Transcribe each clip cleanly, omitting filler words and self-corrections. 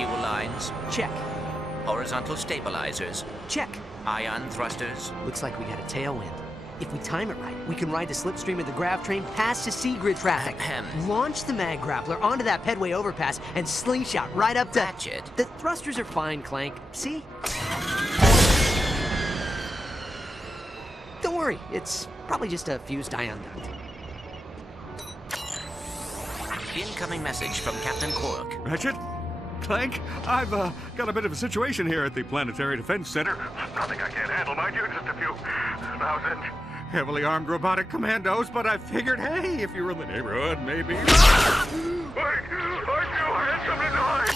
Fuel lines. Check. Horizontal stabilizers. Check. Ion thrusters. Looks like we got a tailwind. If we time it right, we can ride the slipstream of the grav train past the sea-grid traffic. Launch the mag grappler onto that pedway overpass and slingshot right up to... Ratchet. The thrusters are fine, Clank. See? Don't worry, it's probably just a fused ion duct. Incoming message from Captain Quark. Ratchet? Clank? I've got a bit of a situation here at the Planetary Defense Center. Nothing I can't handle, mind you. Just a few thousand heavily armed robotic commandos, but I figured, hey, if you were in the neighborhood, maybe... Wait! I had something to hide!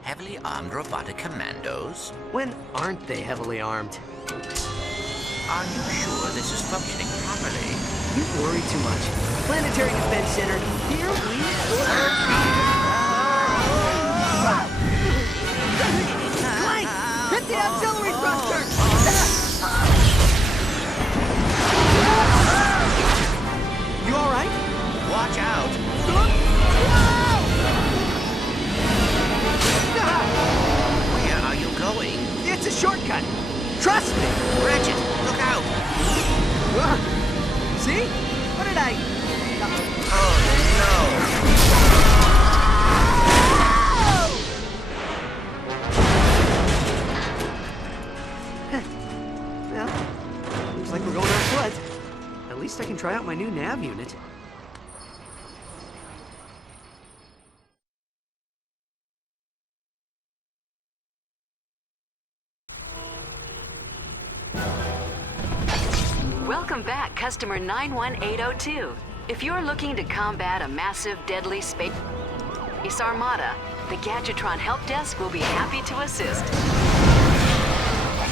Heavily armed robotic commandos? When aren't they heavily armed? Are you sure this is functioning properly? You worry too much. Planetary Defense Center, here we Clank! Hit the auxiliary thruster! You all right? Watch out! Where are you going? It's a shortcut. Trust me. Ratchet, look out! See? What did I... Oh, Well, looks like we're going on foot. At least I can try out my new nav unit. Welcome back, customer 91802. If you're looking to combat a massive, deadly space armada, the Gadgetron Help Desk will be happy to assist.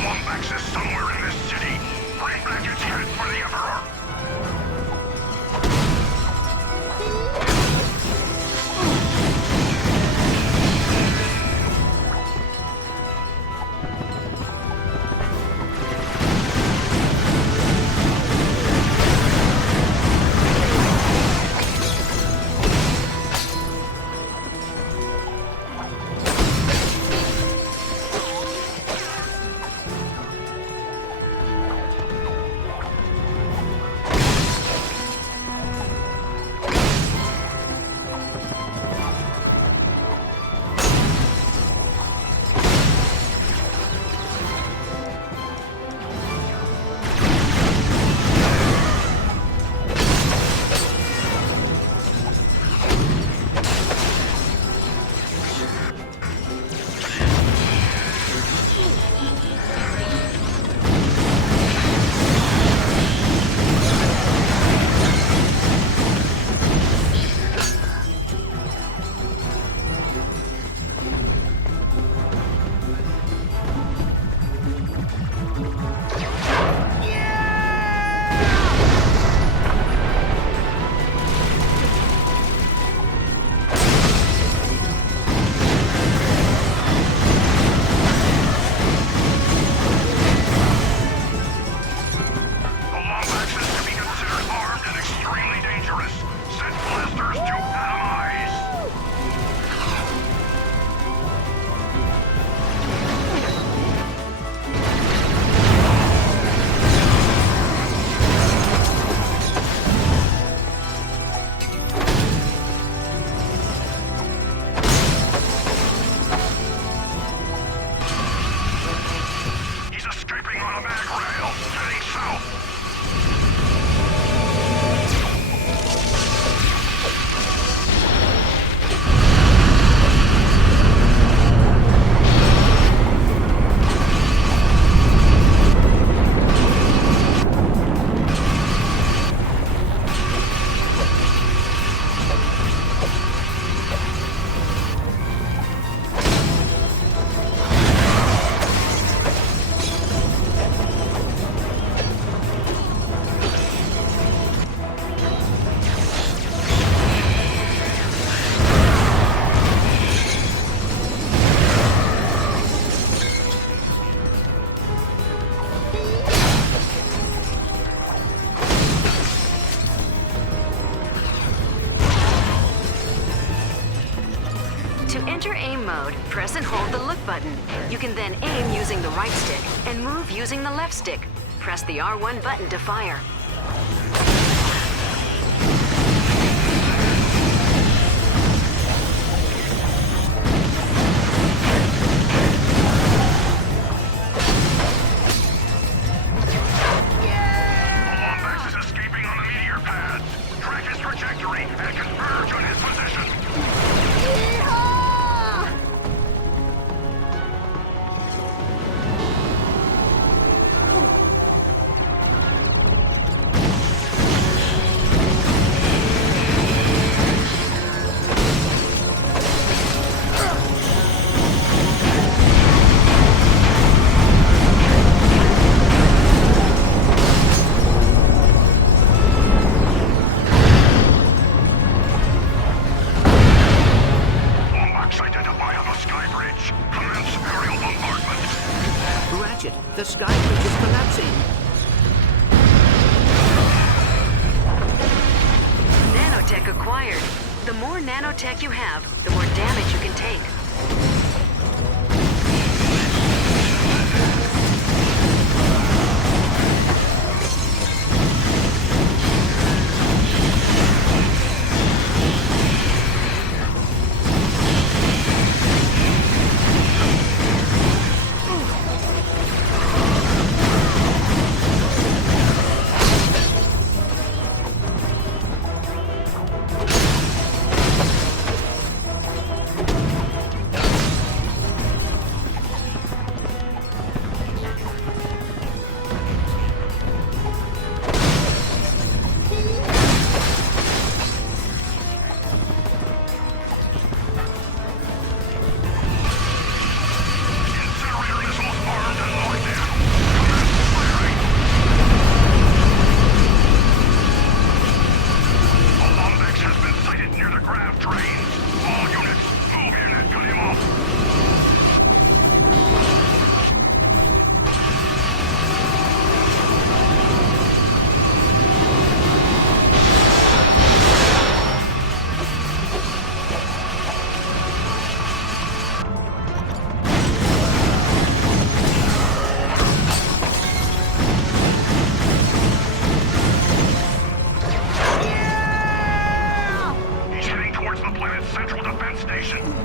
Wombax is somewhere in this city. Bring back its head for the Emperor! To enter aim mode, press and hold the look button. You can then aim using the right stick and move using the left stick. Press the R1 button to fire. Ratchet, the sky bridge is collapsing. Nanotech acquired. The more nanotech you have, the more damage you can take.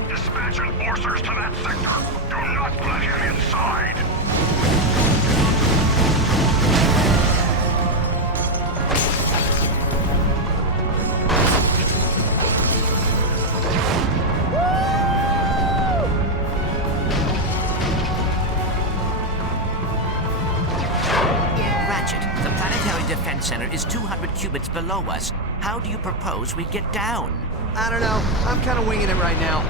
Dispatch enforcers to that sector. Do not let him inside. Ratchet, the Planetary Defense Center is 200 cubits below us. How do you propose we get down? I don't know. I'm kind of winging it right now.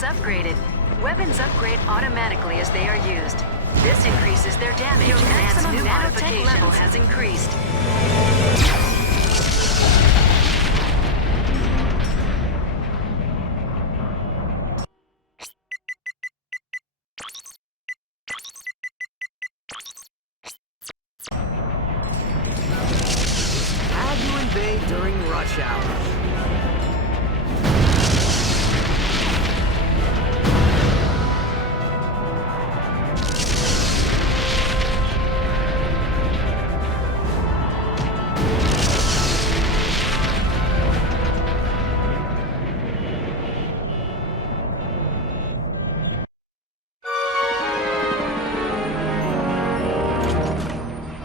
Upgraded. Weapons upgrade automatically as they are used. This increases their damage and adds new modifications. Level has increased. How do you invade during rush hour?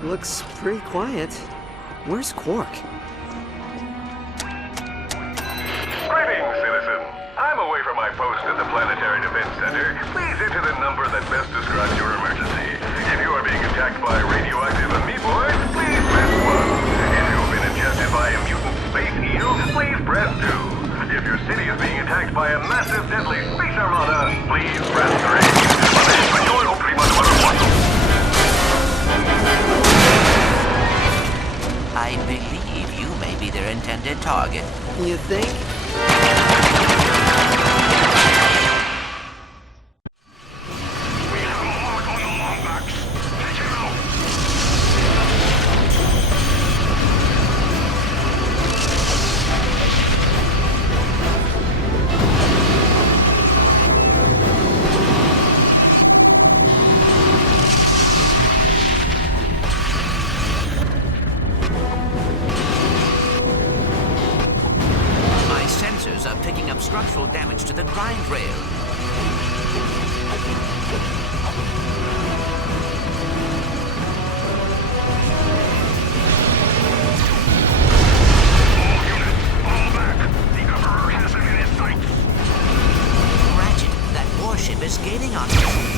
Looks pretty quiet. Where's Quark? Greetings, citizens. my post at the Planetary Defense Center, please enter the number that best describes your emergency. If you are being attacked by radioactive amoeboids, please press 1. If you've been ingested by a mutant space eel, please press 2. If your city is being attacked by a massive deadly space armada, please press 3. I believe you may be their intended target. You think? Are picking up structural damage to the grind rail. Ratchet, that warship is gaining on us.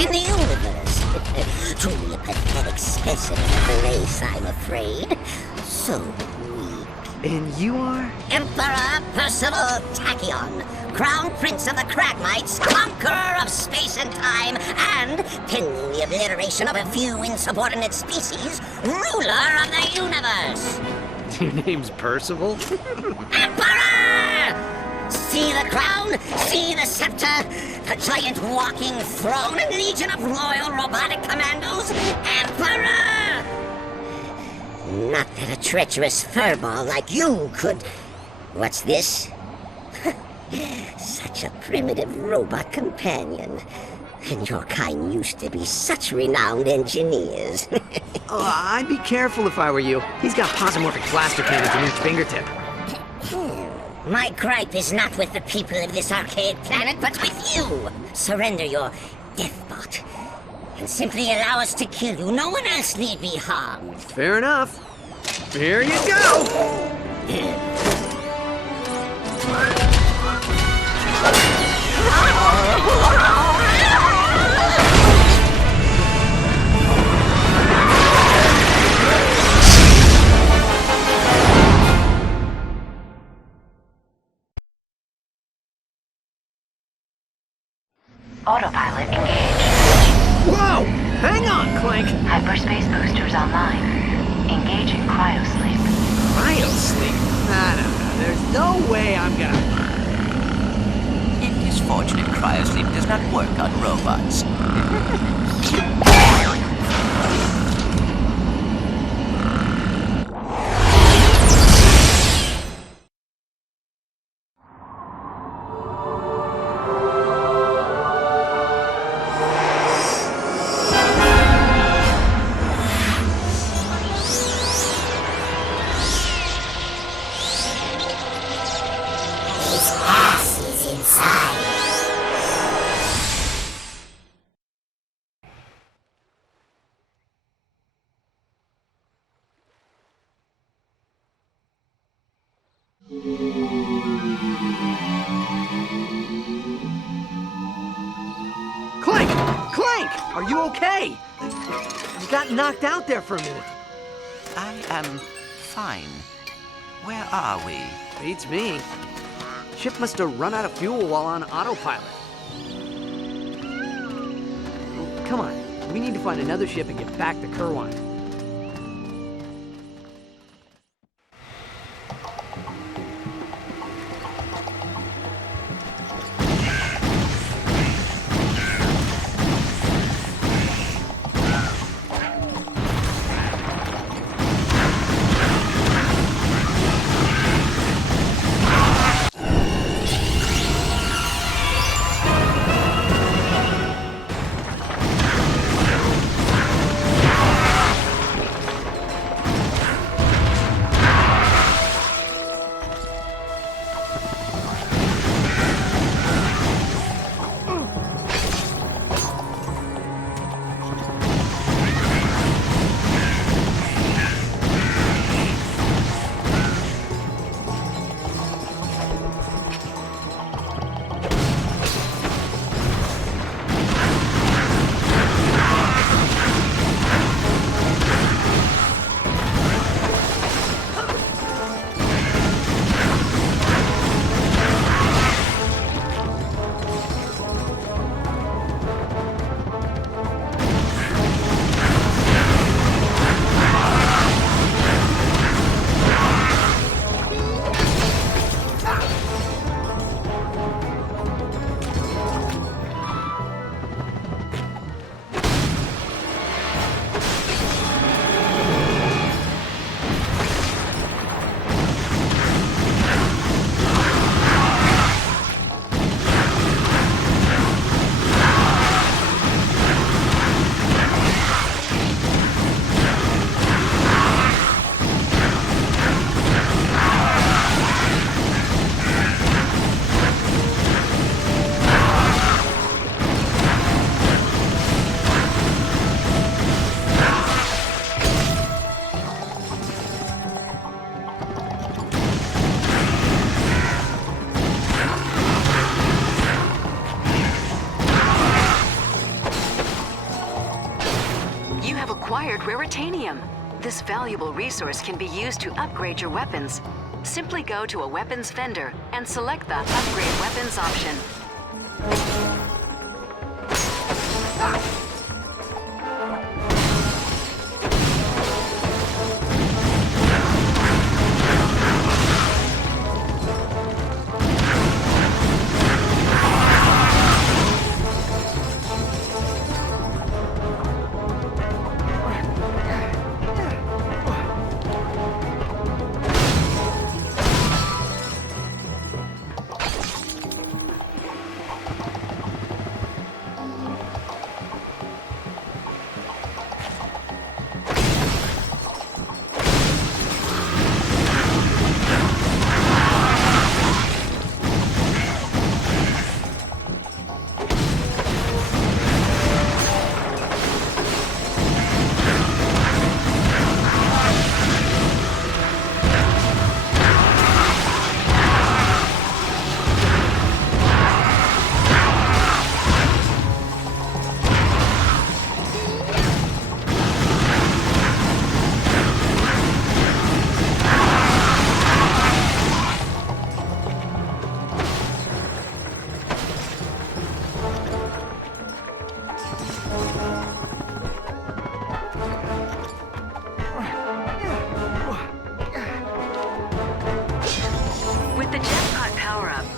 In the universe. Truly a pathetic specimen of the race, I'm afraid. So weak. And you are? Emperor Percival Tachyon, Crown Prince of the Cragmites, conqueror of space and time, and, pending the obliteration of a few insubordinate species, ruler of the universe. Your name's Percival? Emperor! See the crown, see the scepter, the giant walking throne and legion of loyal robotic commandos, Emperor! Not that a treacherous furball like you could... What's this? Such a primitive robot companion. And your kind used to be such renowned engineers. Oh, I'd be careful if I were you. He's got posomorphic blaster cannons in each fingertip. My gripe is not with the people of this arcade planet, but with you. Surrender your deathbot, and simply allow us to kill you. No one else need be harmed. Fair enough. Here you go! Autopilot engaged. Whoa! Hang on, Clank! Hyperspace boosters online. Engaging cryosleep. Cryosleep? No. There's no way I'm gonna... It is fortunate cryosleep does not work on robots. Clank! Are you okay? You got knocked out there for a minute. I am fine. Where are we? Beats me. Ship must have run out of fuel while on autopilot. Oh, come on. We need to find another ship and get back to Kerwine. Raritanium. This valuable resource can be used to upgrade your weapons. Simply go to a weapons vendor and select the Upgrade Weapons option.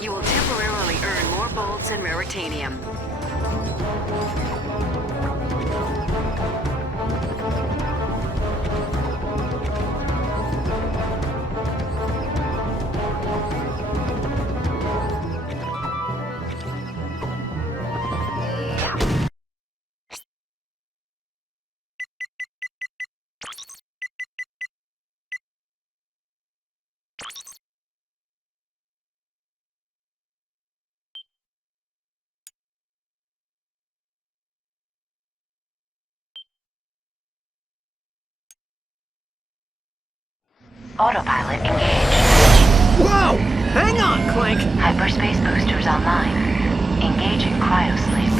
You will temporarily earn more bolts and Raritanium. Autopilot engaged. Whoa! Hang on, Clank! Hyperspace boosters online. Engaging cryosleep.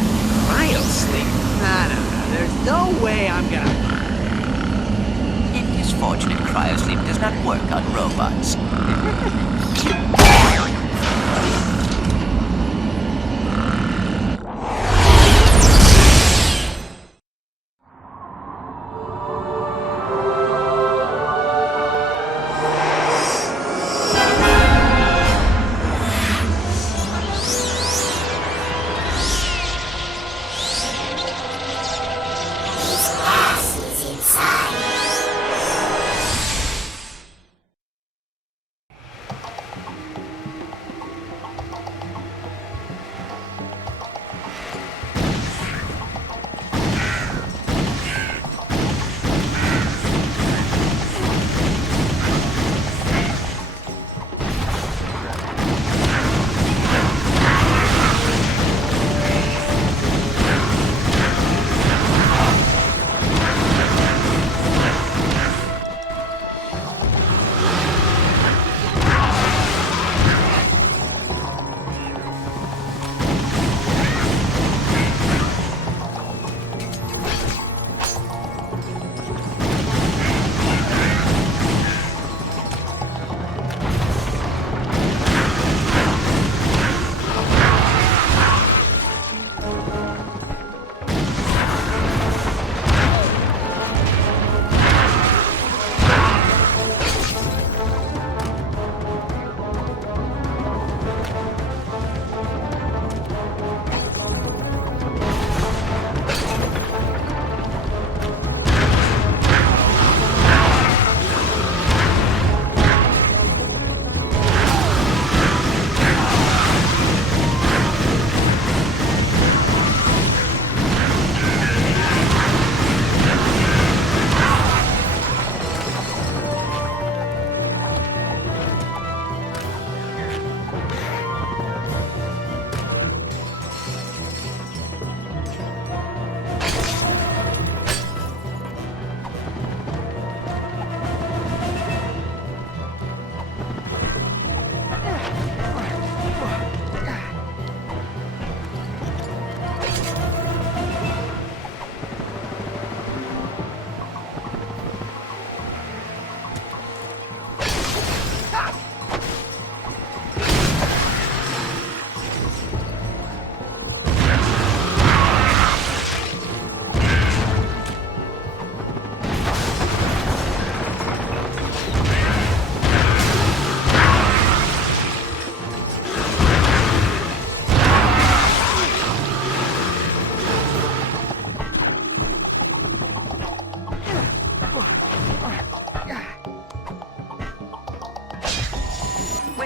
Cryosleep? No. There's no way I'm gonna... It is fortunate cryosleep does not work on robots.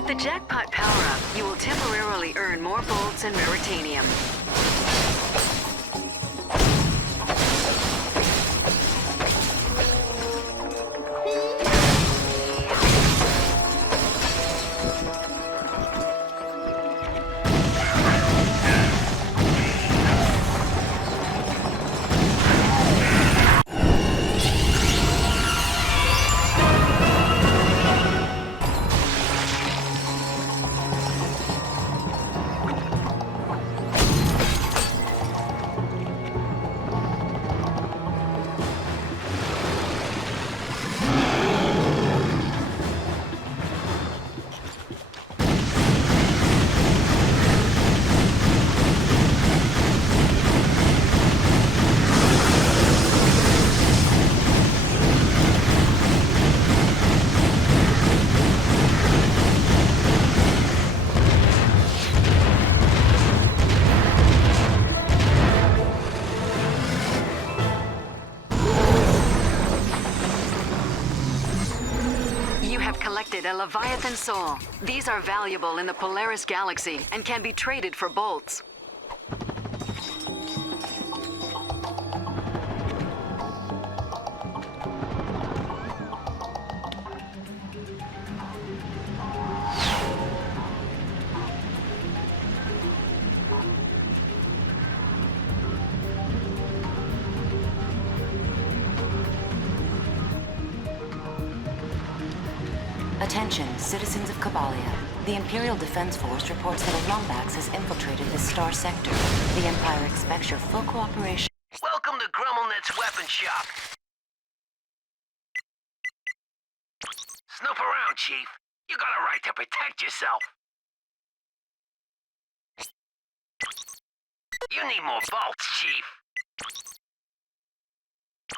the jackpot power-up, you will temporarily earn more bolts and raritanium. A Leviathan soul. These are valuable in the Polaris galaxy and can be traded for bolts. Attention, citizens of Kabalia. The Imperial Defense Force reports that a Lombax has infiltrated the Star Sector. The Empire expects your full cooperation. Welcome to Grummelnet's weapon shop. Snoop around, Chief. You got a right to protect yourself. You need more bolts, Chief.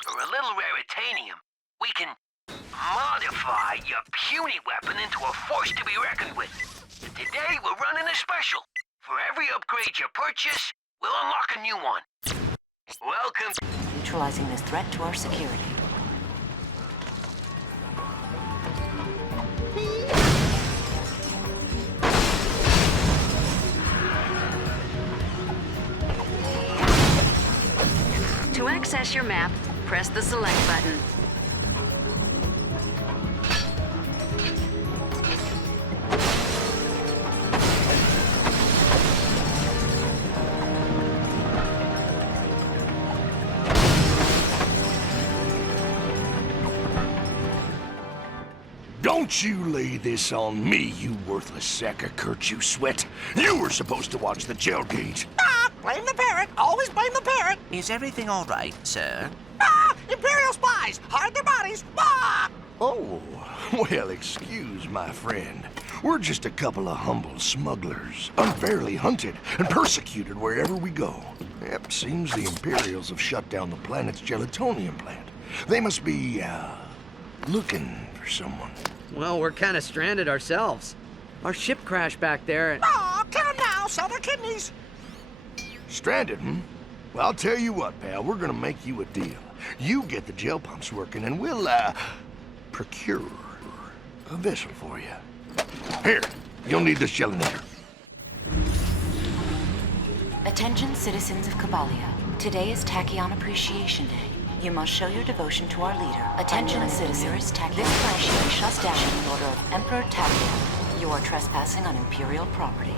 For a little raritanium, we can modify your puny weapon into a force to be reckoned with. Today, we're running a special. For every upgrade you purchase, we'll unlock a new one. Welcome. Neutralizing this threat to our security. To access your map, press the select button. Don't you lay this on me, you worthless sack of Kurt, you sweat. You were supposed to watch the jail gate. Ah! Blame the parrot! Always blame the parrot! Is everything all right, sir? Ah! Imperial spies! Hide their bodies! Ah! Oh, well, excuse my friend. We're just a couple of humble smugglers, unfairly hunted and persecuted wherever we go. Yep, seems the Imperials have shut down the planet's gelatonium plant. They must be, looking for someone. Well, we're kind of stranded ourselves. Our ship crashed back there and... Ah! Kill them now! Sell their kidneys! Stranded, hmm? Well, I'll tell you what, pal. We're gonna make you a deal. You get the gel pumps working and we'll, procure a vessel for you. Here, you'll need this gelinator. Attention, citizens of Kabalia. Today is Tachyon Appreciation Day. You must show your devotion to our leader. Attention, citizens. This planet shuts down in the order of Emperor Tachyon. You are trespassing on Imperial property.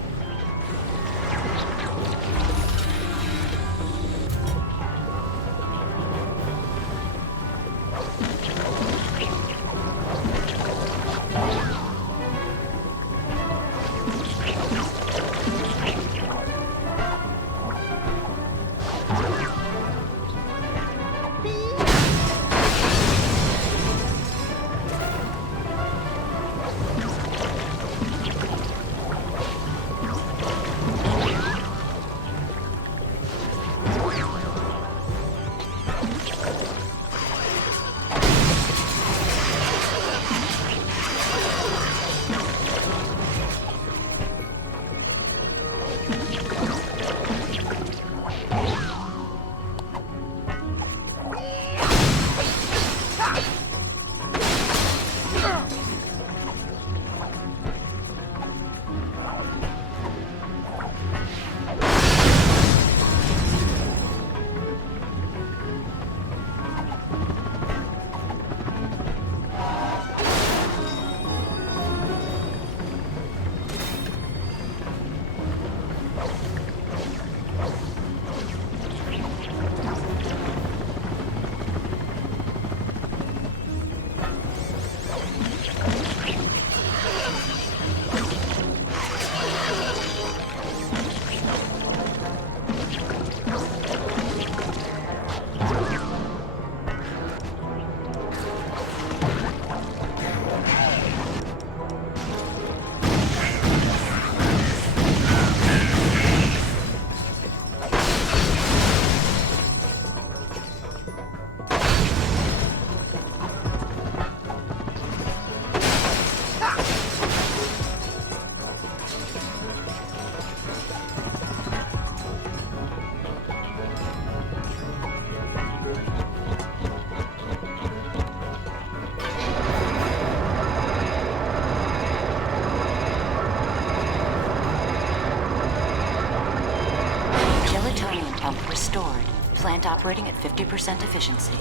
pump restored. Plant operating at 50% efficiency.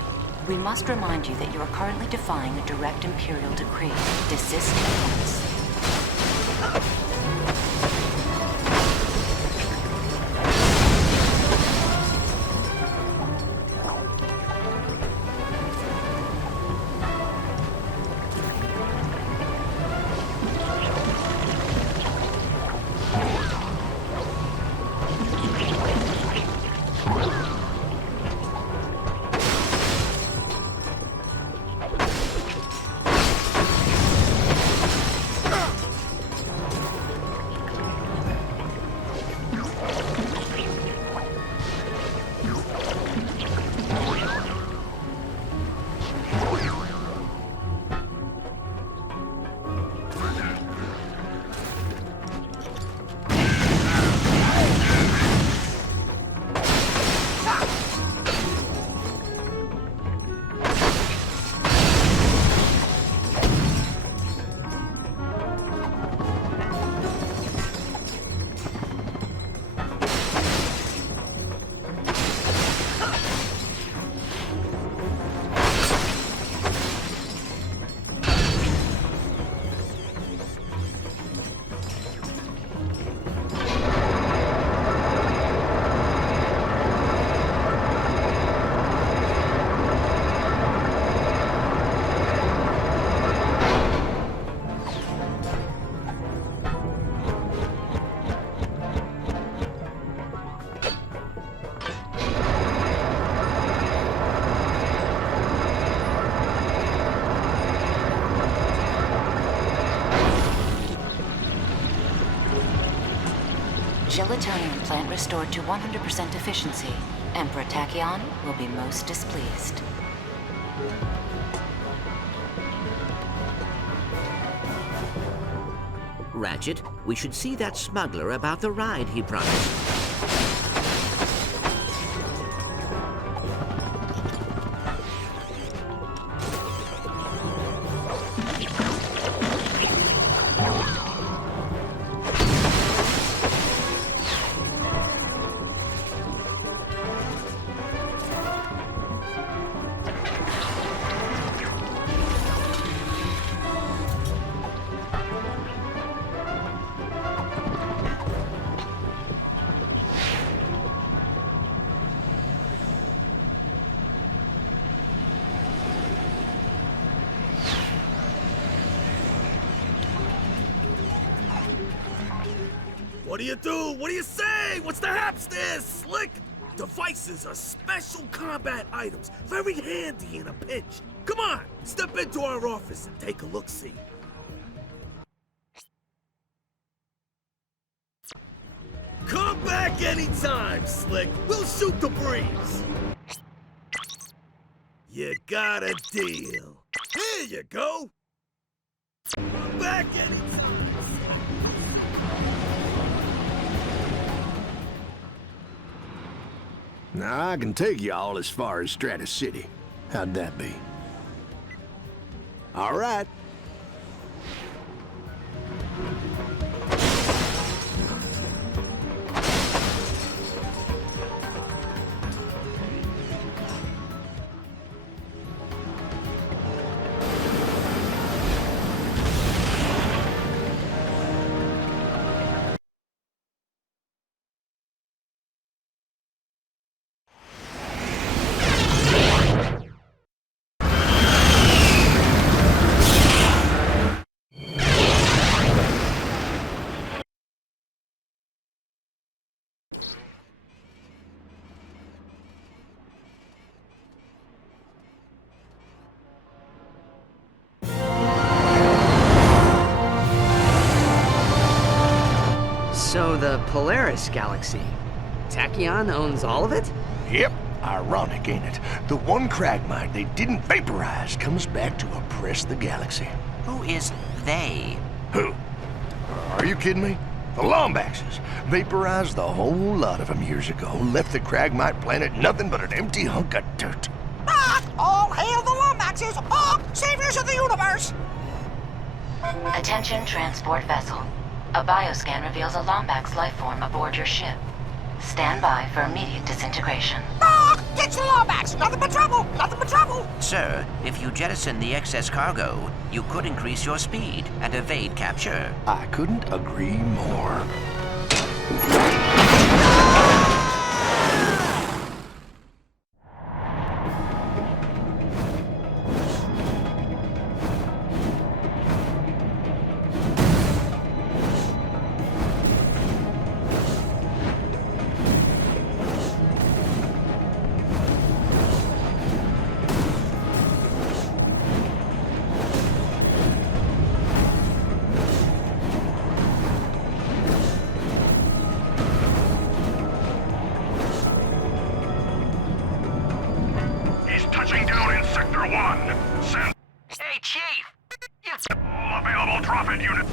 We must remind you that you are currently defying a direct Imperial decree. Desist at once. Gelatonium plant restored to 100% efficiency. Emperor Tachyon will be most displeased. Ratchet, we should see that smuggler about the ride he promised. What do you do? What do you say? What's the haps there, Slick? Devices are special combat items, very handy in a pinch. Come on, step into our office and take a look-see. Come back anytime, Slick. We'll shoot the breeze. You got a deal. Here you go. Come back anytime. Now, I can take y'all as far as Stratus City. How'd that be? All right. So the Polaris Galaxy, Tachyon owns all of it? Yep. Ironic, ain't it? The one Cragmite they didn't vaporize comes back to oppress the galaxy. Who is they? Who? Are you kidding me? The Lombaxes vaporized the whole lot of them years ago, left the Cragmite planet nothing but an empty hunk of dirt. Ah! All hail the Lombaxes! Oh, saviors of the universe! Attention transport vessel. A bioscan reveals a Lombax life form aboard your ship. Stand by for immediate disintegration. Ditch the Lombax! Nothing but trouble! Nothing but trouble! Sir, if you jettison the excess cargo, you could increase your speed and evade capture. I couldn't agree more. Touching down in Sector 1. Send Hey, Chief! You... all available Prophet units.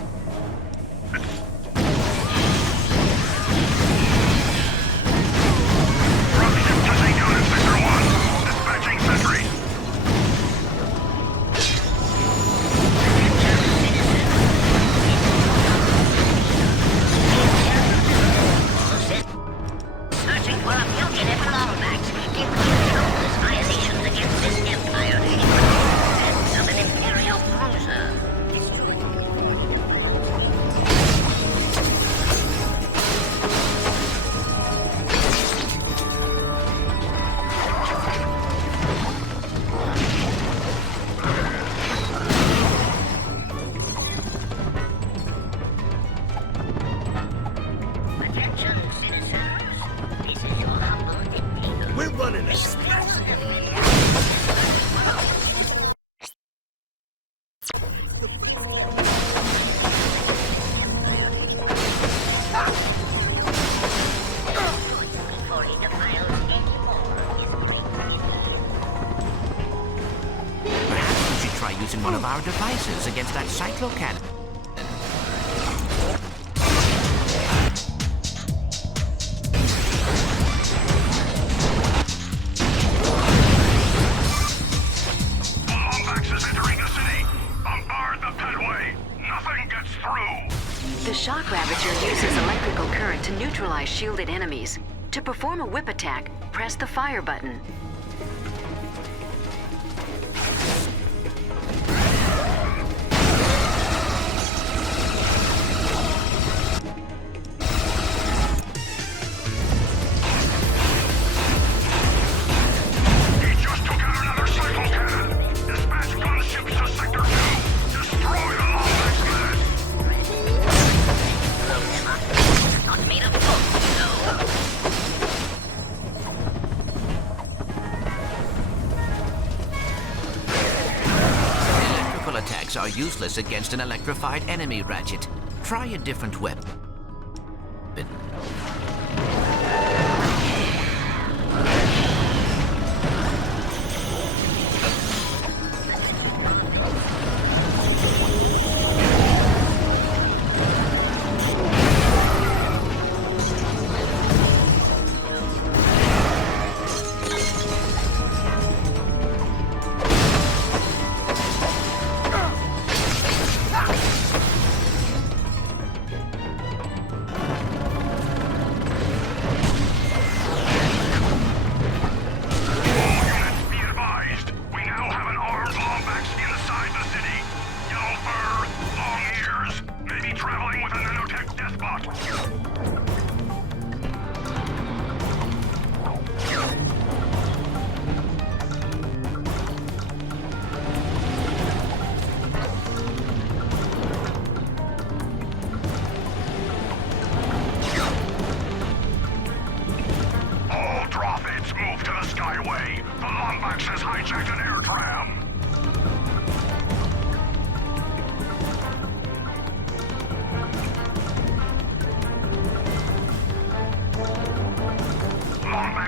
Dropship touching down in Sector 1. Dispatching sentry. Searching for a fugitive Longmax. Including countless violations against this empire. And of an Imperial cruiser. Destroyed. Attention, citizens. This is your humble dictator. We're running a special. Before he defiles any more of his great. Perhaps we should try using one of our devices against that cyclocannon. The Lombax is entering the city. Bombard the Pedway. Nothing gets through. The shock ravager uses electrical current to neutralize shielded enemies. To perform a whip attack, press the fire button. He just took out another cycle cannon. Dispatch gunships to Sector 2. Destroy the Lombax mass. Not made of foam, you know. Electrical attacks are useless against an electrified enemy, Ratchet. Try a different weapon.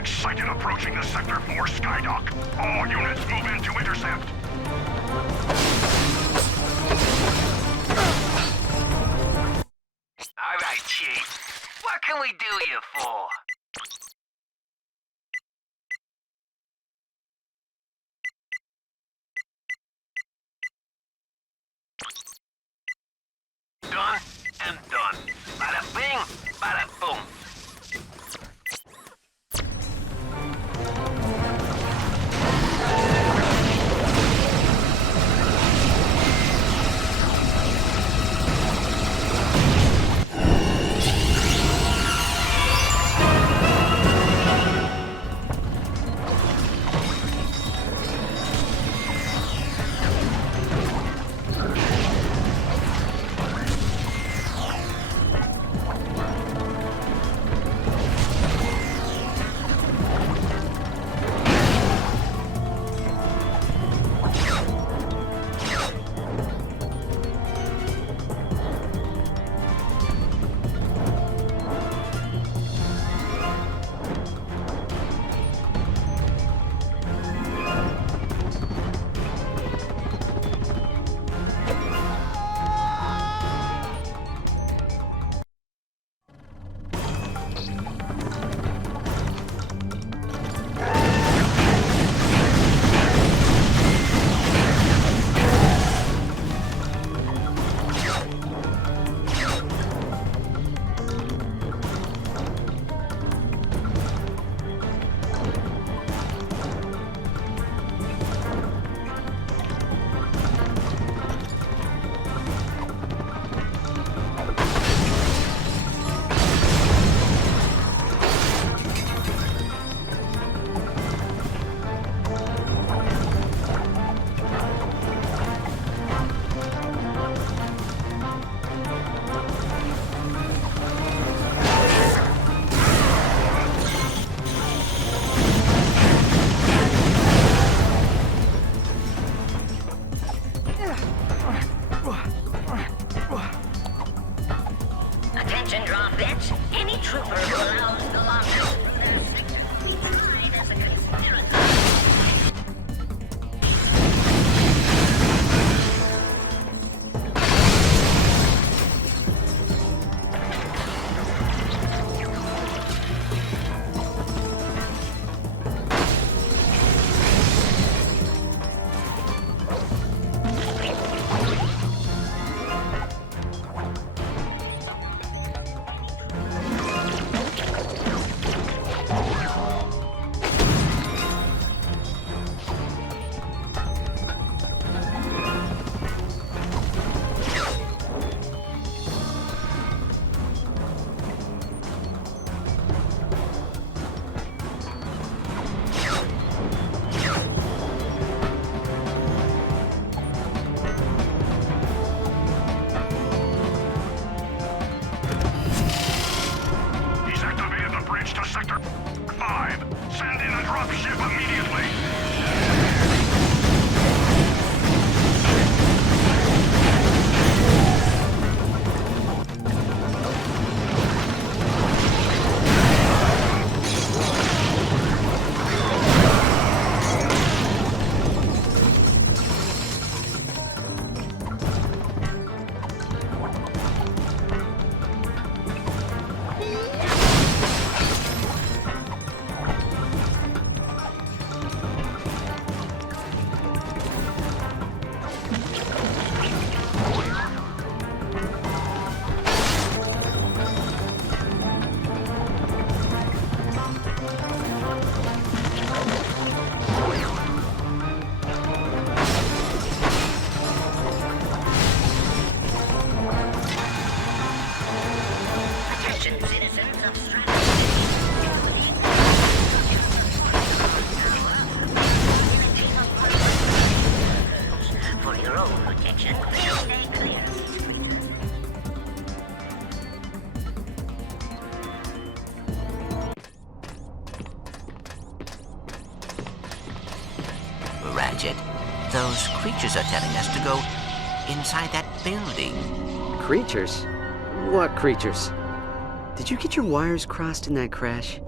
Sighted approaching the Sector 4 skydock. All units move in to intercept. All right, Chief. What can we do you for? Done and done. Bada bing, bada boom. Attention, drop bits. Any trooper who allows the lockers through their sector will be tried as a conspirator. Ratchet, those creatures are telling us to go inside that building. Creatures? What creatures? Did you get your wires crossed in that crash?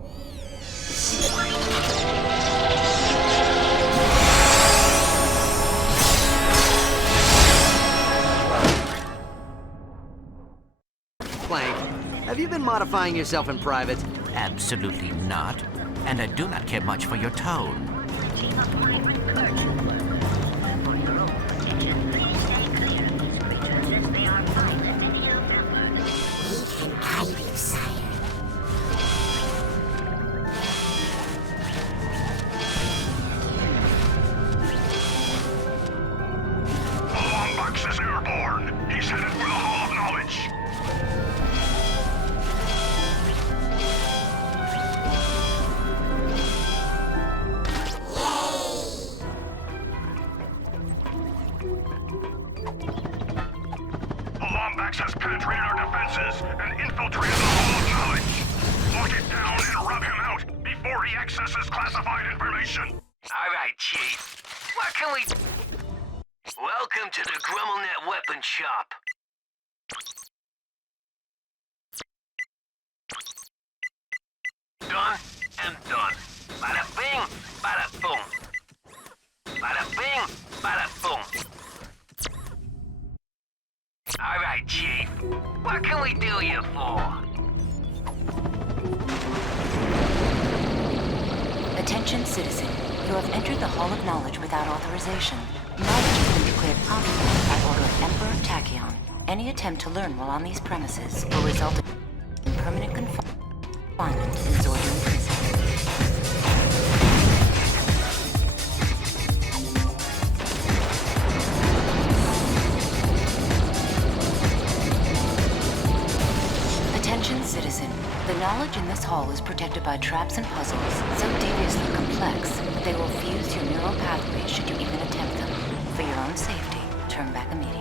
Clank, have you been modifying yourself in private? Absolutely not. And I do not care much for your tone. Team of migrant clergy workers. For your own protection, please stay clear of these creatures as they are violent and ill-tempered. We can guide you, sire. Longbox is airborne. He's headed for the Hall of Knowledge. Has penetrated our defenses and infiltrated the Hall of Knowledge. Lock it down and rub him out before he accesses classified information. All right, Chief. What can we... Welcome to the GrumbleNet Weapon Shop. Done and done. Bada bing, bada boom. Bada bing, bada boom. All right, Chief. What can we do you for? Attention, citizen. You have entered the Hall of Knowledge without authorization. Knowledge has been declared confidential by order of Emperor Tachyon. Any attempt to learn while on these premises will result in permanent confinement in Zordian prison. Attention, citizen. The knowledge in this hall is protected by traps and puzzles, so deviously complex that they will fuse your neural pathways should you even attempt them. For your own safety, turn back immediately.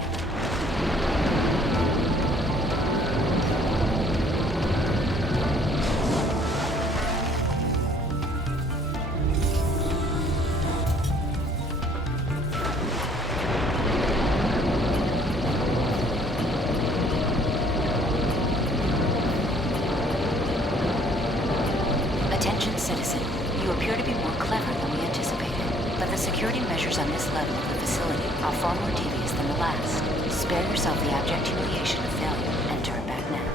security measures on this level of the facility are far more devious than the last. Spare yourself the abject humiliation of failure and turn back now.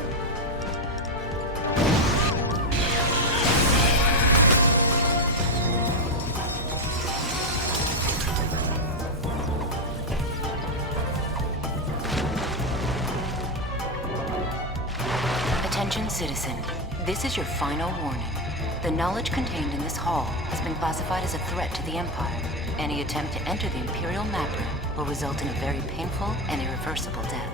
Attention, citizen. This is your final warning. The knowledge contained in this hall has been classified as a threat to the Empire. Any attempt to enter the Imperial map room will result in a very painful and irreversible death.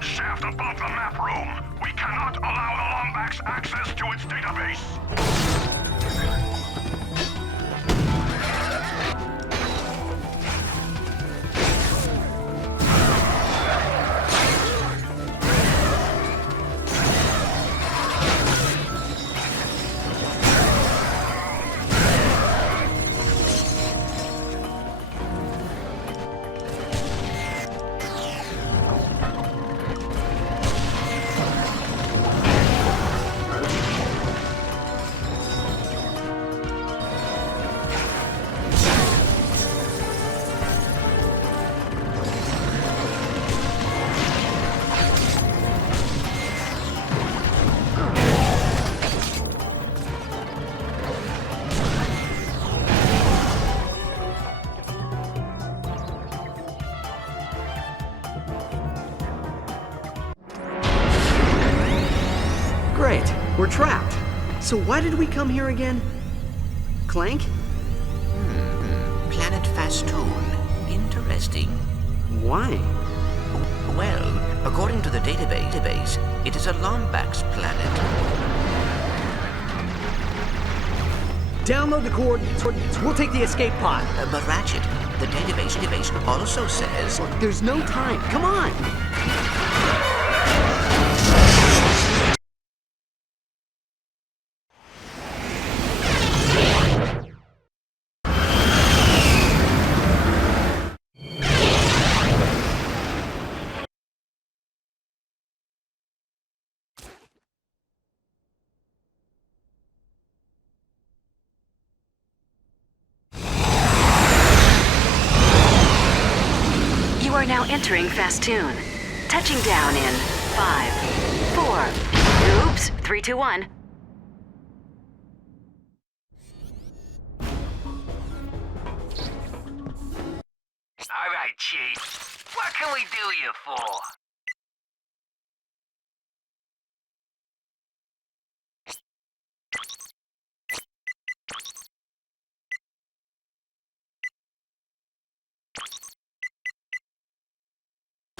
Shaft above the map room. We cannot allow the Lombax access to its database. Great, we're trapped. So why did we come here again? Clank? Planet Fastoon. Interesting. Why? Well, according to the database, it is a Lombax planet. Download the coordinates. We'll take the escape pod. But Ratchet, the database also says... Look, there's no time. Come on! You are now entering Fastoon. Touching down in 5, 4. Oops, 3, 2, 1. All right, Chief. What can we do you for?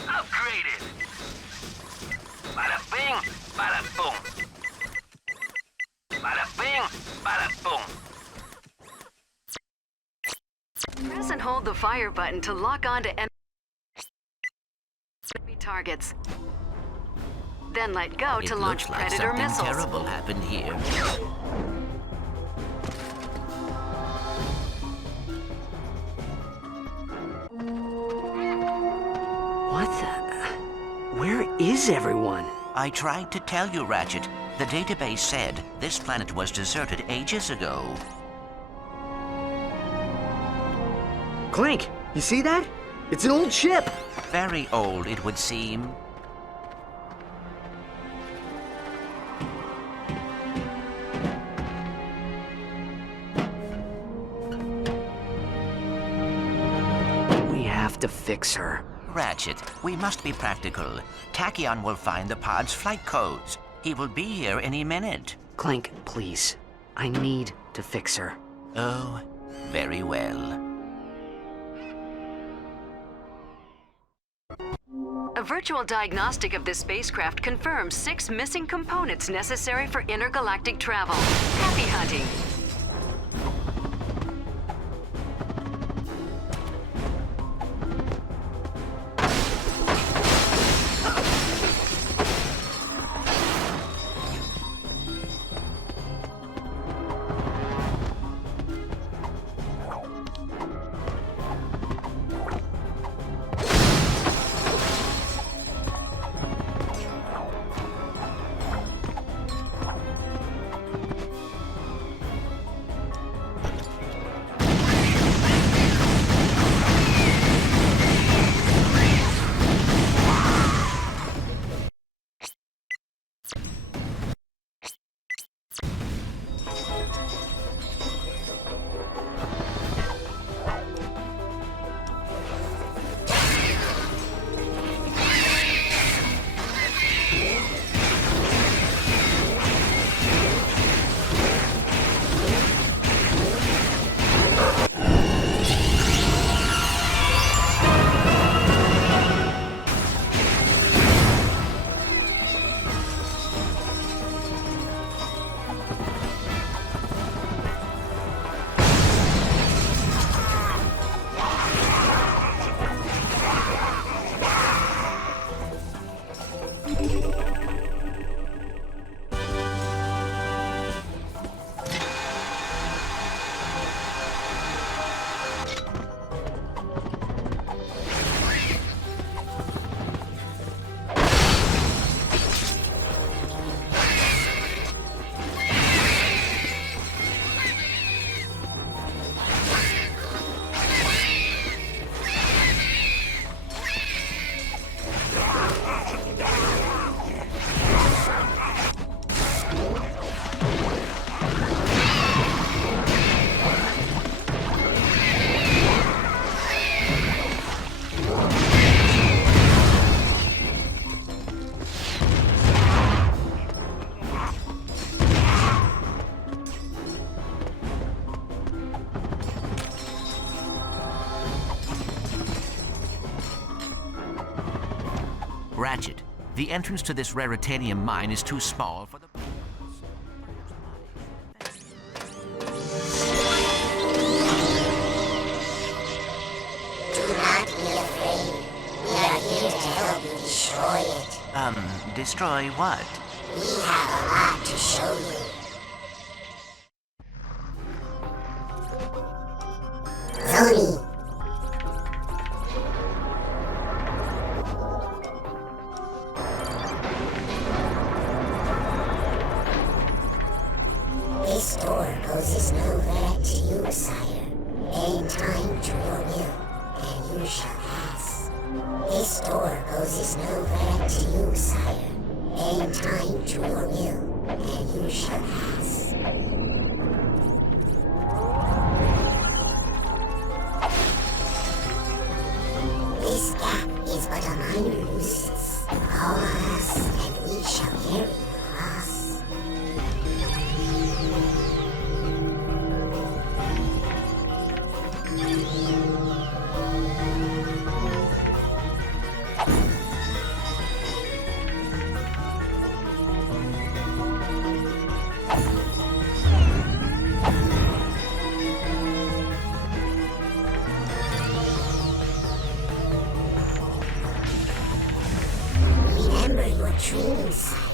Upgraded. Bada bing, bada boom. Bada bing, bada boom. Press and hold the fire button to lock onto enemy targets. Then let go to launch It looks like Predator something missiles. terrible happened here. What the... Where is everyone? I tried to tell you, Ratchet. The database said this planet was deserted ages ago. Clank, you see that? It's an old ship. Very old, it would seem. have to fix her. Ratchet, we must be practical. Tachyon will find the pod's flight codes. He will be here any minute. Clank, please. I need to fix her. Oh, very well. A virtual diagnostic of this spacecraft confirms 6 missing components necessary for intergalactic travel. Happy hunting! Ratchet, the entrance to this raritanium mine is too small for the... Do not be afraid. We are here to help you destroy it. Destroy what? We have a lot to show you. Tony. This door poses no threat to you, sire. Aim time to your will, and you shall pass. This door poses no threat to you, sire. Aim time to your will, and you shall pass. This gap is but a minor nuisance. Call on us, and we shall carry you across. Remember your dreams, sire.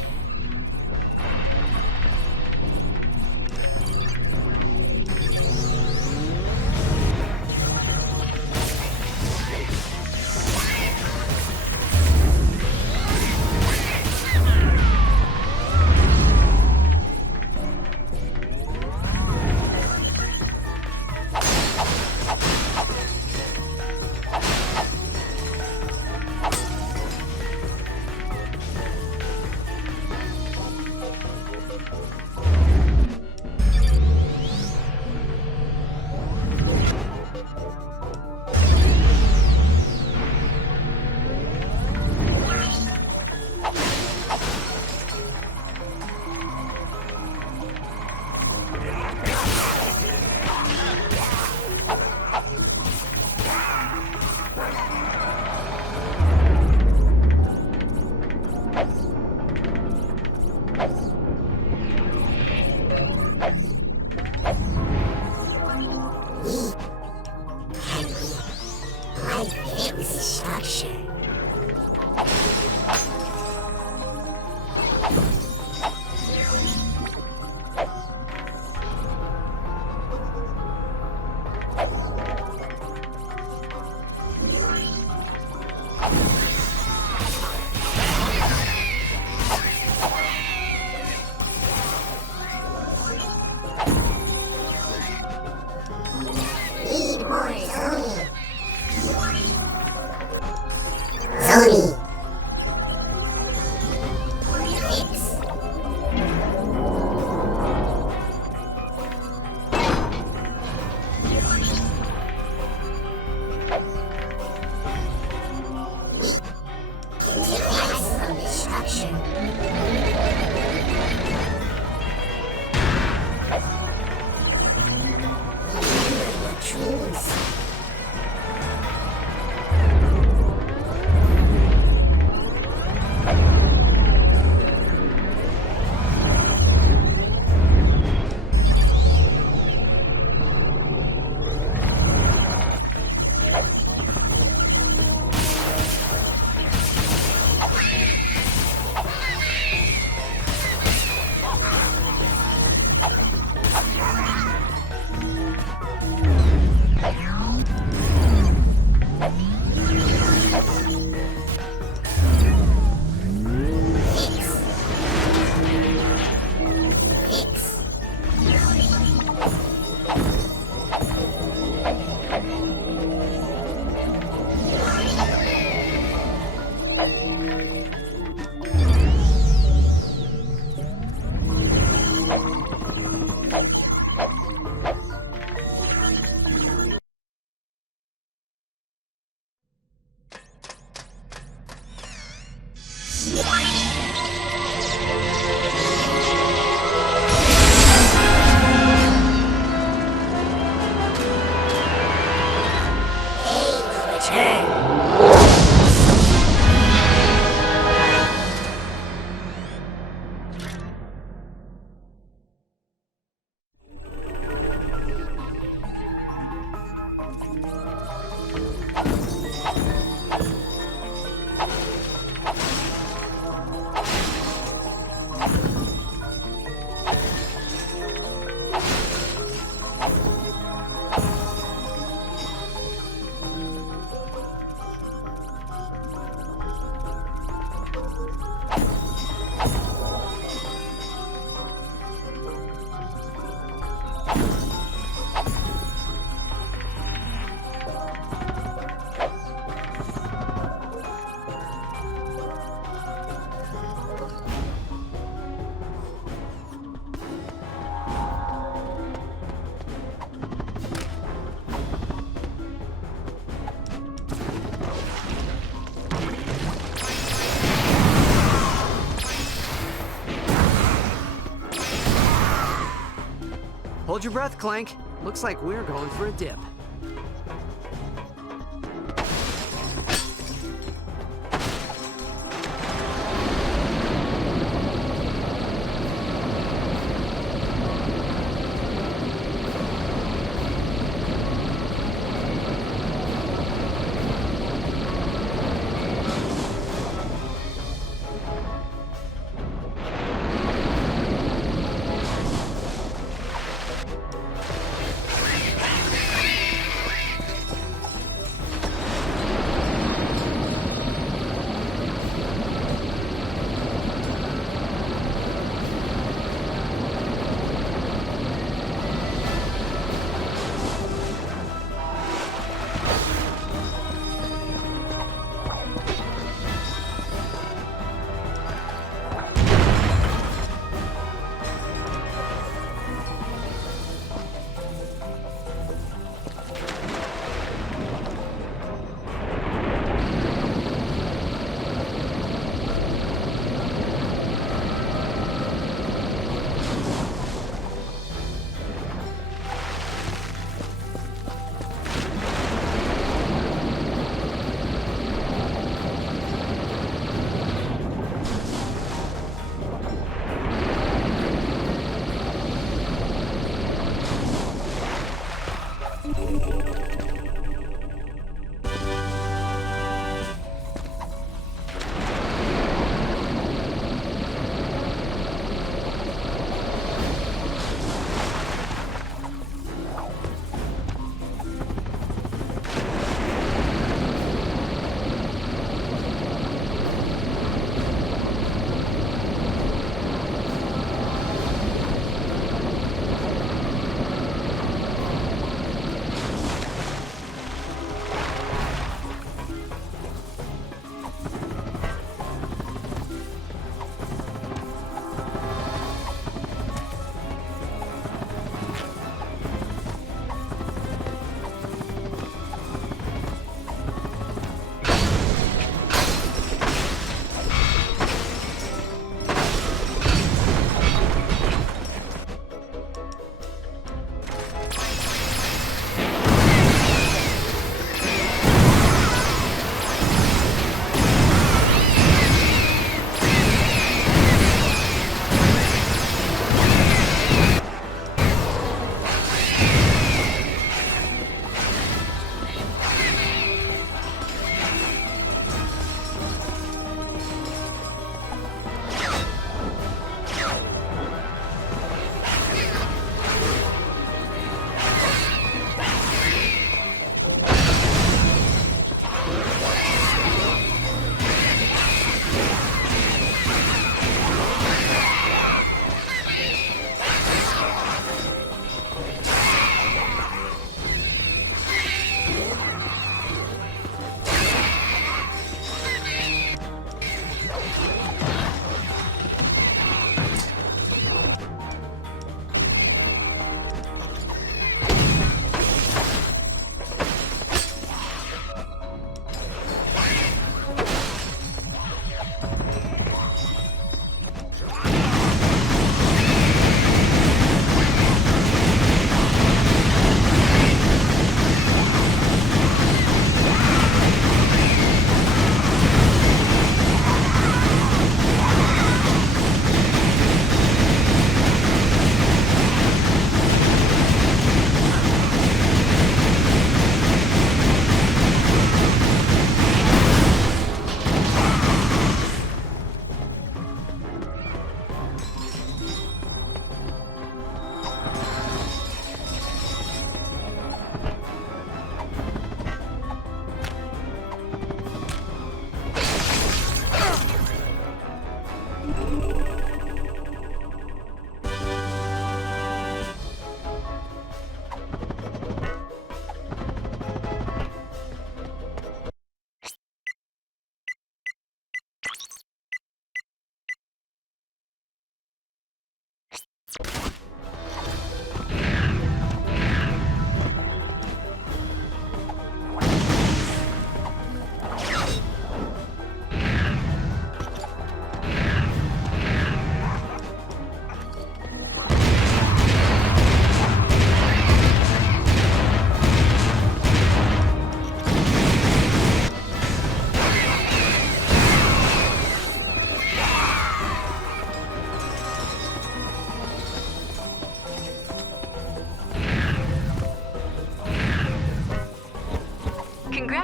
Hold your breath, Clank. Looks like we're going for a dip.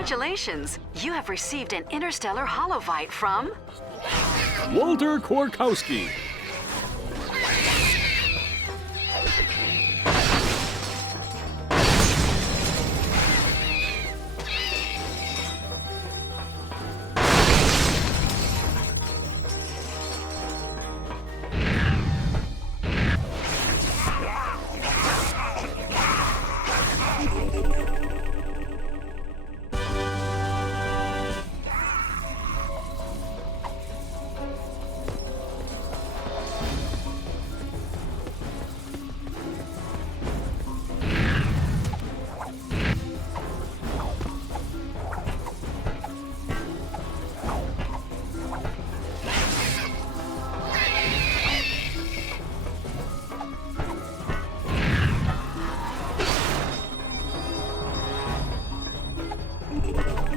Congratulations! You have received an interstellar holovite from... Walter Korkowski.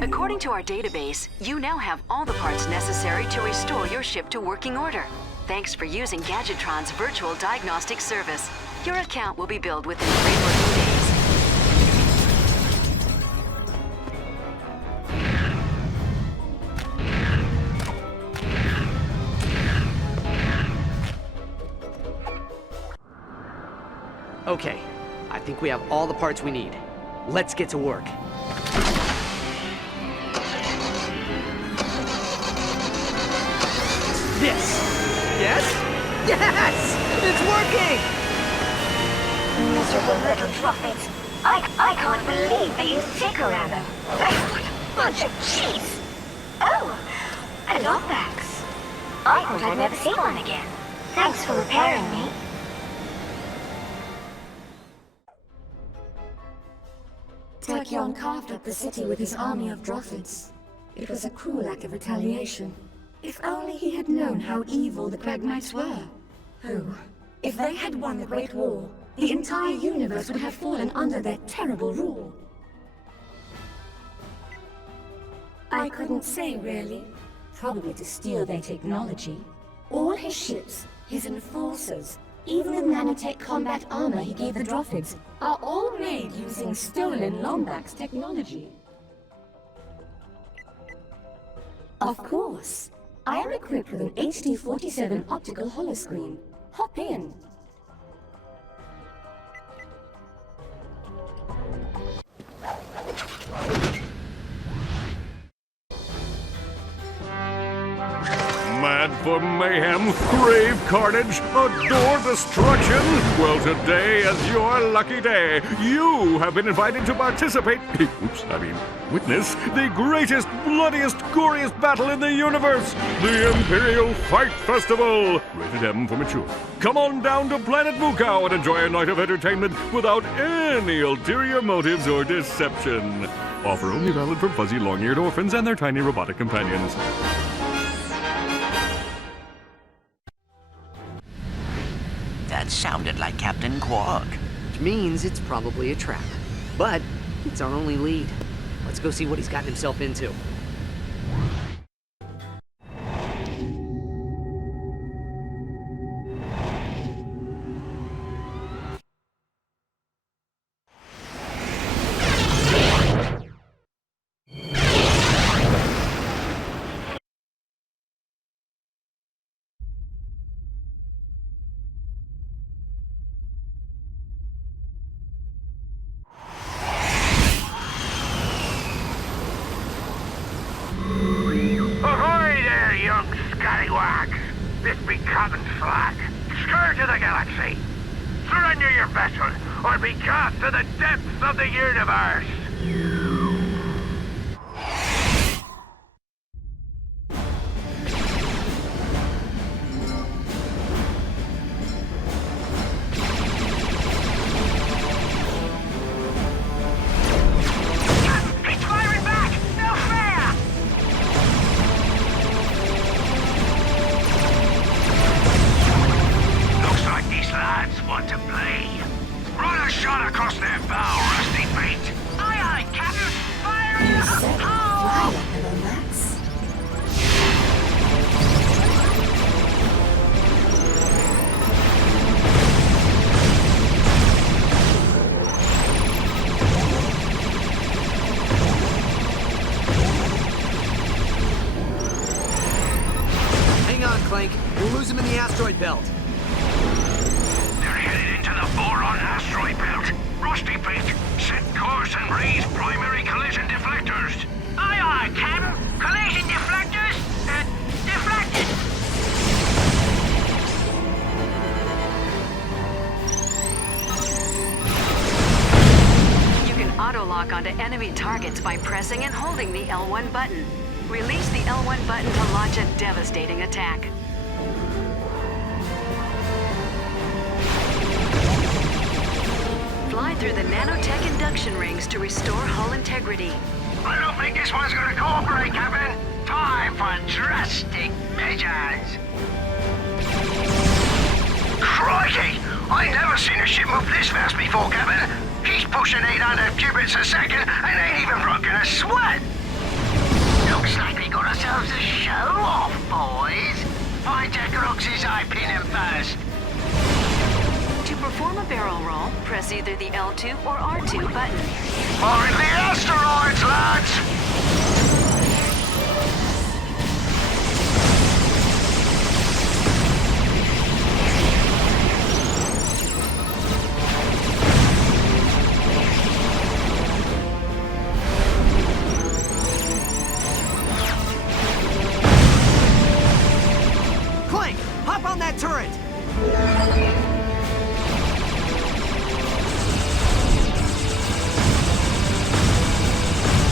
According to our database, you now have all the parts necessary to restore your ship to working order. Thanks for using Gadgetron's virtual diagnostic service. Your account will be billed within 3 working days. Okay, I think we have all the parts we need. Let's get to work. This. Yes? Yes! It's working! Miserable little droppings. I can't believe they used Ticker-Rammer. What a bunch of cheese. Oh, a Longbax. I thought I'd never see one again. Thanks for repairing me. Tachyon carved up the city with his army of Droffids. It was a cruel act of retaliation. If only he had known how evil the Crag Knights were. Oh, if they had won the Great War, the entire universe would have fallen under their terrible rule. I couldn't say, really. Probably to steal their technology. All his ships, his enforcers, even the nanotech combat armor he gave the Droffids, are all made using stolen Lombax technology. Of course. I am equipped with an HD-47 optical holoscreen. Hop in. Mad for mayhem, crave carnage, adore destruction? Well, today is your lucky day. You have been invited to participate, witness the greatest, bloodiest, goriest battle in the universe, the Imperial Fight Festival. Rated M for mature. Come on down to Planet Mukau and enjoy a night of entertainment without any ulterior motives or deception. Offer only valid for fuzzy, long-eared orphans and their tiny robotic companions. That sounded like Captain Quark. Which means it's probably a trap. But it's our only lead. Let's go see what he's gotten himself into. This be Captain Flag, scourge of the galaxy. Surrender your vessel, or be cast to the depths of the universe. He's firing back! No fair! Looks like these lads want to play. Run a shot across their bow, rusty feet. Aye, aye, Captain! Clank. We'll lose him in the asteroid belt. They're headed into the boron asteroid belt. Rusty Pit, set course and raise primary collision deflectors. Aye, aye, Captain. Collision deflectors, deflected. You can auto-lock onto enemy targets by pressing and holding the L1 button. Release the L1 button to launch a devastating attack. Fly through the nanotech induction rings to restore hull integrity. I don't think this one's gonna cooperate, Captain. Time for drastic measures. Crikey! I never seen a ship move this fast before, Captain. He's pushing 800 cubits a second and ain't even broken a sweat. Looks like we got ourselves a show off, boys. Find Jackarox's eye pin him first. To perform a barrel roll, press either the L2 or R2 button. More in the asteroids, lads! Clank, hop on that turret!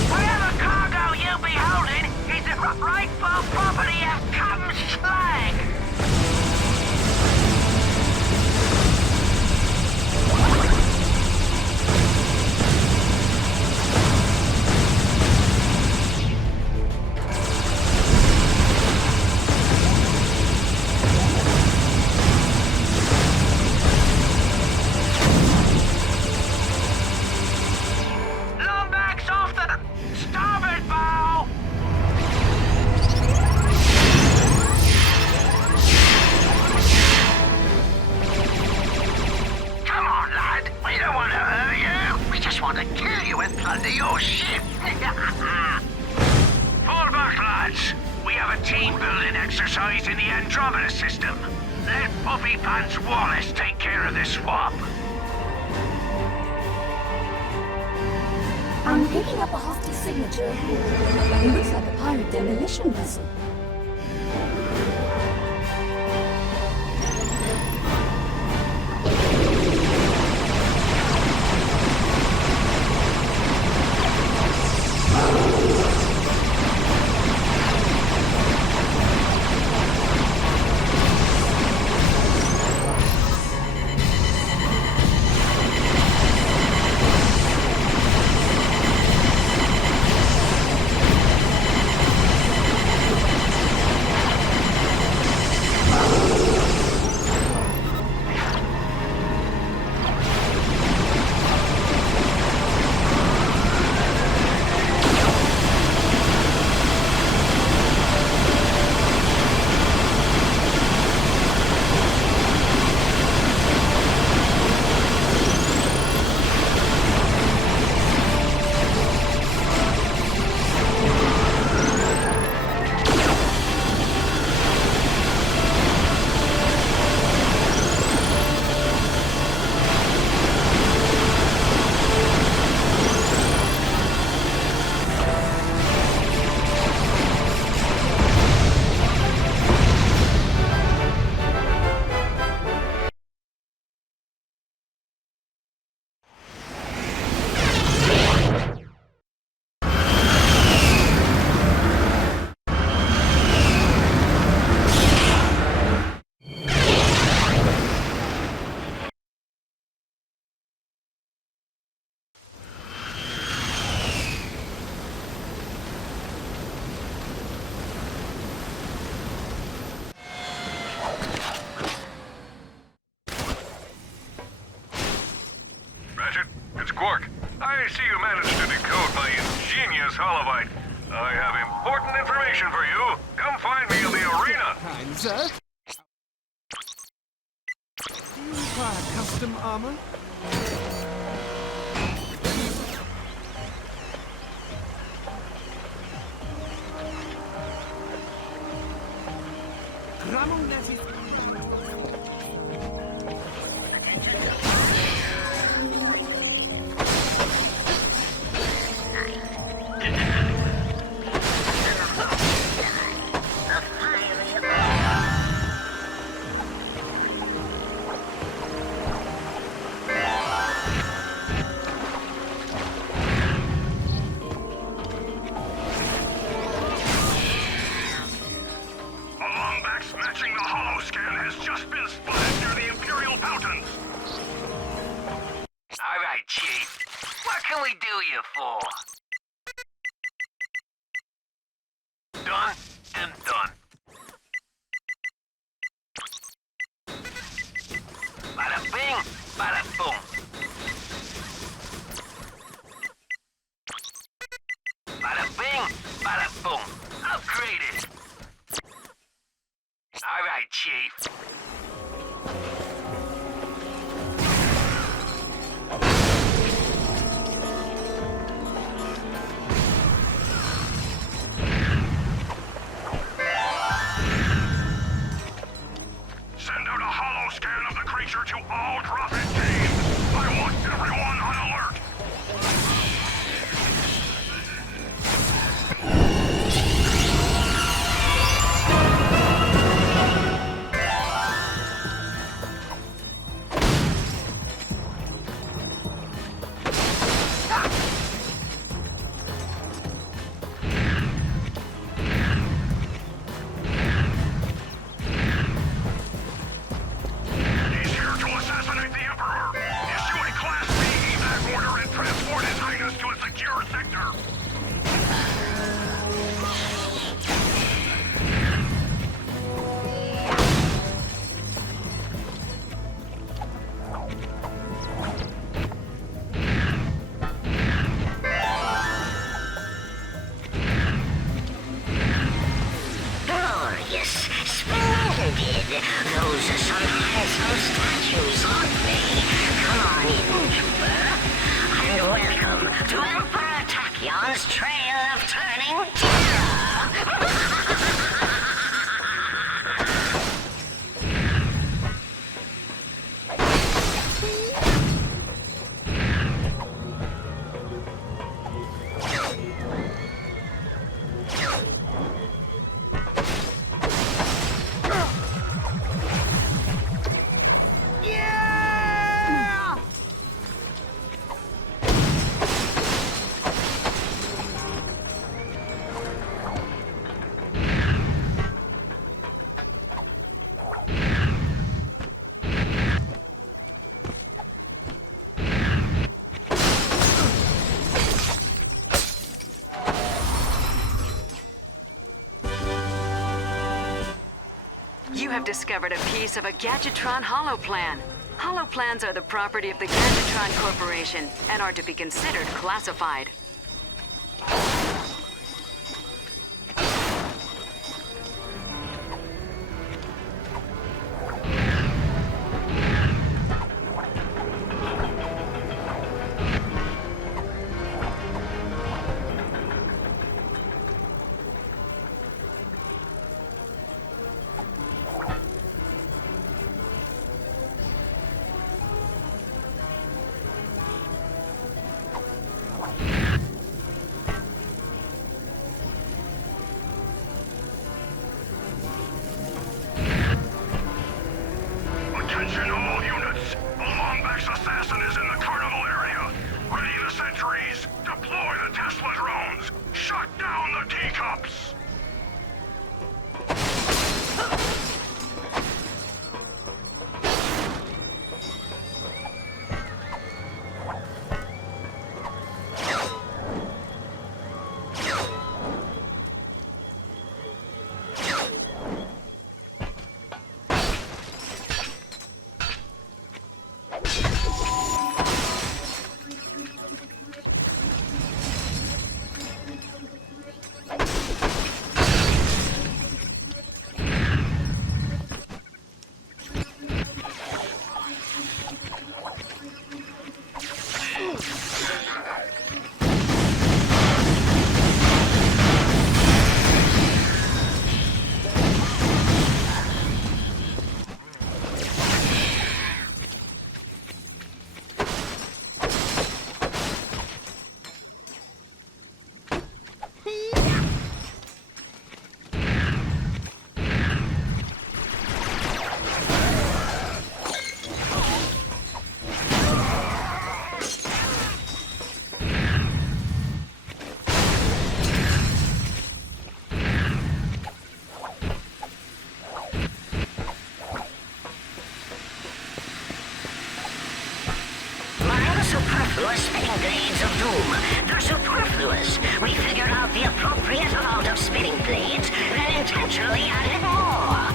Whatever cargo you be holding is the rightful property of Clank. Lombax off the starboard bow! Come on, lad. We don't want to hurt you. We just want to kill you and plunder your ship. Fall back, lads. We have a team-building exercise in the Andromeda system. Let Puffy Pants Wallace take care of this swap. I'm picking up a hostile signature. It looks like a pirate demolition vessel. Ratchet, it's Quark. I see you managed to decode my ingenious holobite. I have important information for you. Come find me in the arena. Kind sir. Do you require custom armor? Grammel that is... Done and done. Bada bing, bada boom. Bada bing, bada boom. Upgraded. All right, Chief. To all Drophet teams, I want everyone on alert. Those are some handsome statues, aren't they? Come on in, trooper. And welcome to Emperor Tachyon's Trail of Turning Terror! You have discovered a piece of a Gadgetron holoplan. Holoplans are the property of the Gadgetron Corporation and are to be considered classified. Your spinning blades of doom, they're superfluous. We figured out the appropriate amount of spinning blades, then intentionally added more.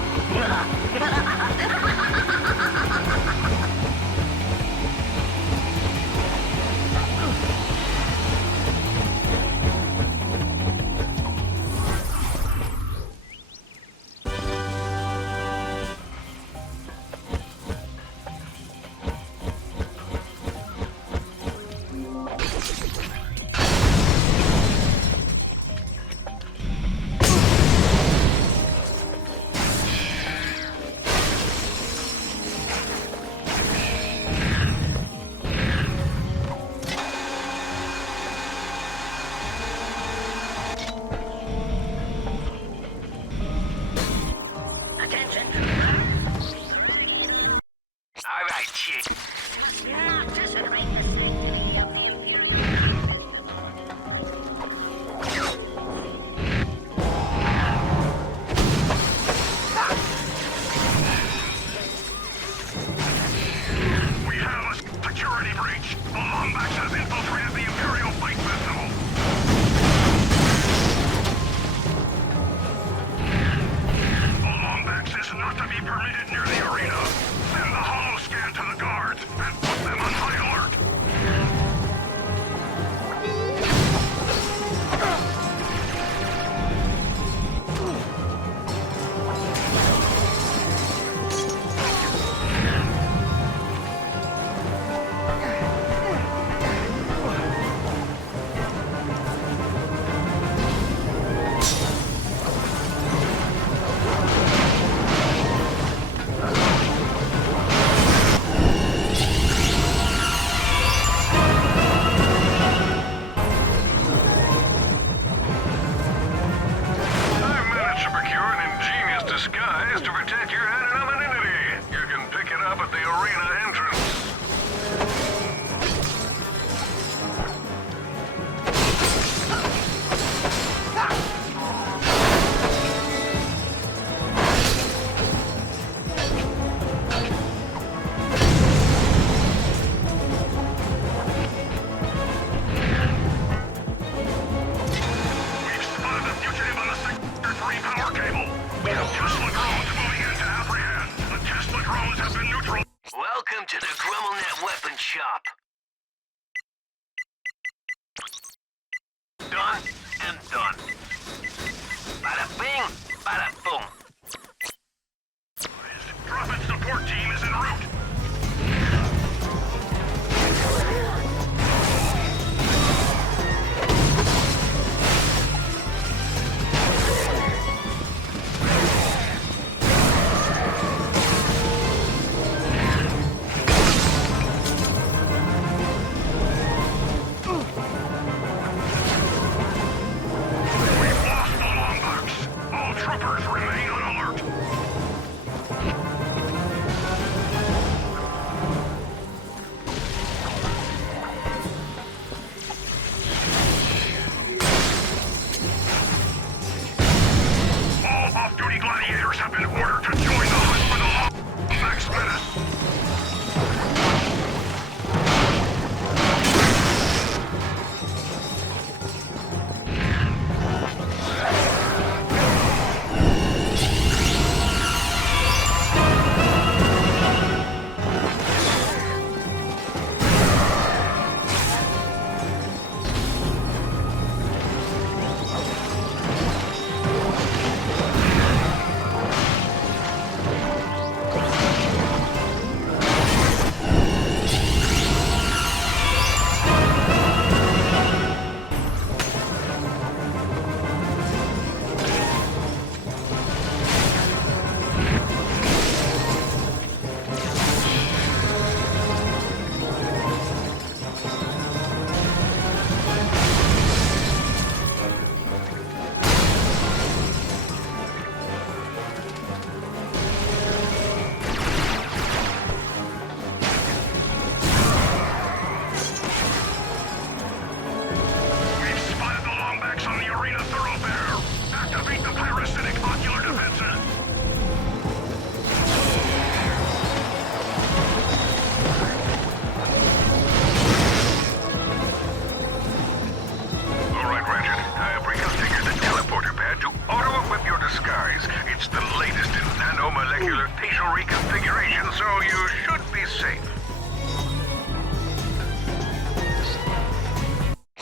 your facial reconfiguration, so you should be safe.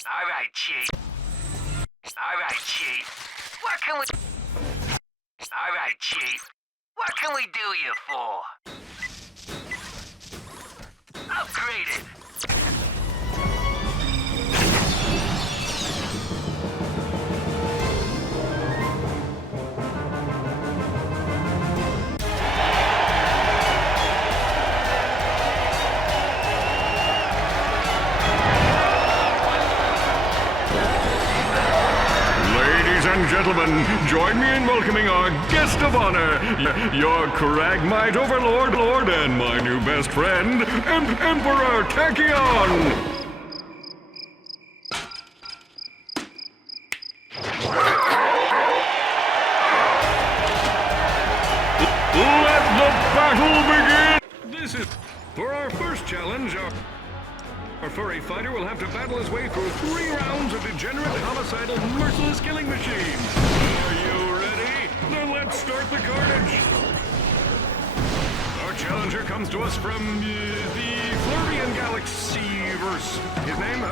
All right, Chief. All right, Chief. What can we... All right, Chief. What can we do you for? Upgraded. Ladies and gentlemen, join me in welcoming our guest of honor, your Cragmite Overlord, Lord, and my new best friend, Emperor Tachyon! Let the battle begin! This is for our first challenge. Our furry fighter will have to battle his way through 3 rounds of degenerate, homicidal, merciless killing machines. Are you ready? Then let's start the carnage. Our challenger comes to us from the Florian Galaxy-verse. His name,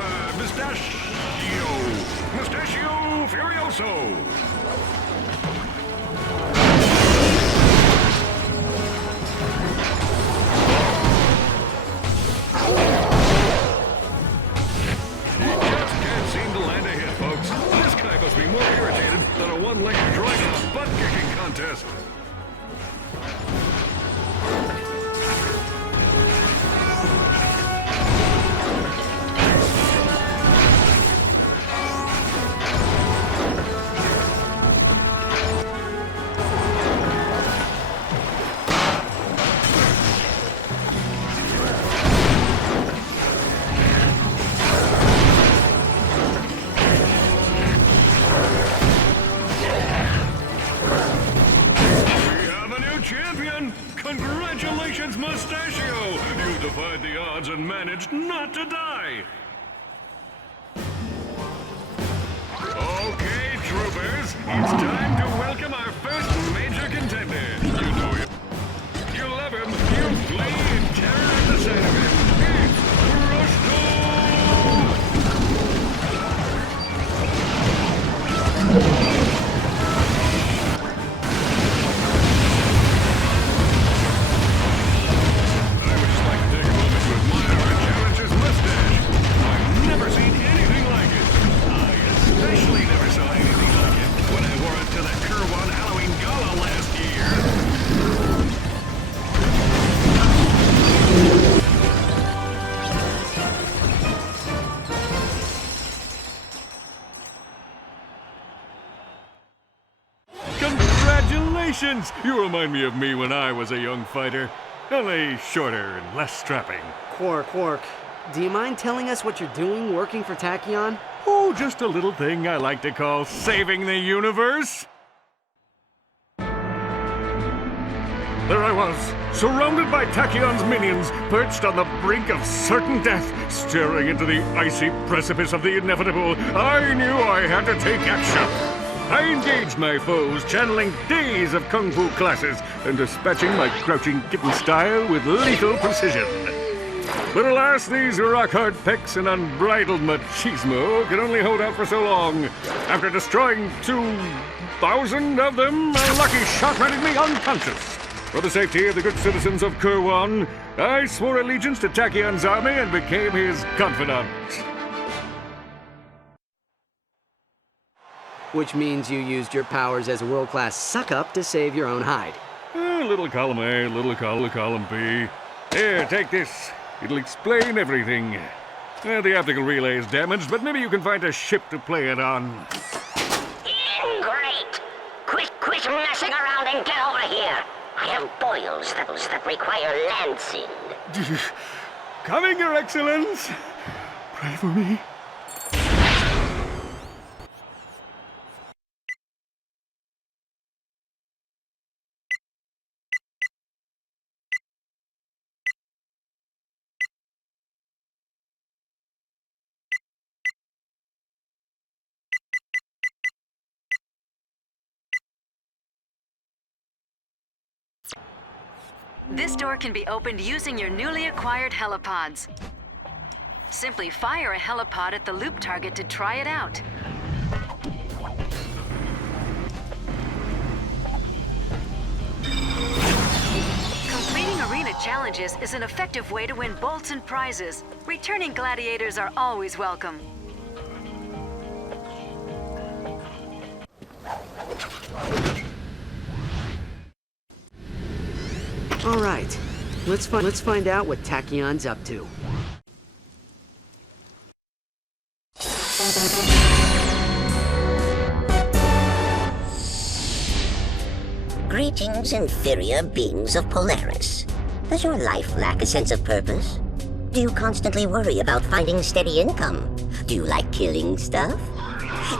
Mustachio Furioso. Must be more irritated than a one-legged droid in a butt-kicking contest. Congratulations, Mustachio! You defied the odds and managed not to die! Okay, troopers, it's time to welcome our first major contender. You know him. You love him. You flee in terror at the sight of him. It's Rushto! Congratulations! You remind me of me when I was a young fighter. Only shorter and less strapping. Quark, do you mind telling us what you're doing working for Tachyon? Oh, just a little thing I like to call saving the universe. There I was, surrounded by Tachyon's minions, perched on the brink of certain death, staring into the icy precipice of the inevitable. I knew I had to take action. I engaged my foes, channeling days of kung fu classes and dispatching my crouching kitten style with lethal precision. But alas, these rock-hard pecs and unbridled machismo can only hold out for so long. After destroying 2,000 of them, a lucky shot rendered me unconscious. For the safety of the good citizens of Kurwan, I swore allegiance to Tachyon's army and became his confidant. Which means you used your powers as a world-class suck-up to save your own hide. Little column A, little column B. Here, take this. It'll explain everything. The optical relay is damaged, but maybe you can find a ship to play it on. Great! Quit messing around and get over here! I have boils that require lancing. Coming, Your Excellence! Pray for me. This door can be opened using your newly acquired helipods. Simply fire a helipod at the loop target to try it out. Completing arena challenges is an effective way to win bolts and prizes. Returning gladiators are always welcome. All right, let's find out what Tachyon's up to. Greetings, inferior beings of Polaris. Does your life lack a sense of purpose? Do you constantly worry about finding steady income? Do you like killing stuff?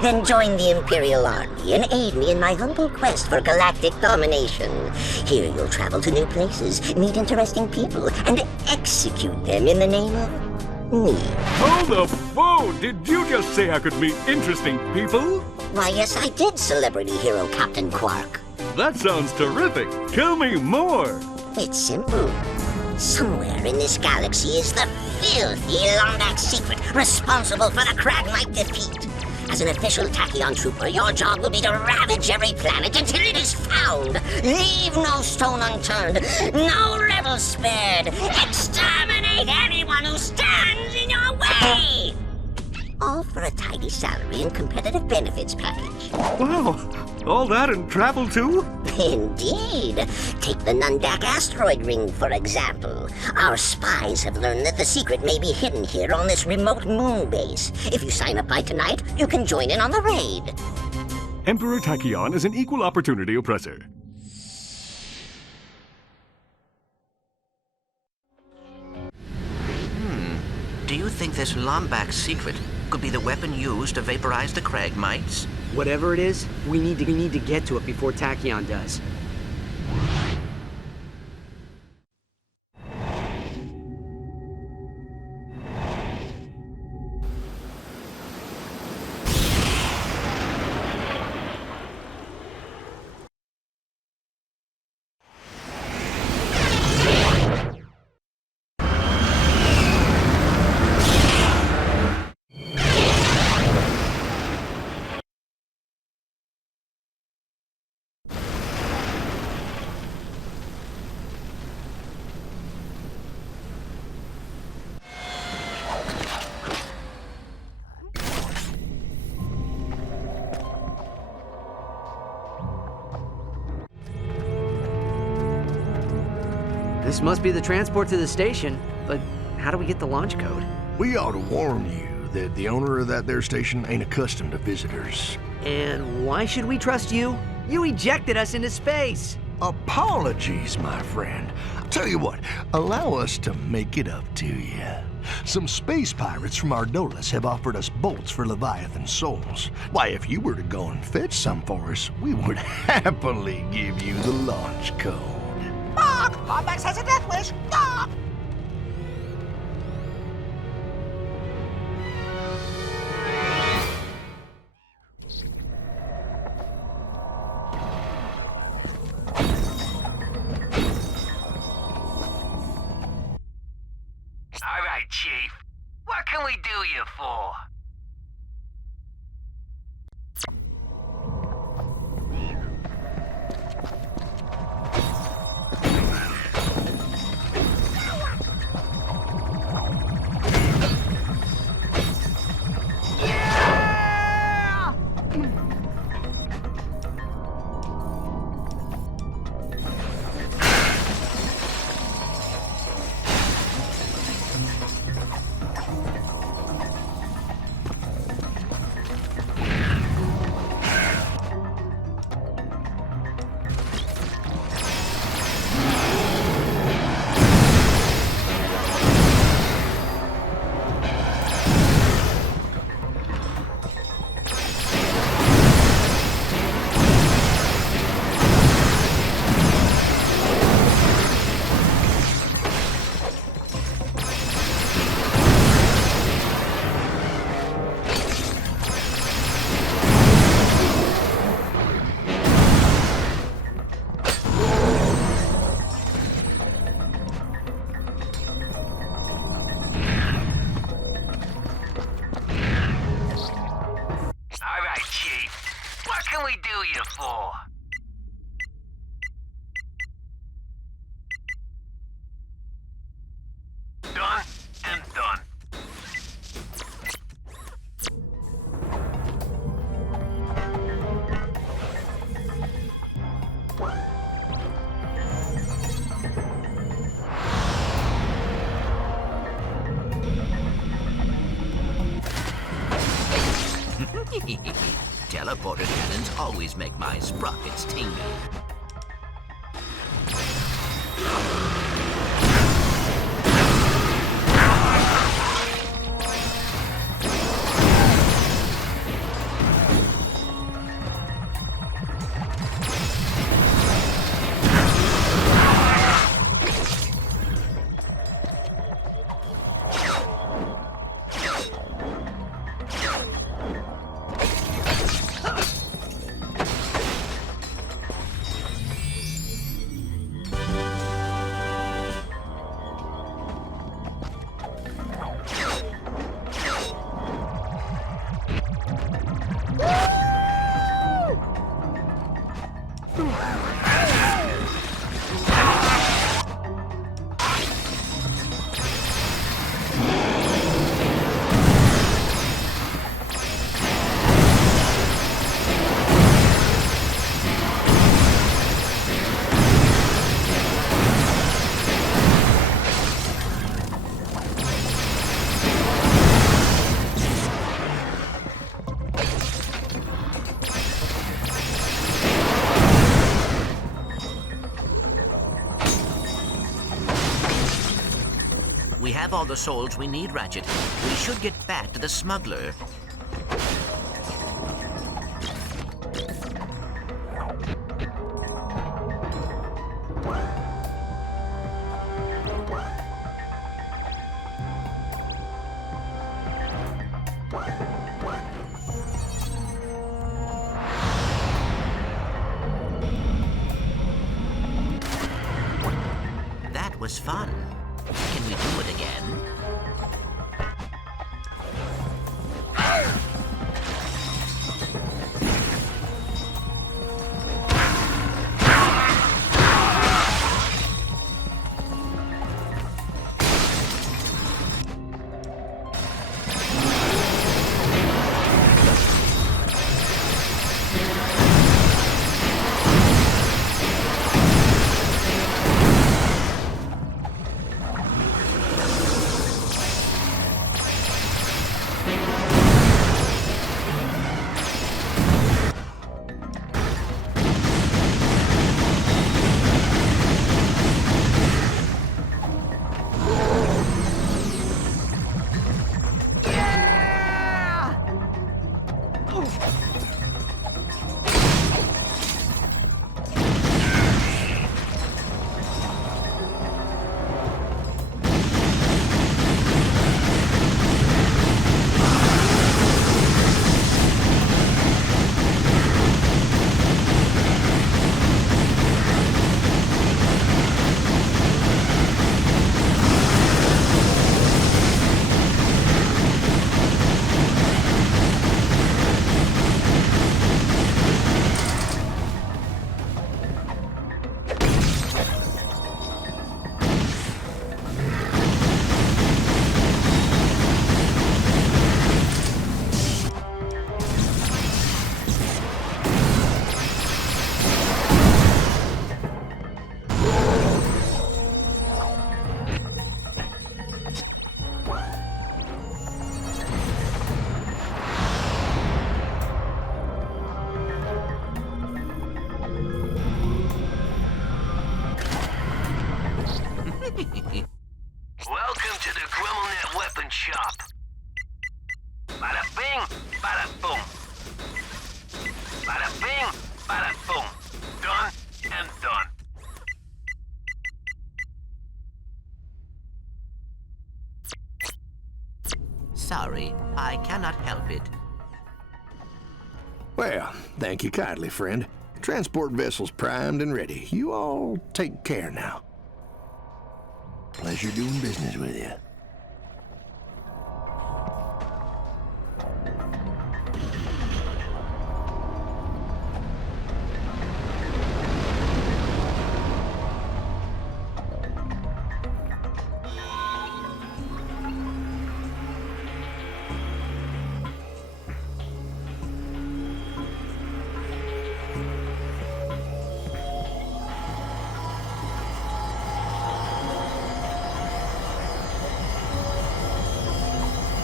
Then join the Imperial Army and aid me in my humble quest for galactic domination. Here you'll travel to new places, meet interesting people, and execute them in the name of me. Hold the phone! Did you just say I could meet interesting people? Why, yes, I did, celebrity hero Captain Quark. That sounds terrific. Tell me more. It's simple. Somewhere in this galaxy is the filthy Lombax secret responsible for the Kragmite defeat. As an official Tachyon trooper, your job will be to ravage every planet until it is found. Leave no stone unturned, no rebel spared. Exterminate anyone who stands in your way! All for a tidy salary and competitive benefits package. Wow, all that and travel too? Indeed. Take the Nundak asteroid ring, for example. Our spies have learned that the secret may be hidden here on this remote moon base. If you sign up by tonight, you can join in on the raid. Emperor Tachyon is an equal opportunity oppressor. Do you think this Lombax secret could be the weapon used to vaporize the Kragmites? Whatever it is, we need to get to it before Tachyon does. This must be the transport to the station, but how do we get the launch code? We ought to warn you that the owner of that there station ain't accustomed to visitors. And why should we trust you? You ejected us into space! Apologies, my friend. Tell you what, allow us to make it up to you. Some space pirates from Ardolis have offered us bolts for Leviathan souls. Why, if you were to go and fetch some for us, we would happily give you the launch code. Lombax has a death wish! All right, Chief. What can we do you for? Teleporter cannons always make my sprockets tingle. We have all the souls we need, Ratchet. We should get back to the smuggler. That was fun. Can we do it again? Welcome to the GremmelNet Weapon Shop. Bada bing, bada boom. Bada bing, bada boom. Done and done. Sorry, I cannot help it. Well, thank you kindly, friend. Transport vessel's primed and ready. You all take care now. Pleasure doing business with you.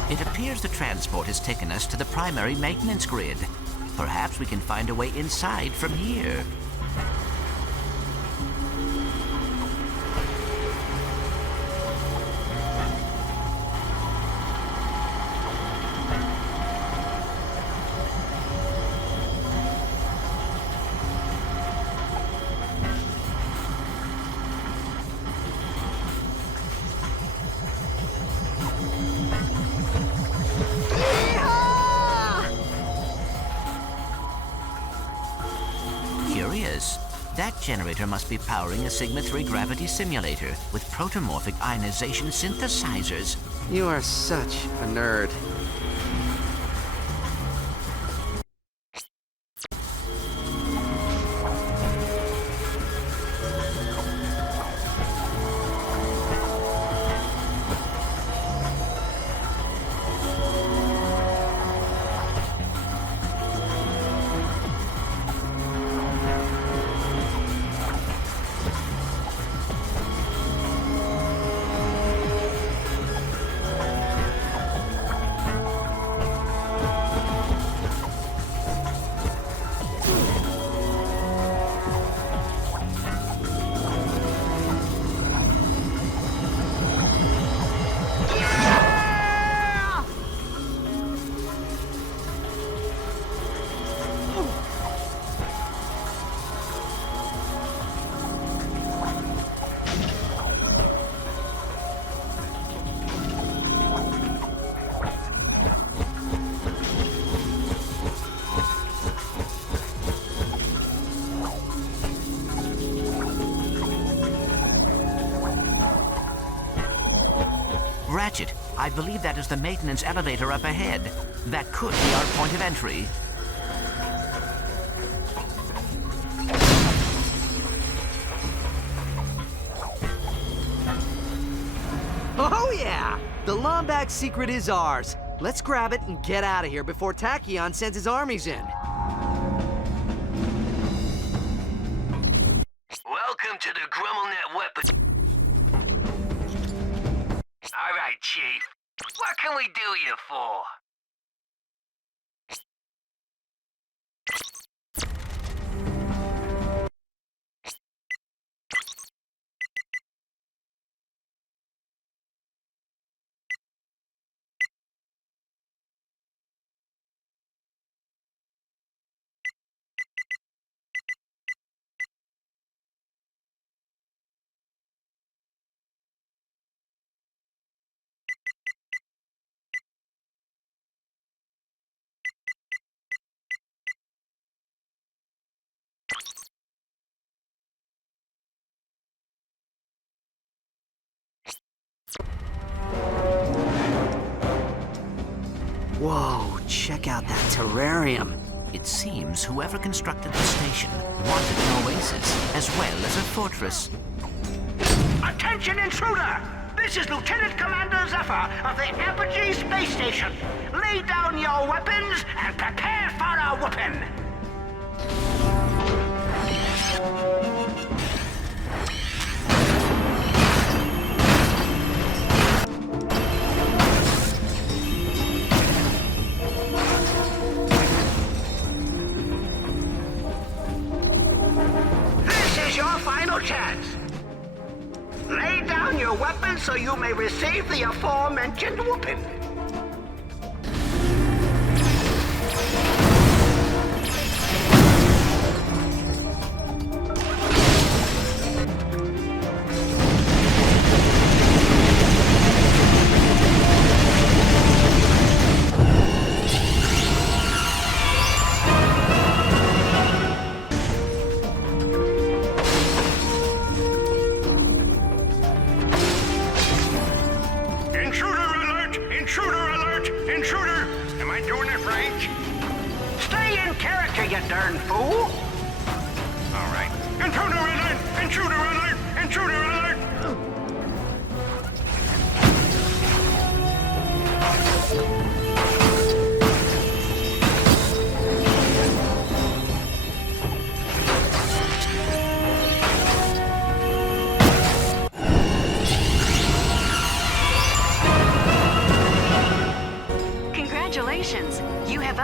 It appears the transport has taken us to the primary maintenance grid. Perhaps we can find a way inside from here. That generator must be powering a Sigma-3 gravity simulator with protomorphic ionization synthesizers. You are such a nerd. Ratchet, I believe that is the maintenance elevator up ahead. That could be our point of entry. Oh yeah! The Lombax secret is ours. Let's grab it and get out of here before Tachyon sends his armies in. Welcome to the GrumbleNet weapon. All right, Chief. What can we do you for? Whoa, check out that terrarium. It seems whoever constructed the station wanted an oasis as well as a fortress. Attention, intruder! This is Lieutenant Commander Zephyr of the Apogee Space Station. Lay down your weapons and prepare for a whooping. Chance. Lay down your weapons so you may receive the aforementioned whooping.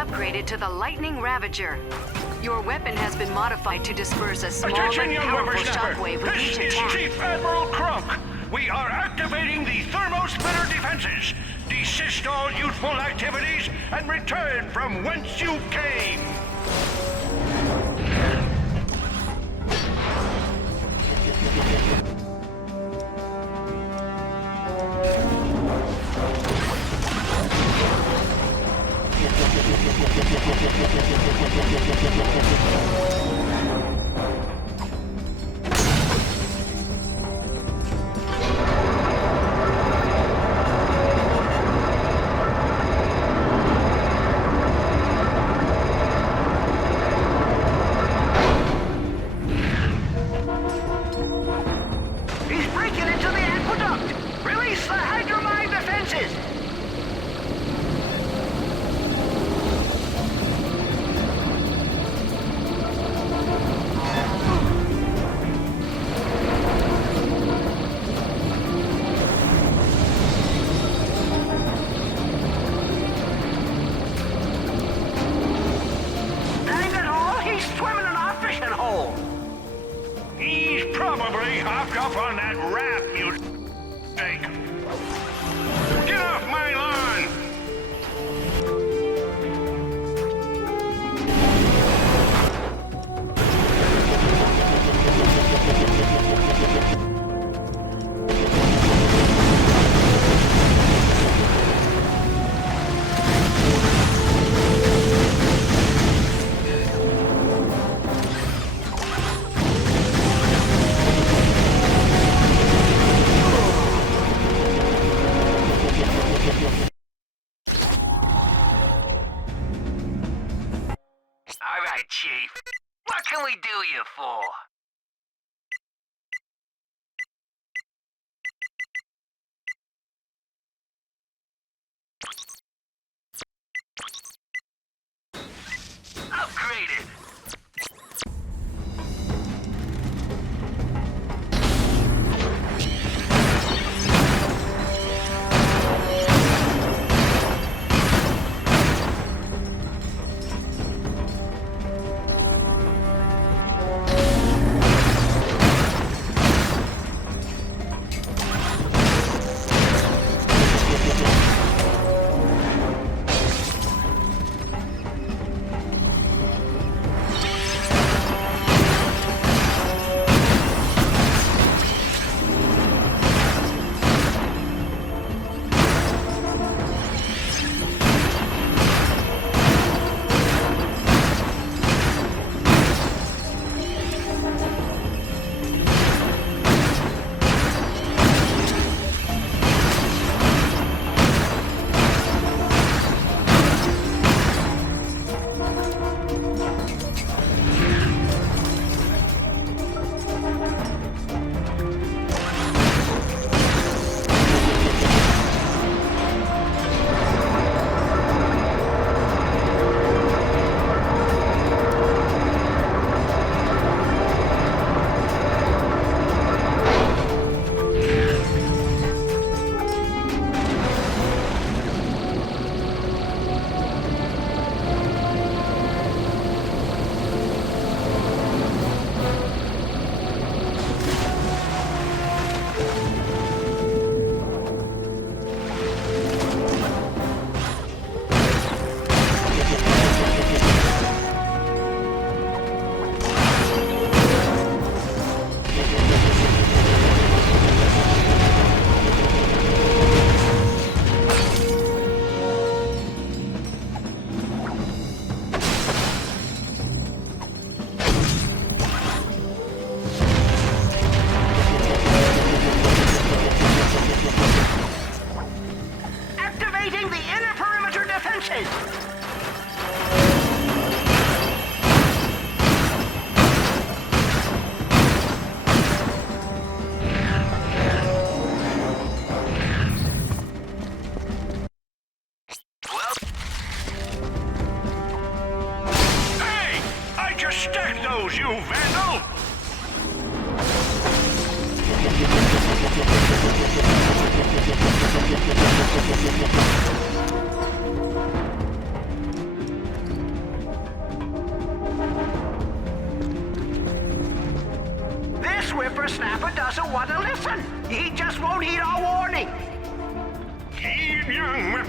upgraded to the Lightning Ravager. Your weapon has been modified to disperse a small Attention, and young powerful whippersnapper! shockwave with This each is attack. Chief Admiral Clank. We are activating the thermosplitter defenses. Desist all youthful activities and return from whence you came. He's breaking into the aqueduct! Release the hydromine defenses! Dang it all, he's swimming in our fishing hole! He's probably hopped up on that raft, you steak. Get off my lawn! All right, Chief. What can we do you for? Upgraded.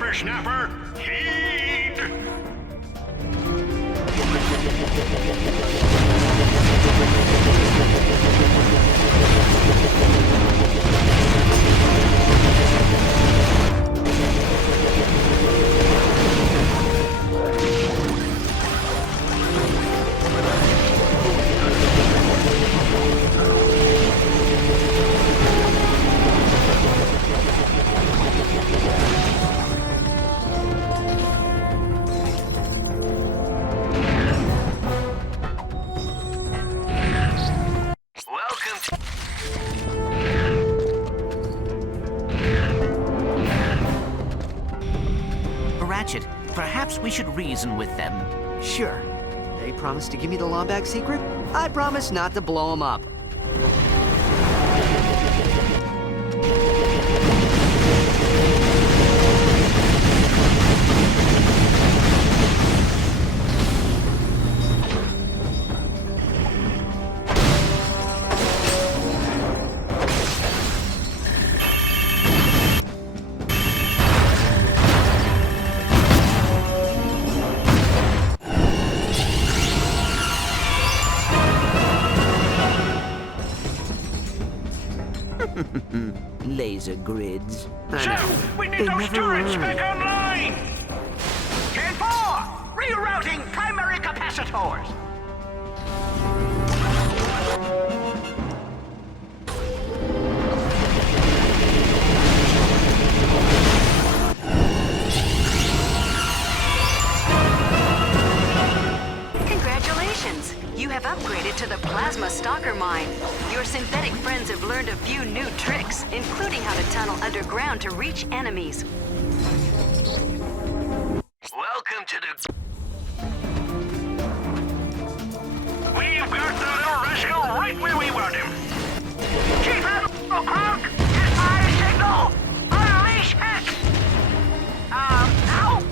whippersnapper. Heed! Ratchet, perhaps we should reason with them. Sure. They promised to give me the Lombag secret. I promise not to blow them up. Laser grids. Chef, we need those turrets back online! Gen 4! Rerouting primary capacitors! Congratulations! You have upgraded to the Plasma Stalker Mine. Your synthetic friends have learned a few new tricks, including how to tunnel underground to reach enemies. Welcome to the... We've got the little rascal right where we want him. Chief Admiral Clank, is my signal! Unleash Hex! Now?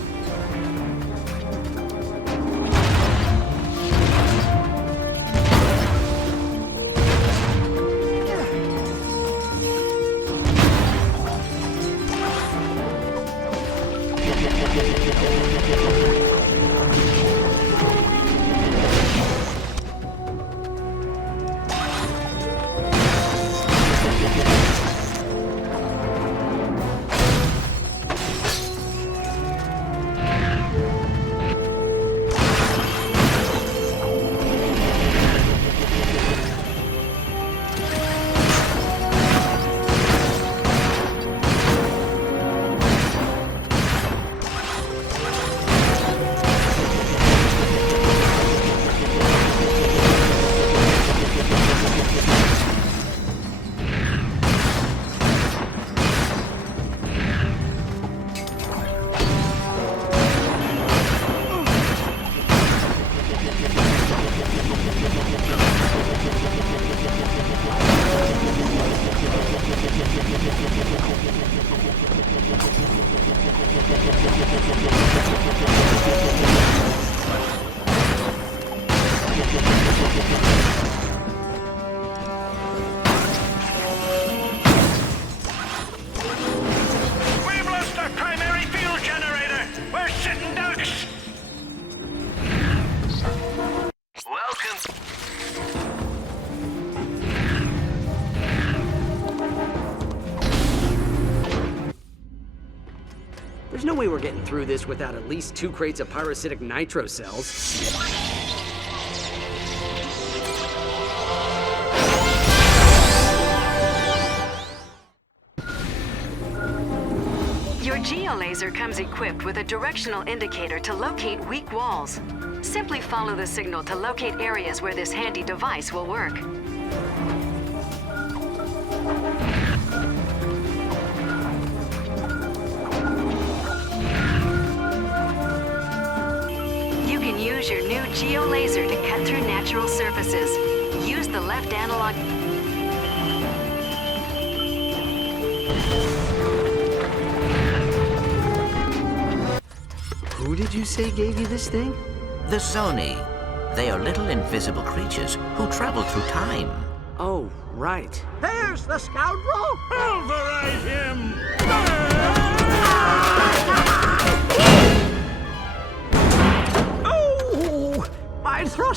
There's no way we're getting through this without at least 2 crates of pyrocytic nitro cells. Your geolaser comes equipped with a directional indicator to locate weak walls. Simply follow the signal to locate areas where this handy device will work. You can use your new geolaser to cut through natural surfaces. Use the left analog... Who did you say gave you this thing? The Sony. They are little invisible creatures who travel through time. Oh, right. There's the scoundrel! Pulverize him!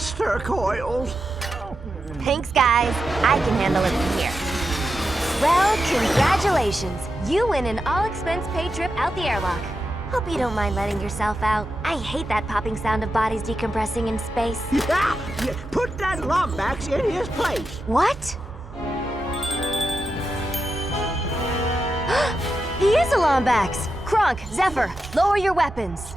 Master Coils. Thanks, guys. I can handle it from here. Well, congratulations. You win an all-expense-paid trip out the airlock. Hope you don't mind letting yourself out. I hate that popping sound of bodies decompressing in space. Yeah, put that Lombax in his place. What? He is a Lombax! Kronk, Zephyr, lower your weapons.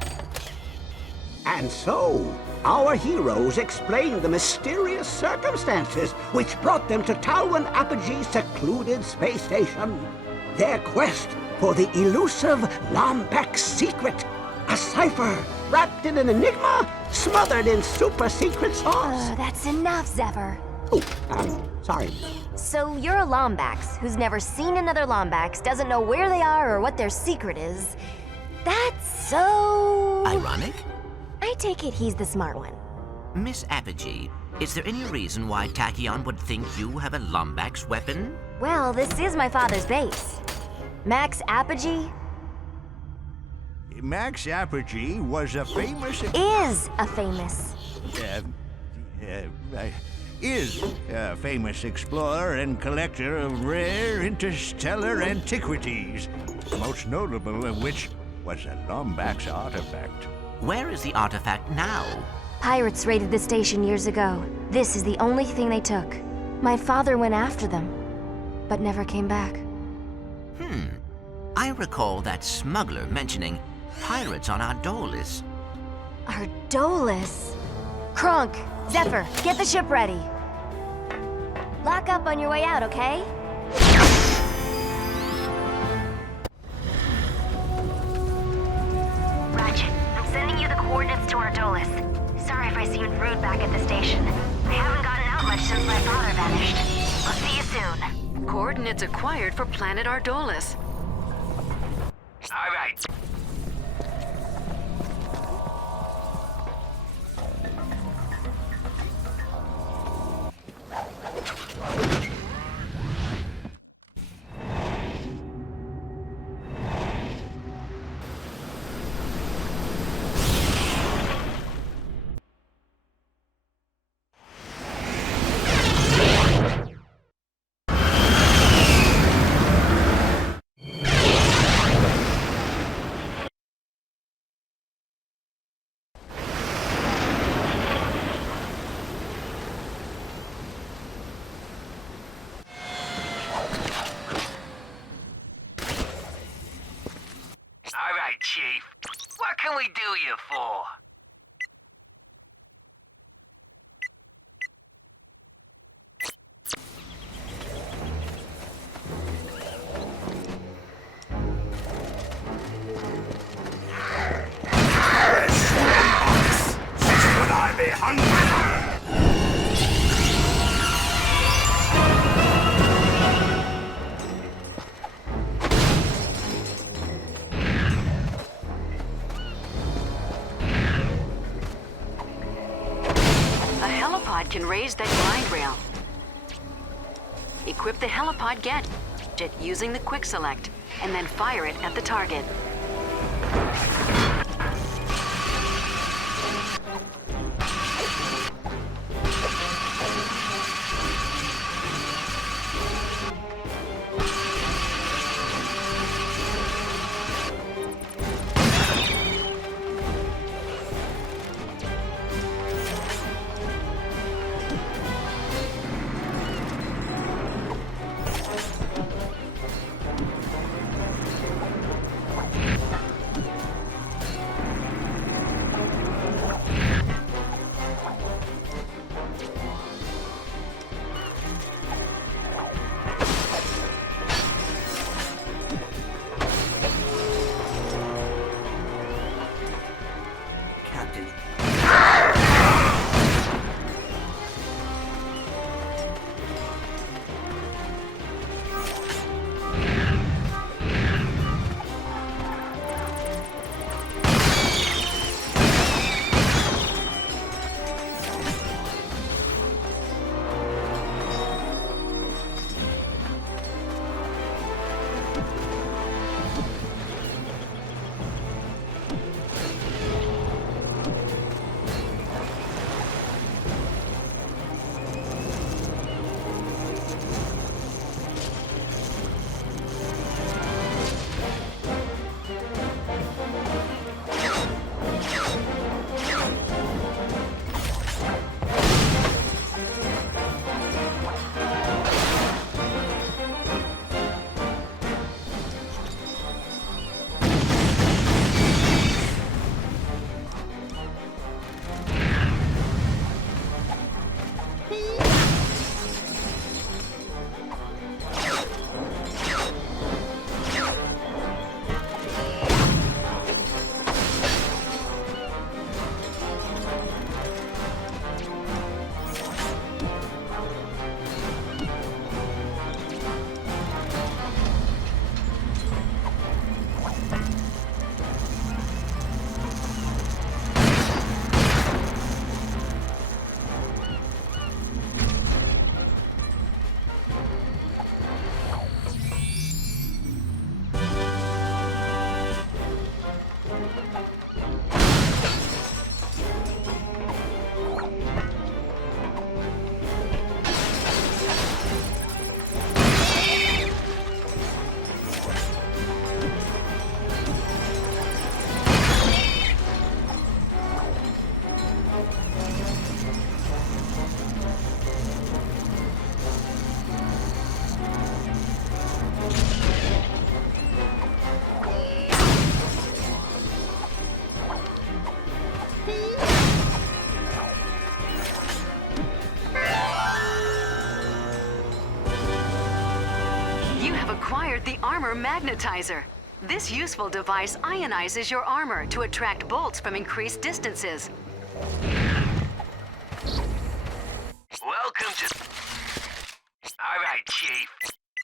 And so, our heroes explained the mysterious circumstances which brought them to Talwyn Apogee's secluded space station. Their quest for the elusive Lombax secret. A cipher wrapped in an enigma, smothered in super-secret sauce. That's enough, Zephyr. Oh, sorry. So you're a Lombax who's never seen another Lombax, doesn't know where they are or what their secret is. That's so... ironic? I take it he's the smart one. Miss Apogee, is there any reason why Tachyon would think you have a Lombax weapon? Well, this is my father's base. Max Apogee? Max Apogee was a famous... Is a famous explorer and collector of rare interstellar antiquities, most notable of which was a Lombax artifact. Where is the artifact now? Pirates raided the station years ago. This is the only thing they took. My father went after them, but never came back. I recall that smuggler mentioning pirates on Ardolis. Ardolis? Kronk, Zephyr, get the ship ready. Lock up on your way out, okay? Ratchet, I'm sending you the coordinates to Ardolis. Sorry if I seemed rude back at the station. I haven't gotten out much since my father vanished. I'll see you soon. Coordinates acquired for planet Ardolis. All right. Chief. What can we do you for? Should I be hungry? Can raise that glide rail. Equip the helipod gadget using the quick select, and then fire it at the target. Armor Magnetizer. This useful device ionizes your armor to attract bolts from increased distances. Welcome to... All right, Chief.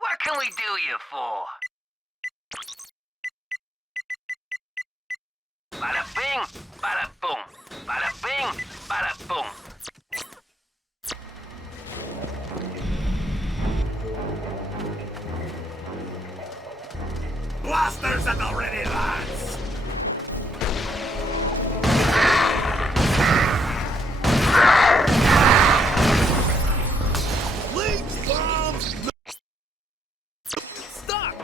What can we do you for? Bada bing, bada boom. Bada bing, bada boom. Blasters at the ready, lads! Leech bombs! Stop!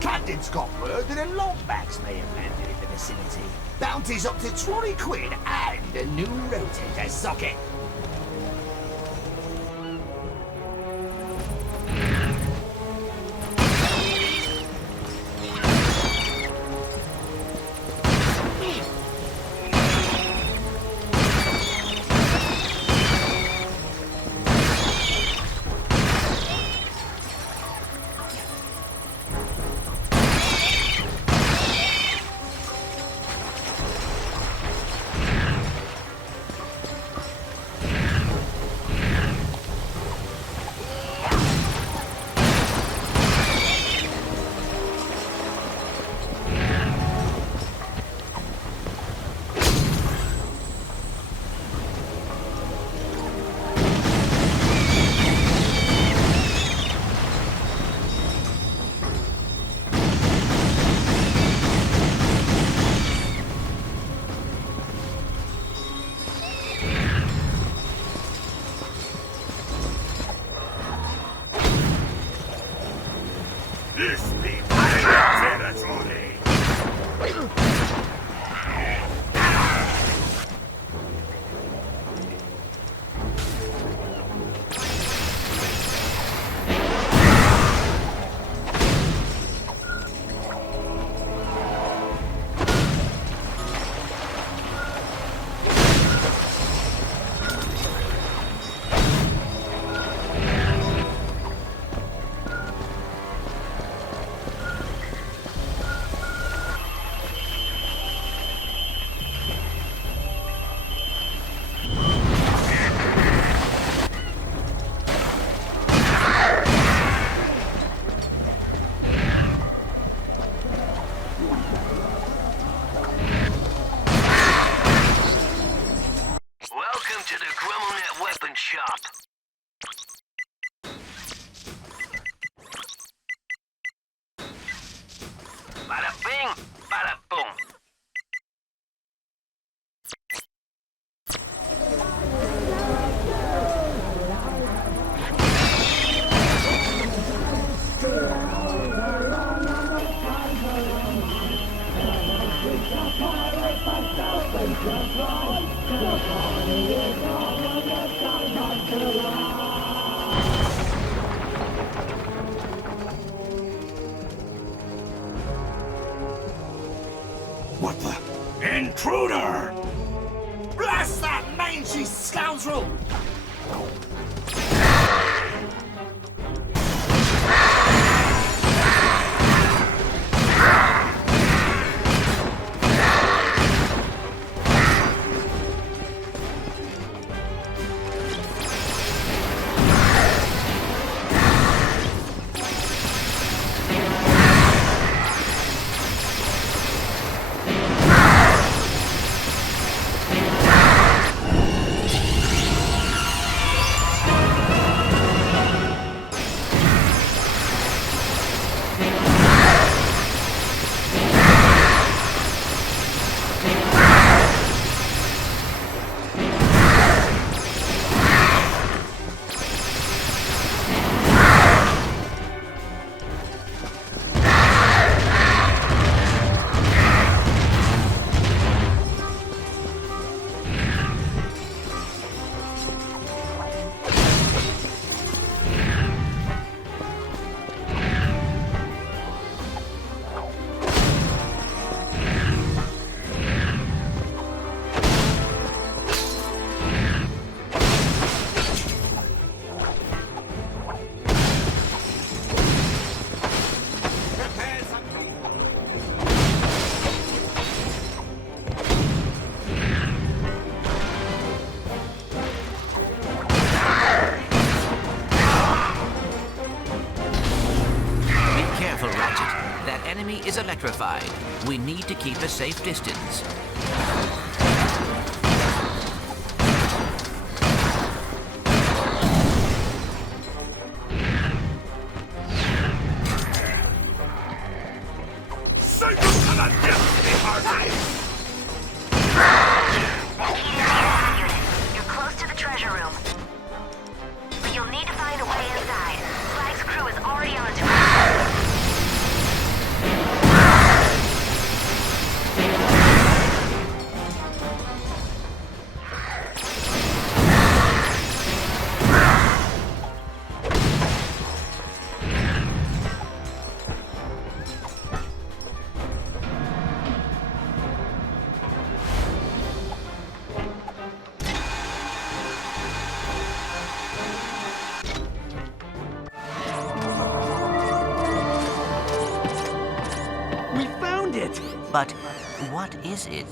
Captain's got word that a Longbacks may have landed in the vicinity. Bounty's up to 20 quid and a new rotator socket. This be pirate territory! Welcome to the GrumbleNet Weapon Shop. Bada bing, bada boom. What the? Intruder! Blast that mangy scoundrel! enemy is electrified. We need to keep a safe distance. You're close to the treasure room. But you'll need to find a way inside. Flag's crew is already onto it. We found it! But what is it?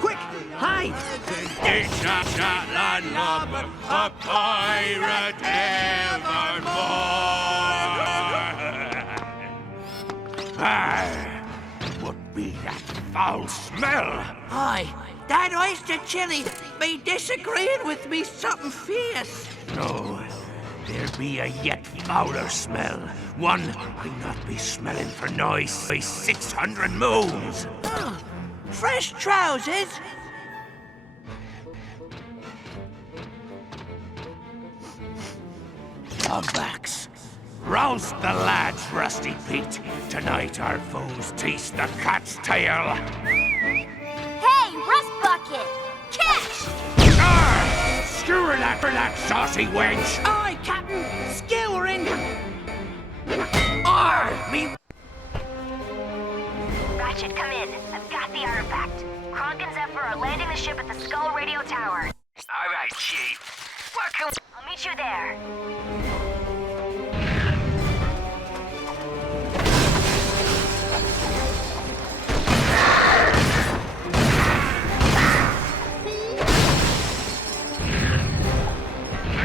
Quick, hide! It's not Scotland, a pirate evermore. What be that foul smell? Aye, that oyster chili be disagreeing with me something fierce. No, there be a yet fouler smell. One I not be smelling for noise 600 moons. Oh, fresh trousers? Lombacks. Roust the lads, Rusty Pete. Tonight our foes taste the cat's tail. Hey, Rust Bucket! Catch! Skewer that for that saucy wench. Aye, Captain, skewering. Me. Ratchet, come in. I've got the artifact. Cronk and Zephyr are landing the ship at the Skull Radio Tower. All right, Chief. What can I'll meet you there.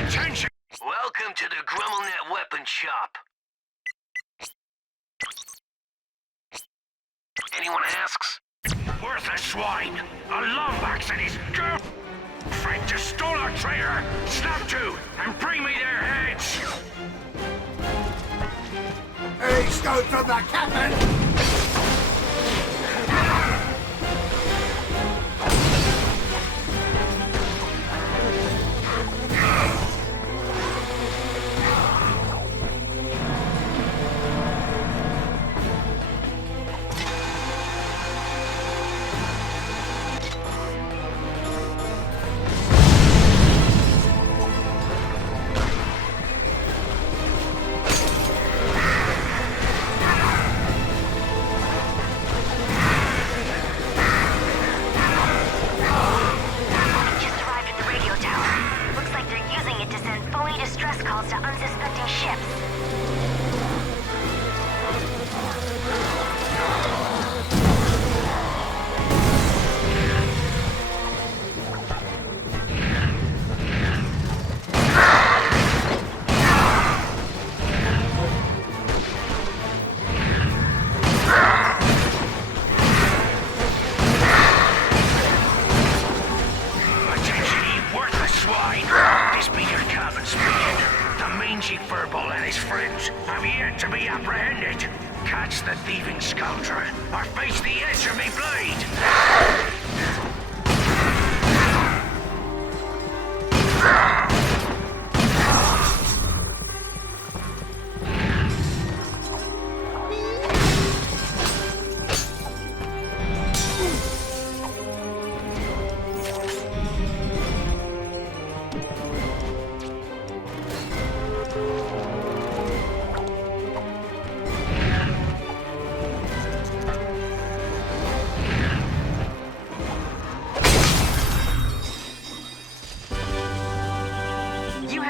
Attention! Welcome to the GrummelNet Weapon Shop. Anyone asks? Worthless swine. A Lombax and his girlfriend just stole our treasure. Snap to and bring me their heads. He's going from the captain! To unsuspecting ships. Attention, ye worthless swine. This be your cabin speaking. The mangy furball and his friends have yet to be apprehended. Catch the thieving scoundrel, or face the edge of me blade.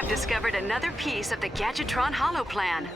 Discovered another piece of the Gadgetron holoplan.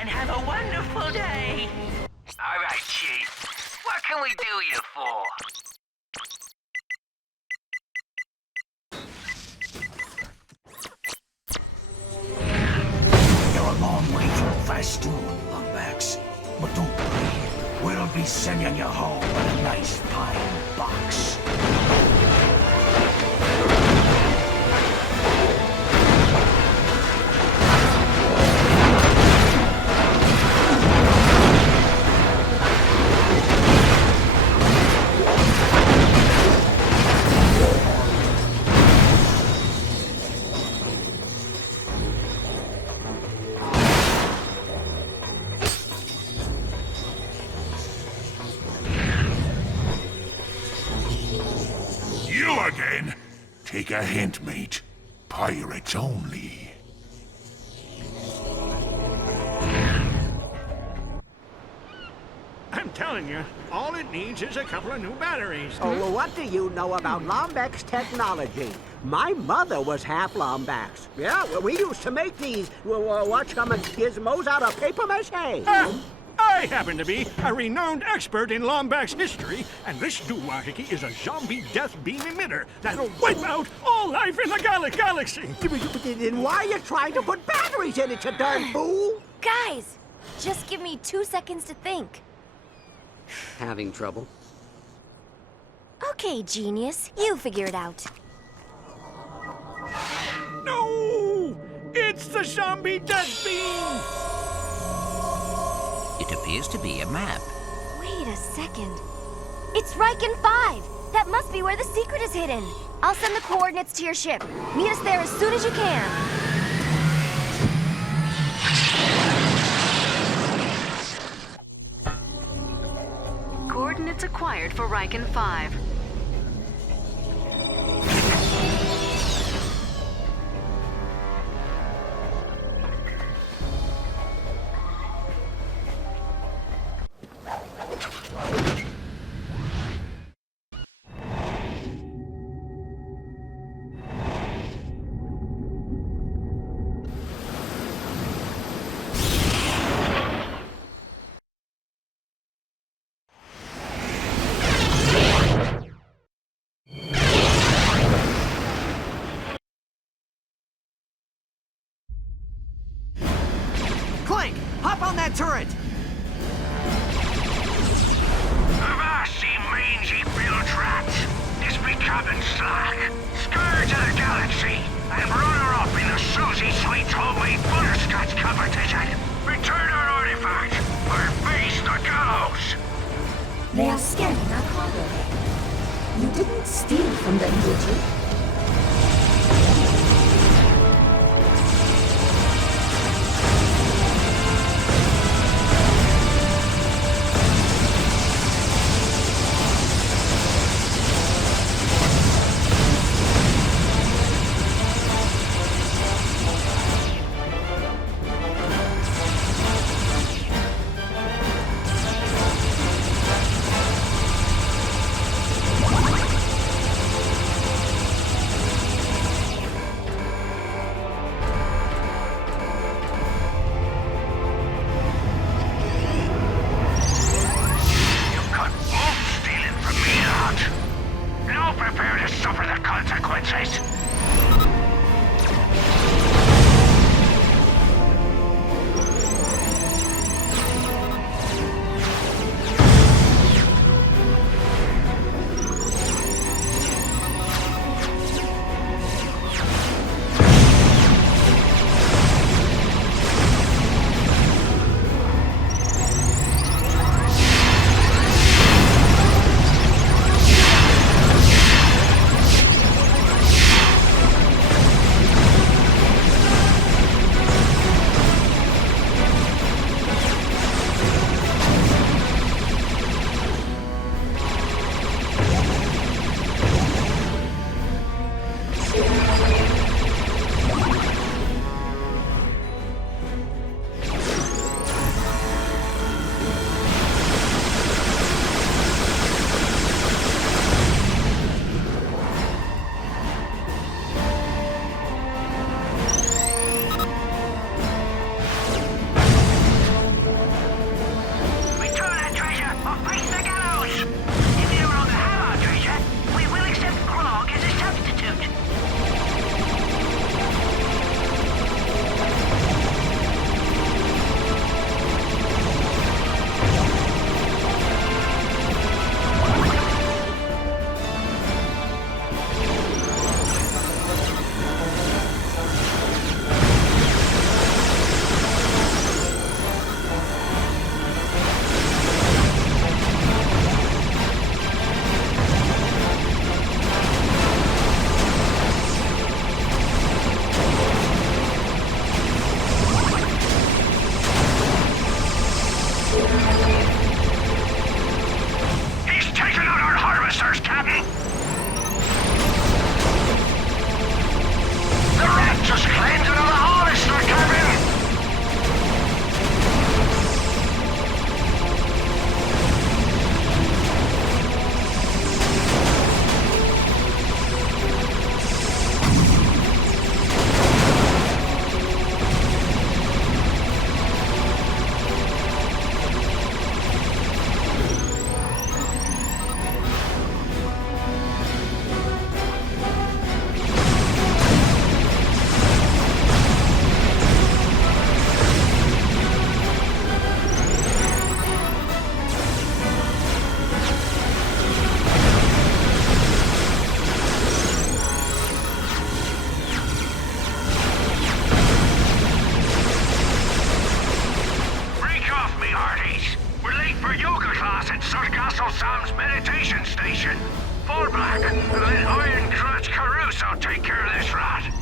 and have a wonderful day. All right, Chief. What can we do you for? You're a long way from Fastoon, Longbacks. But don't worry. We'll be sending you home in a nice pine box. Again? Take a hint, mate. Pirates only. I'm telling you, all it needs is a couple of new batteries. Oh, well, what do you know about Lombax technology? My mother was half Lombax. Yeah, well, we used to make these, gizmos out of paper mache. I happen to be a renowned expert in Lombax history, and this doohickey is a zombie death beam emitter that'll wipe out all life in the galaxy. Then why are you trying to put batteries in it, you darn fool? Guys, just give me 2 seconds to think. Having trouble? Okay, genius. You figure it out. No! It's the zombie death beam! It appears to be a map. Wait a second. It's Riken 5! That must be where the secret is hidden. I'll send the coordinates to your ship. Meet us there as soon as you can. Coordinates acquired for Riken 5. Clank, hop on that turret! Avasti, mangy bilge rat! It's becoming slack. Scourge of the galaxy, and run her up in a Susie Sweet's homemade butterscotch competition. Return our artifact, or face the gallows! They are scanning our cargo. You didn't steal from them, did you? Sorry, Arties. We're late for yoga class at Sir Castle Sam's meditation station. Fall back and let Iron Crotch Caruso take care of this rat.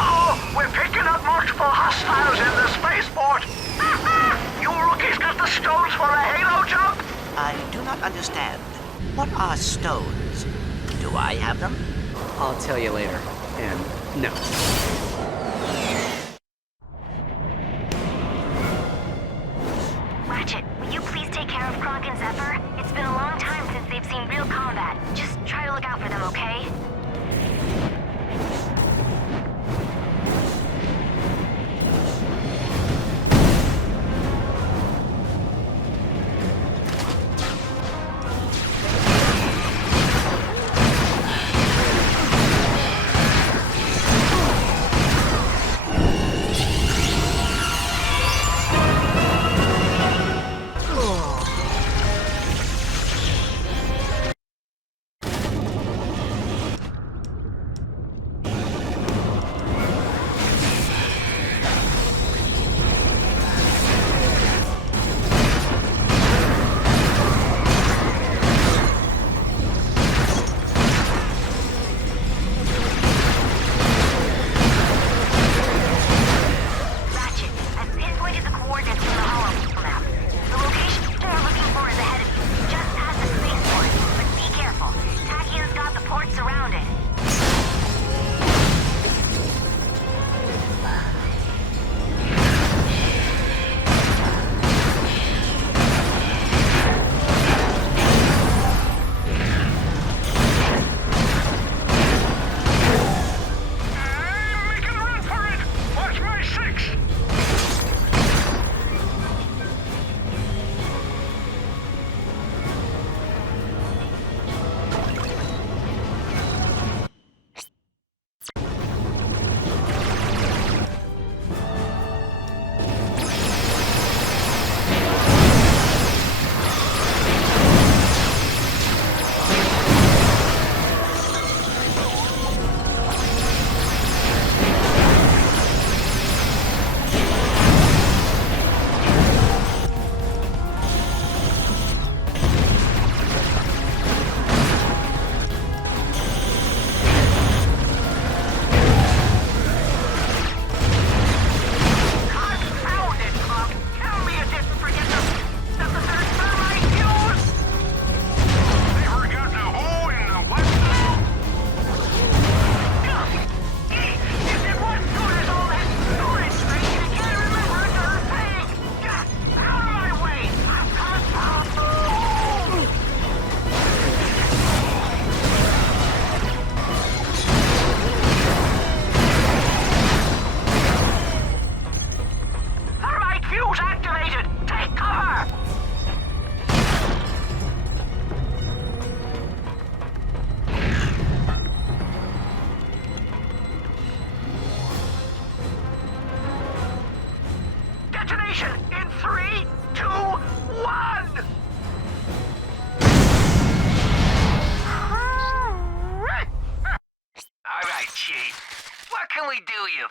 Oh, we're picking up multiple hostiles in the spaceport. You rookies got the stones for a halo jump? I do not understand. What are stones? Do I have them? I'll tell you later. And no. Ratchet, will you please take care of Clank and Zephyr? It's been a long time since they've seen real combat. Just try to look out for them, okay?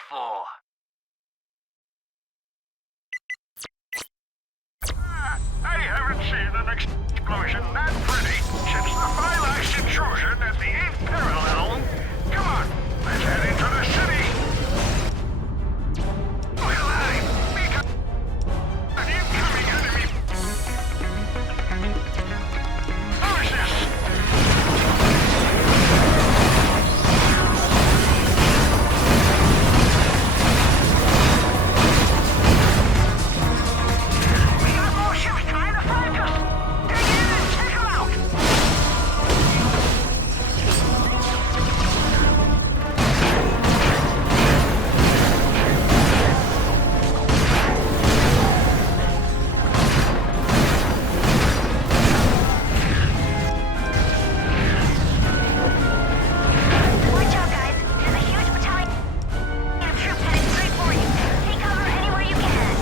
for? I haven't seen an explosion that pretty since the Phylax intrusion at the 8th parallel. Come on, let's head into the city. Well, an incoming enemy forces. We got more ships trying to flank us. Dig in and take them out. Watch out, guys. There's a huge battalion of troops headed straight for you. Take cover anywhere you can.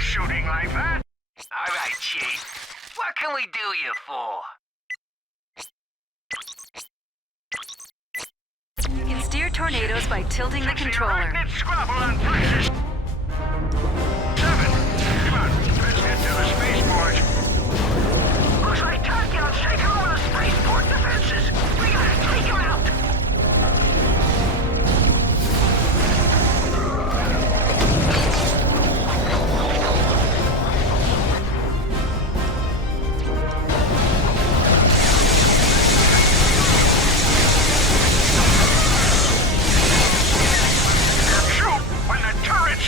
Shooting like that? All right, Chief. What can we do you for? You can steer tornadoes by tilting the controller. Squabble on places. 7. Come on, let's get to the spaceport. Looks like Tachyon's taking over the spaceport defenses. We gotta take him out. Shoot when the turret's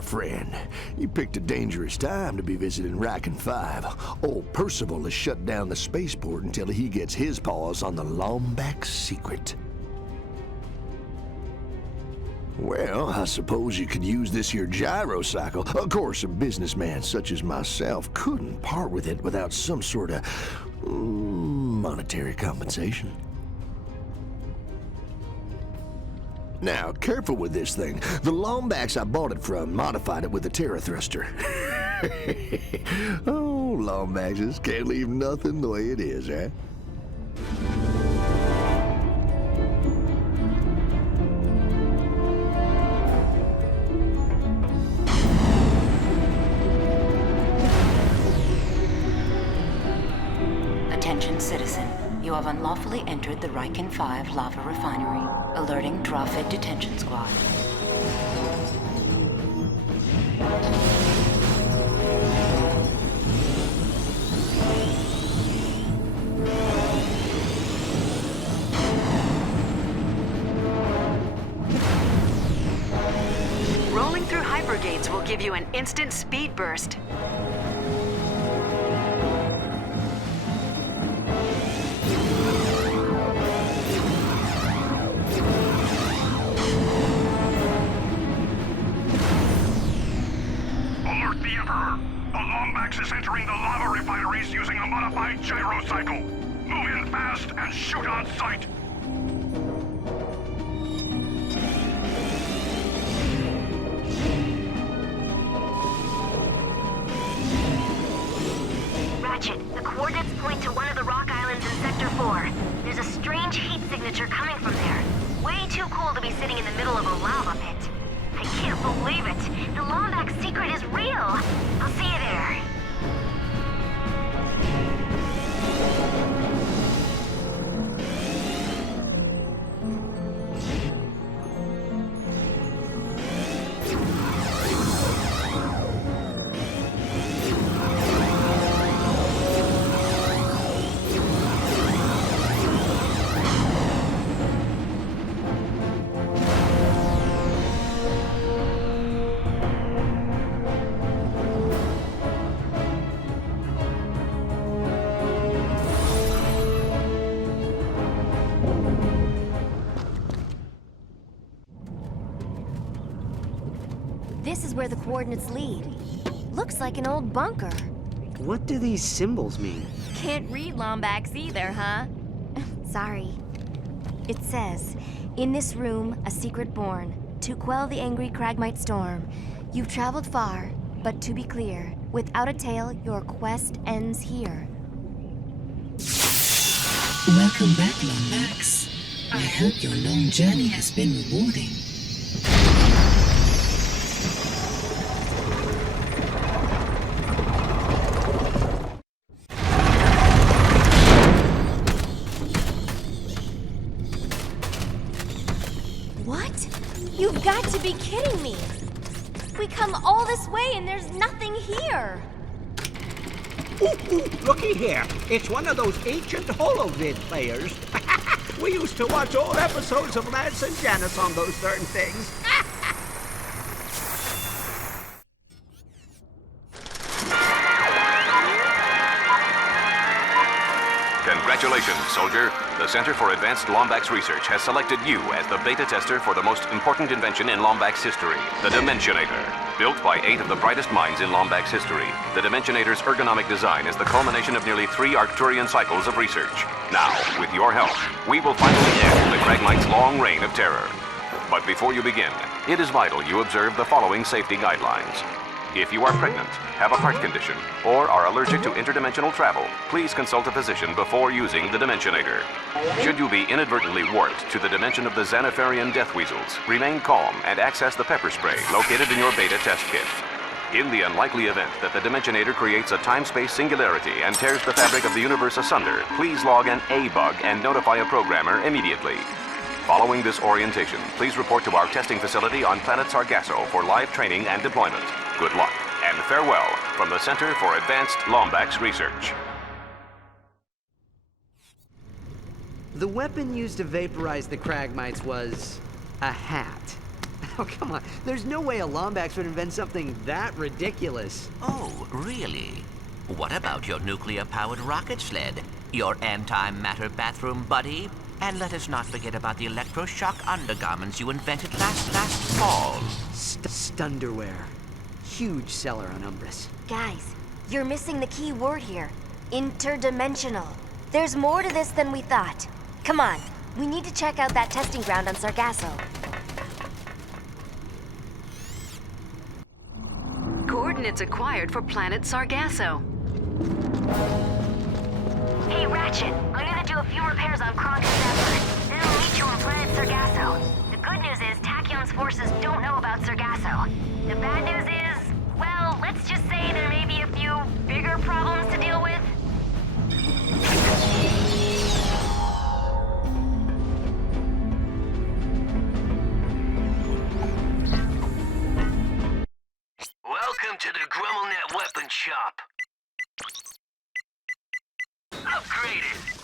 there, friend. You picked a dangerous time to be visiting Rackham 5. Old Percival has shut down the spaceport until he gets his paws on the Lombax secret. Well, I suppose you could use this here gyrocycle. Of course, a businessman such as myself couldn't part with it without some sort of monetary compensation. Now, careful with this thing. The Lombax I bought it from modified it with a Terra thruster. Oh, Lombaxes can't leave nothing the way it is, eh? Attention, citizen. You have unlawfully entered the Riken 5 lava refinery. Alerting Drawfit Detention Squad. Rolling through hypergates will give you an instant speed burst. Is entering the lava refineries using a modified gyrocycle. Move in fast and shoot on sight. Ratchet, the coordinates point to one of the rock islands in Sector 4. There's a strange heat signature coming from there. Way too cool to be sitting in the middle of a lava pit. I can't believe it. The Lombax secret is real. I'll see you there. This is where the coordinates lead. Looks like an old bunker. What do these symbols mean? Can't read Lombax either, huh? Sorry. It says, in this room, a secret born, to quell the angry Cragmite storm. You've traveled far, but to be clear, without a tale, your quest ends here. Welcome back, Lombax. I hope your long journey has been rewarding. What? You've got to be kidding me! We come all this way and there's nothing here! Ooh, looky here. It's one of those ancient holovid players. We used to watch old episodes of Lance and Janice on those darn things. Congratulations, soldier. The Center for Advanced Lombax Research has selected you as the beta tester for the most important invention in Lombax history, the Dimensionator. Built by 8 of the brightest minds in Lombax history, the Dimensionator's ergonomic design is the culmination of nearly 3 Arcturian cycles of research. Now, with your help, we will finally end the Cragmite's long reign of terror. But before you begin, it is vital you observe the following safety guidelines. If you are pregnant, have a heart condition, or are allergic to interdimensional travel, please consult a physician before using the Dimensionator. Should you be inadvertently warped to the dimension of the Xanatharian death weasels, remain calm and access the pepper spray located in your beta test kit. In the unlikely event that the Dimensionator creates a time-space singularity and tears the fabric of the universe asunder, please log an A-bug and notify a programmer immediately. Following this orientation, please report to our testing facility on planet Sargasso for live training and deployment. Good luck, and farewell from the Center for Advanced Lombax Research. The weapon used to vaporize the Cragmites was a hat. Oh, come on. There's no way a Lombax would invent something that ridiculous. Oh, really? What about your nuclear-powered rocket sled? Your antimatter bathroom buddy? And let us not forget about the electroshock undergarments you invented last fall. Stunderwear. Huge seller on Umbris. Guys, you're missing the key word here. Interdimensional. There's more to this than we thought. Come on, we need to check out that testing ground on Sargasso. Coordinates acquired for planet Sargasso. Hey, Ratchet, I'm gonna do a few repairs on Clank and Zephyr. Then I'll meet you on planet Sargasso. The good news is Tachyon's forces don't know about Sargasso. The bad news is, well, let's just say there may be a few bigger problems to deal with. Welcome to the GrummelNet Weapon Shop. Upgraded.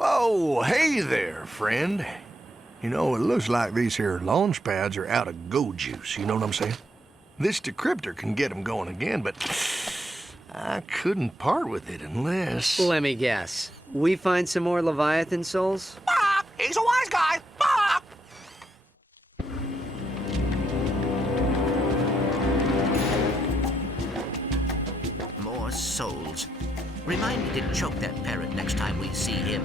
Oh, hey there, friend. You know, it looks like these here launch pads are out of go juice, you know what I'm saying? This decryptor can get them going again, but I couldn't part with it unless... Let me guess. We find some more Leviathan souls? Bob! He's a wise guy! Bob! More souls. Remind me to choke that parrot next time we see him.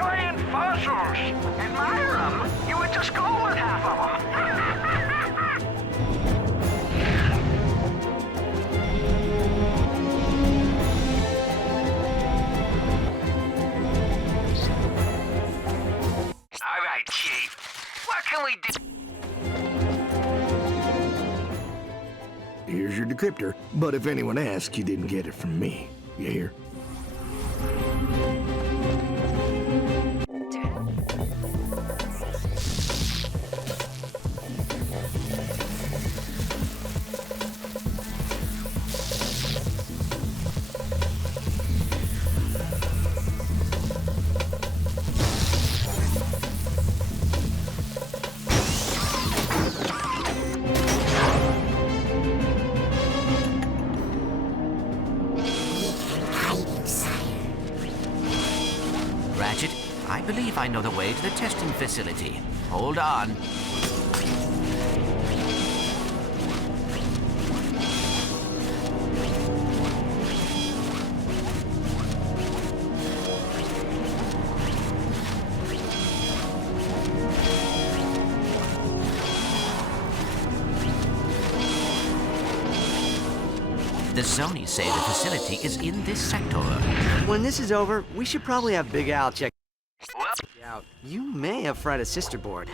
giant fossils. Admire them? You went to school with half of them. All right, Chief. What can we do? Here's your decryptor, but if anyone asks, you didn't get it from me. You hear? Ratchet, I believe I know the way to the testing facility. Hold on. The Zonies say the facility is in this sector. When this is over, we should probably have Big Al check out. You may have fried a sister board.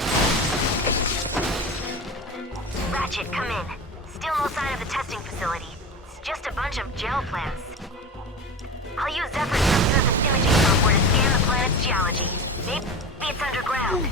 Ratchet, come in. Still no sign of the testing facility. It's just a bunch of gel plants. I'll use Zephyr's subsurface imaging software to scan the planet's geology. Maybe it's underground.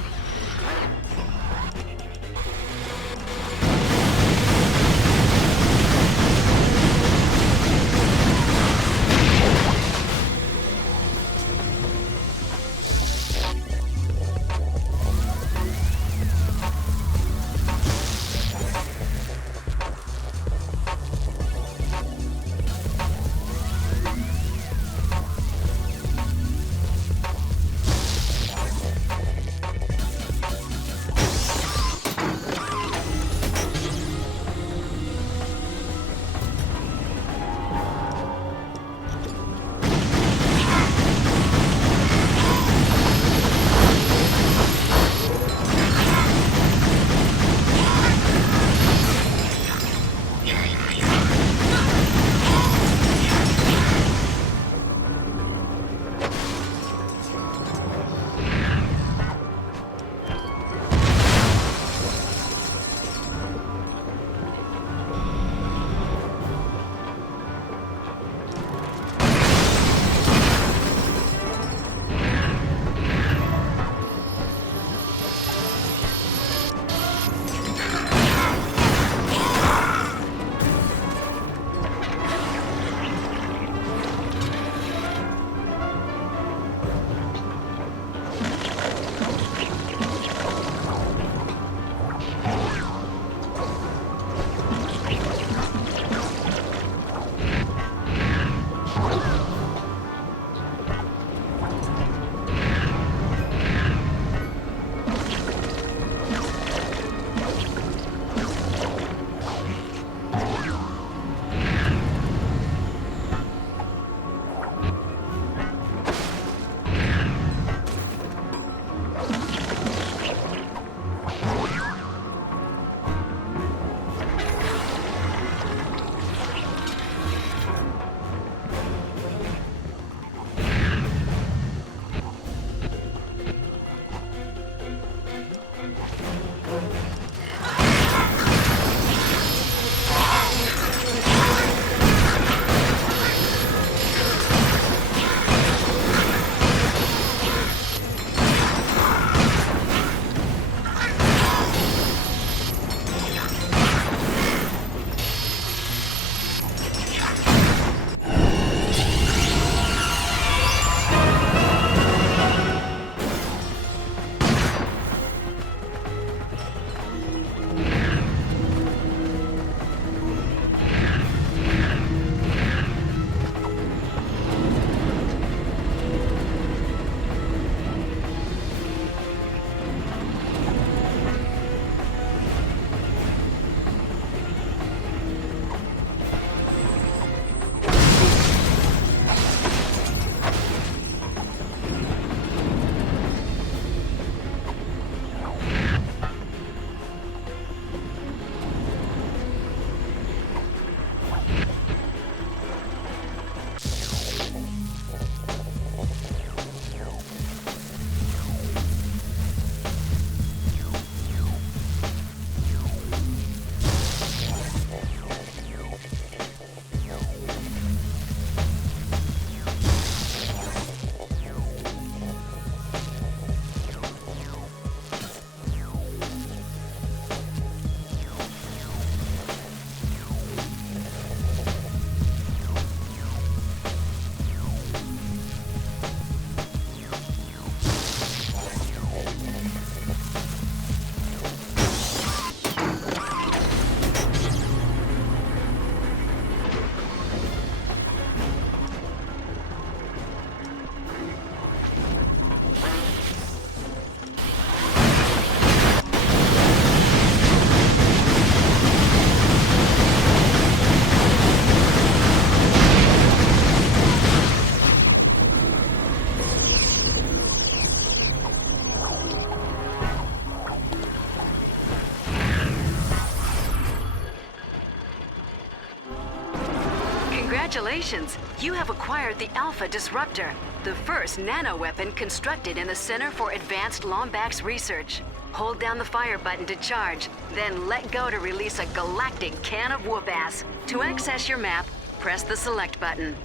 Congratulations! You have acquired the Alpha Disruptor, the first nano-weapon constructed in the Center for Advanced Lombax Research. Hold down the fire button to charge, then let go to release a galactic can of whoop-ass. To access your map, press the select button.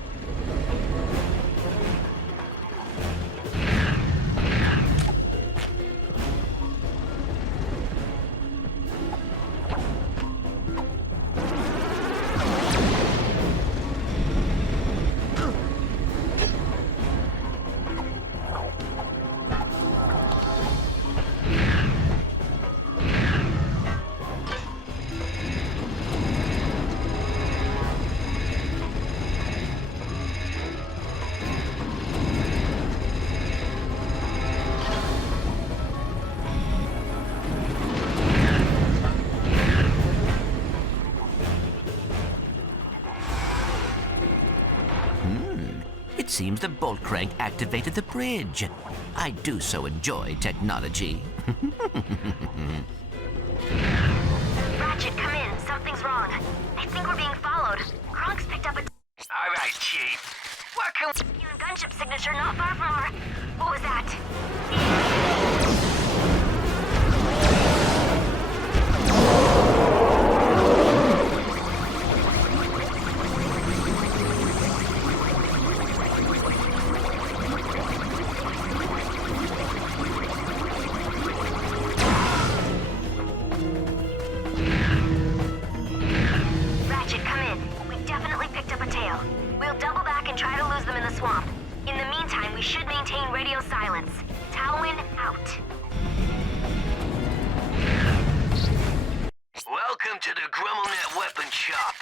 It seems the bolt crank activated the bridge. I do so enjoy technology. Ratchet, come in. Something's wrong. I think we're being followed. Kronk's picked up a... All right, Chief. What can we... gunship signature not far from our... What was that? Ratchet, come in. We definitely picked up a tail. We'll double back and try to lose them in the swamp. In the meantime, we should maintain radio silence. Talwyn out. Welcome to the GrummelNet Weapon Shop.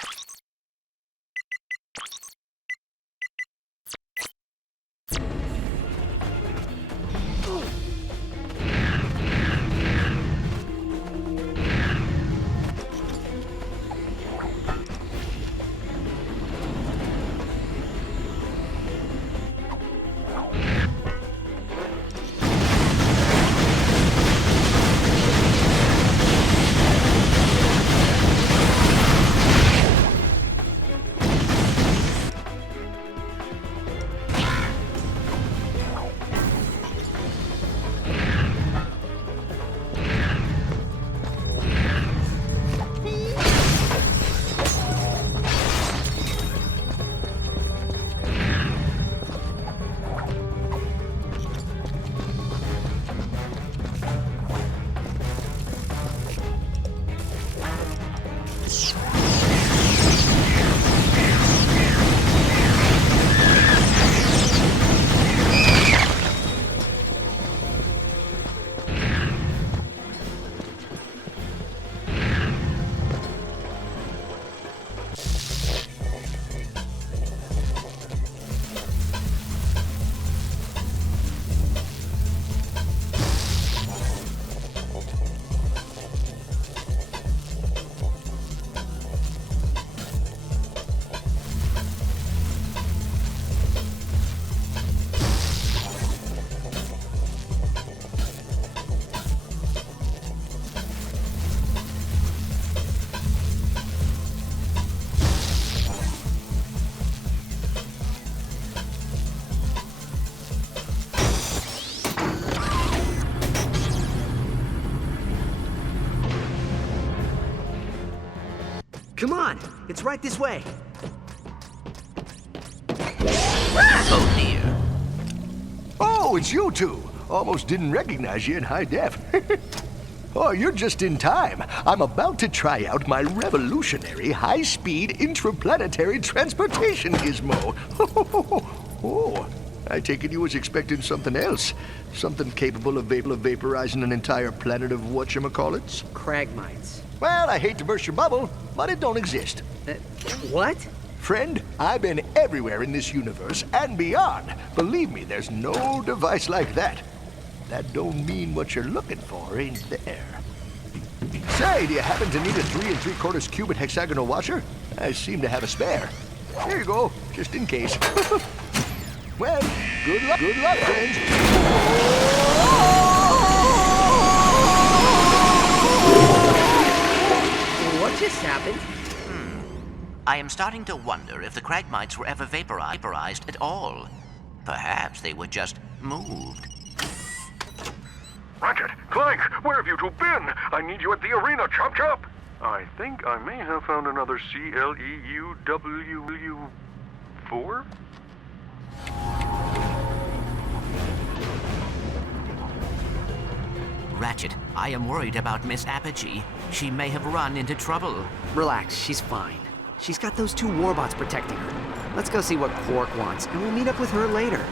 Come on, it's right this way. Oh dear. Oh, it's you two. Almost didn't recognize you in high def. Oh, you're just in time. I'm about to try out my revolutionary high-speed intraplanetary transportation gizmo. Oh, I take it you was expecting something else. Something capable of vaporizing an entire planet of whatchamacallits? Cragmites. Well, I hate to burst your bubble, but it don't exist. What? Friend, I've been everywhere in this universe and beyond. Believe me, there's no device like that. That don't mean what you're looking for ain't there. Say, do you happen to need a 3 3/4 cubic hexagonal washer? I seem to have a spare. Here you go, just in case. Well, good luck, friends. What just happened? I am starting to wonder if the Cragmites were ever vaporized at all. Perhaps they were just moved. Ratchet, Clank, where have you two been? I need you at the arena, chop chop! I think I may have found another CLEUW4? Ratchet, I am worried about Miss Apogee. She may have run into trouble. Relax, she's fine. She's got those 2 warbots protecting her. Let's go see what Quark wants, and we'll meet up with her later.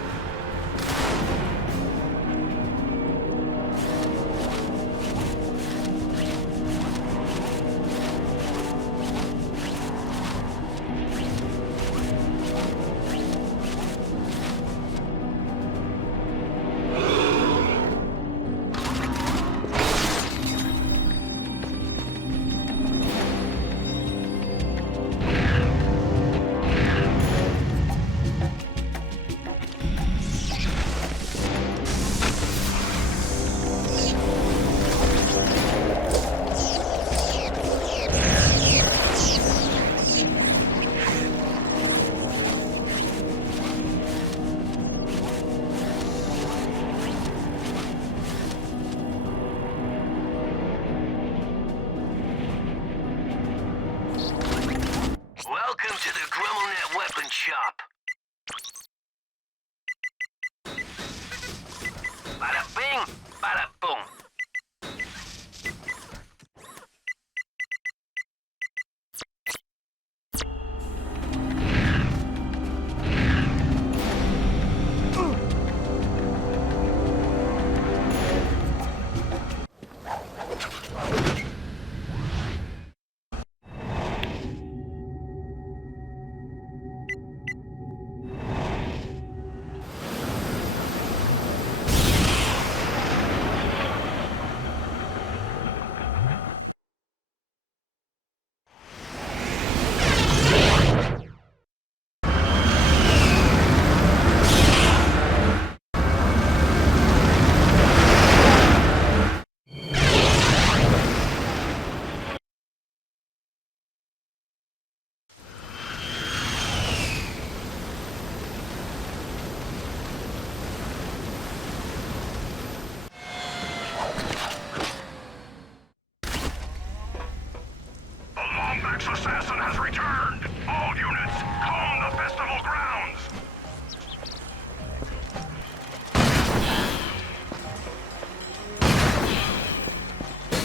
Welcome to the GrumbleNet Weapon Shop. Bada bing, bada boom. Assassin has returned! All units, calm the festival grounds!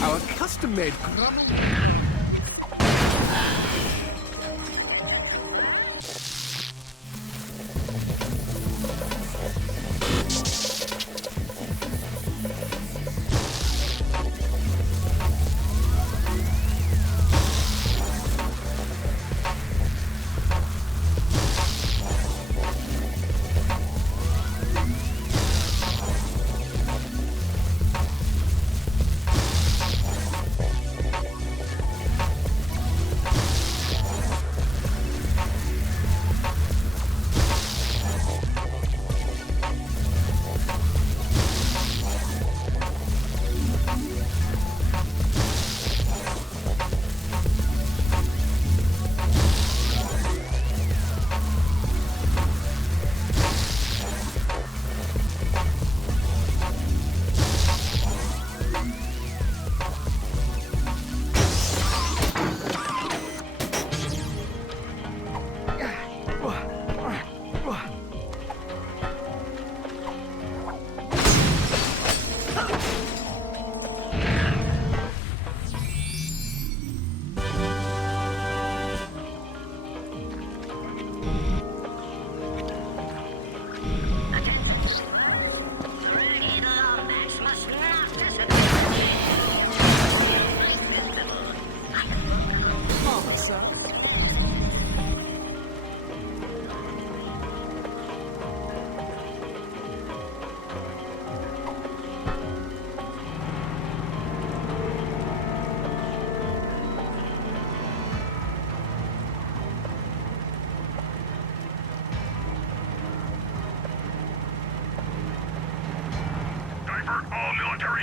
Our custom-made Grumble...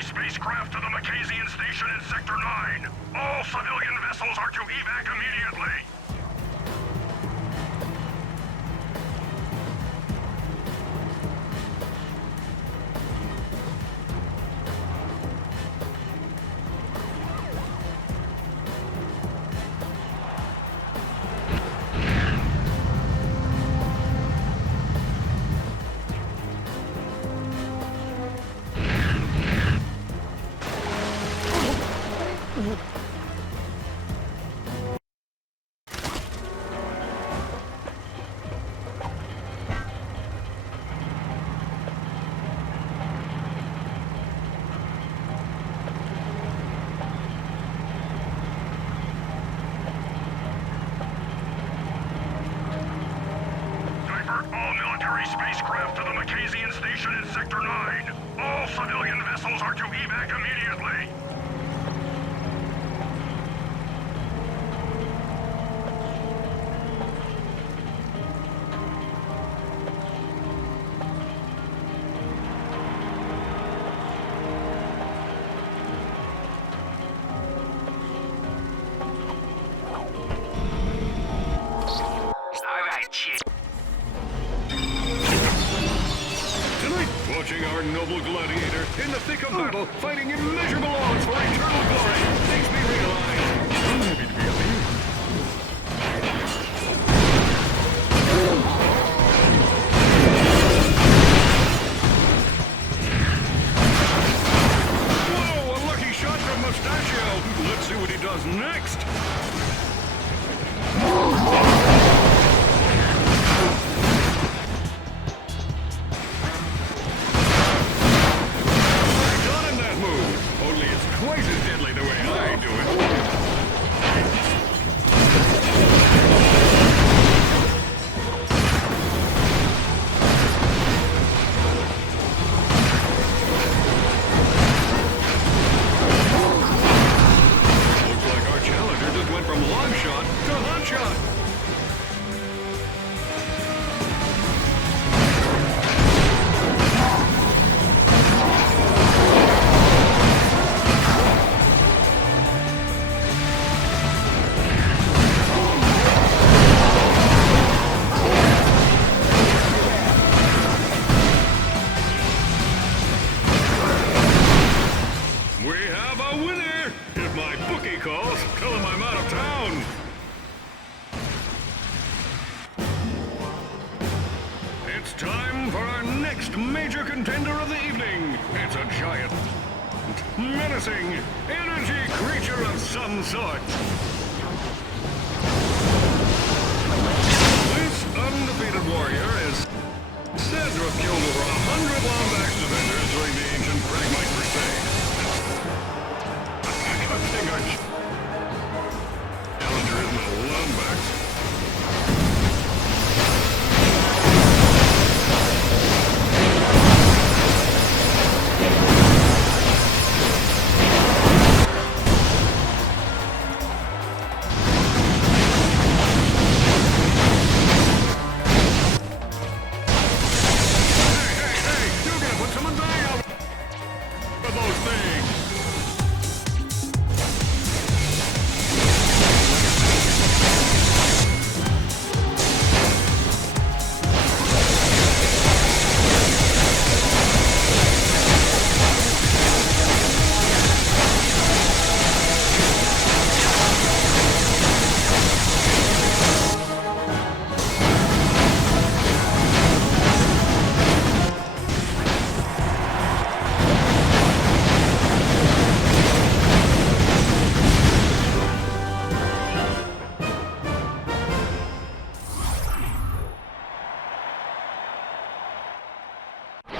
Spacecraft to the Macasian station in Sector 9. All civilian vessels are to evac immediately. All military spacecraft to the Macasian station in Sector 9. All civilian vessels are to evac immediately. Watching our noble gladiator in the thick of battle, fighting immeasurable odds for eternal glory, makes me realize I'm happy to be up here. Whoa, a lucky shot from Mustachio. Let's see what he does next. Twice as deadly the way I do it. Looks like our challenger just went from long shot to hot shot. Calls. Tell him I'm out of town. It's time for our next major contender of the evening. It's a giant, menacing, energy creature of some sort. This undefeated warrior is said to have killed over 100 Lombax defenders during the ancient Fragmite Crusade. I think our challenger isn't a Lombax.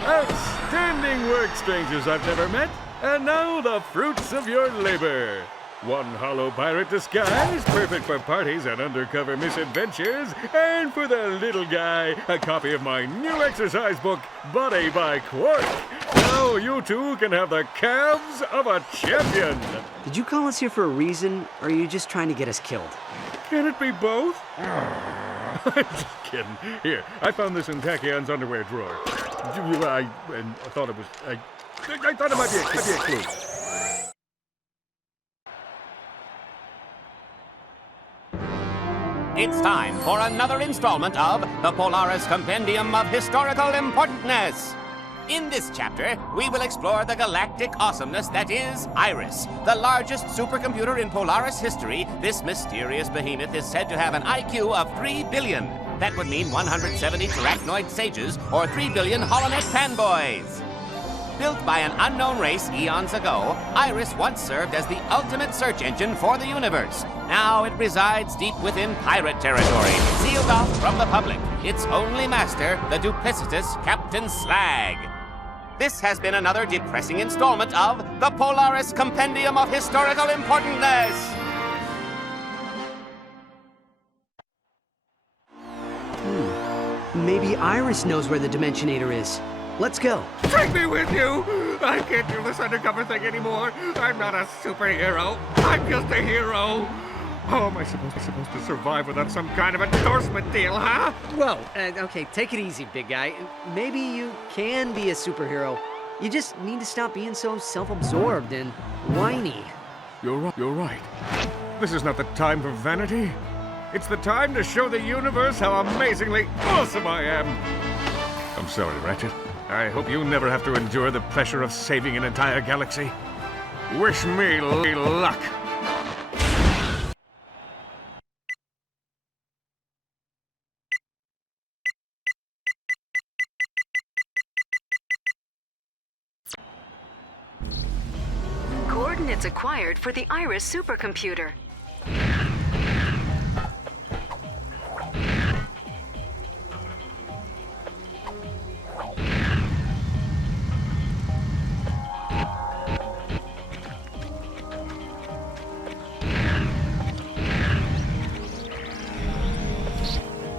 Outstanding work, strangers I've never met. And now the fruits of your labor. One hollow pirate disguise, perfect for parties and undercover misadventures. And for the little guy, a copy of my new exercise book, Body by Quark. Now you two can have the calves of a champion. Did you call us here for a reason, or are you just trying to get us killed? Can it be both? I'm just kidding. Here, I found this in Tachyon's underwear drawer. I thought it was... I thought it might be a clue. It's time for another installment of the Polaris Compendium of Historical Importantness. In this chapter, we will explore the galactic awesomeness that is Iris. The largest supercomputer in Polaris history, this mysterious behemoth is said to have an IQ of 3 billion. That would mean 170 Terracnoid sages or 3 billion Holonet fanboys. Built by an unknown race eons ago, Iris once served as the ultimate search engine for the universe. Now it resides deep within pirate territory, sealed off from the public. Its only master, the duplicitous Captain Slag. This has been another depressing installment of the Polaris Compendium of Historical Importantness. Maybe Iris knows where the Dimensionator is. Let's go. Take me with you! I can't do this undercover thing anymore. I'm not a superhero. I'm just a hero. How am I supposed to survive without some kind of endorsement deal, huh? Whoa, okay, take it easy, big guy. Maybe you can be a superhero. You just need to stop being so self-absorbed and whiny. You're right. This is not the time for vanity. It's the time to show the universe how amazingly awesome I am. I'm sorry, Ratchet. I hope you never have to endure the pressure of saving an entire galaxy. Wish me luck. Coordinates acquired for the Iris supercomputer.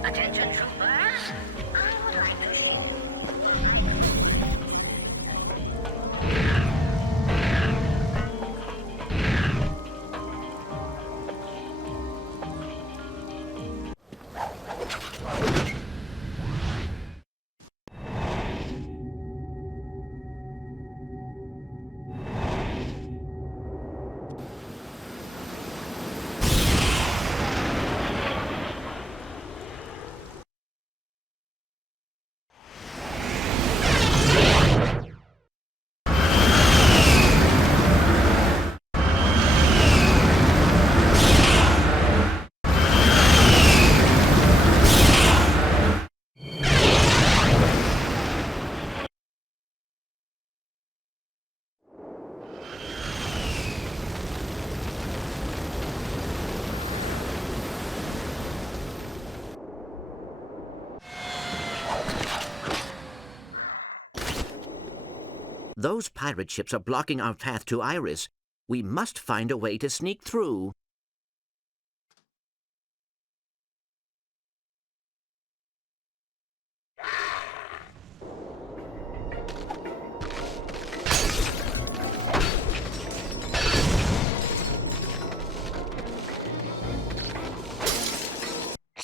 Attention troopers, I would like to see. Those pirate ships are blocking our path to Iris. We must find a way to sneak through.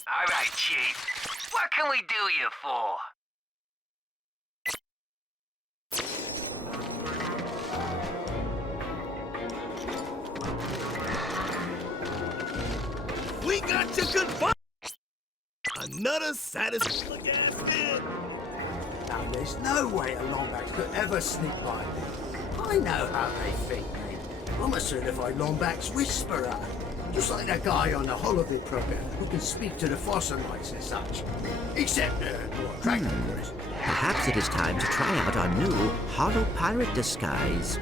All right, Chief. What can we do you for? We got you confined! Another satisfying gas hit! Now, there's no way a Lombax could ever sneak by me. I know how they think me. I'm a certified Lombax whisperer. Just like that guy on the holovid program who can speak to the fossil lights and such. Except, more attractive, of course. Perhaps it is time to try out our new Hollow Pirate disguise.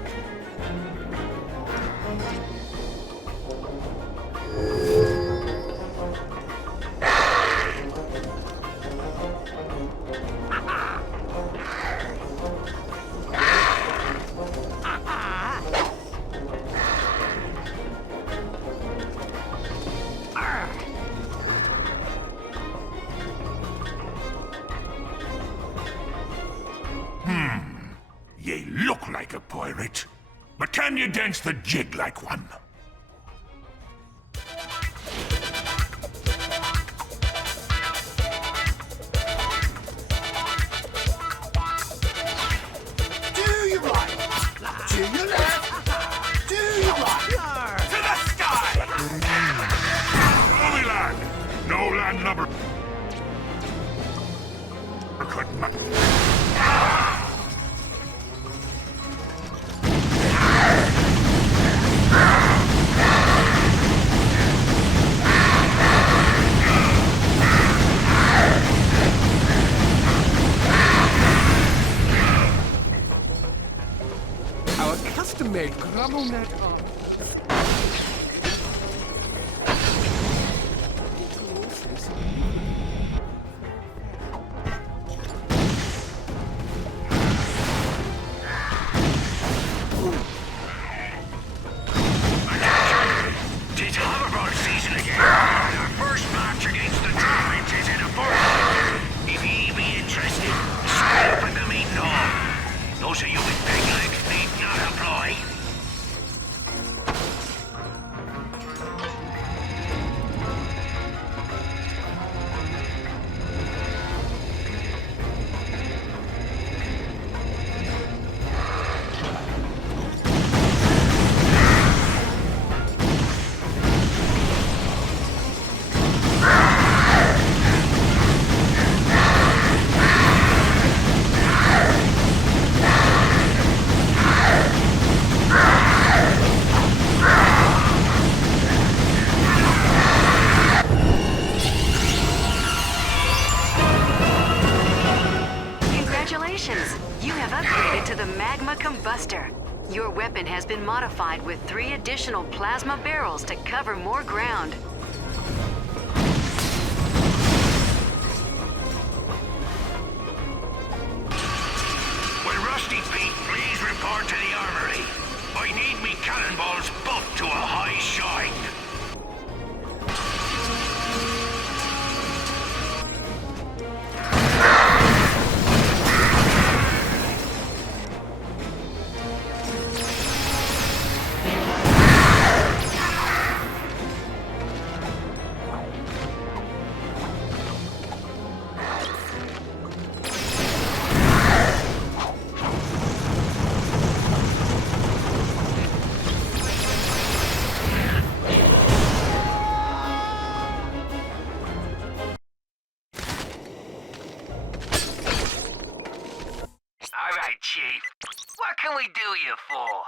Ye look like a pirate, but can you dance the jig like one? Do you right? To your left? Do you right? To the sky! Movie land! No land number. Could not. Our custom-made Gramonet arm. It's hoverboard season again. Our first match against the Giants is in a fortnight. If he to the Magma Combustor. Your weapon has been modified with 3 additional plasma barrels to cover more ground. Will Rusty Pete please report to the armory? I need me cannonballs buffed to a high shine. All right, Chief. What can we do you for?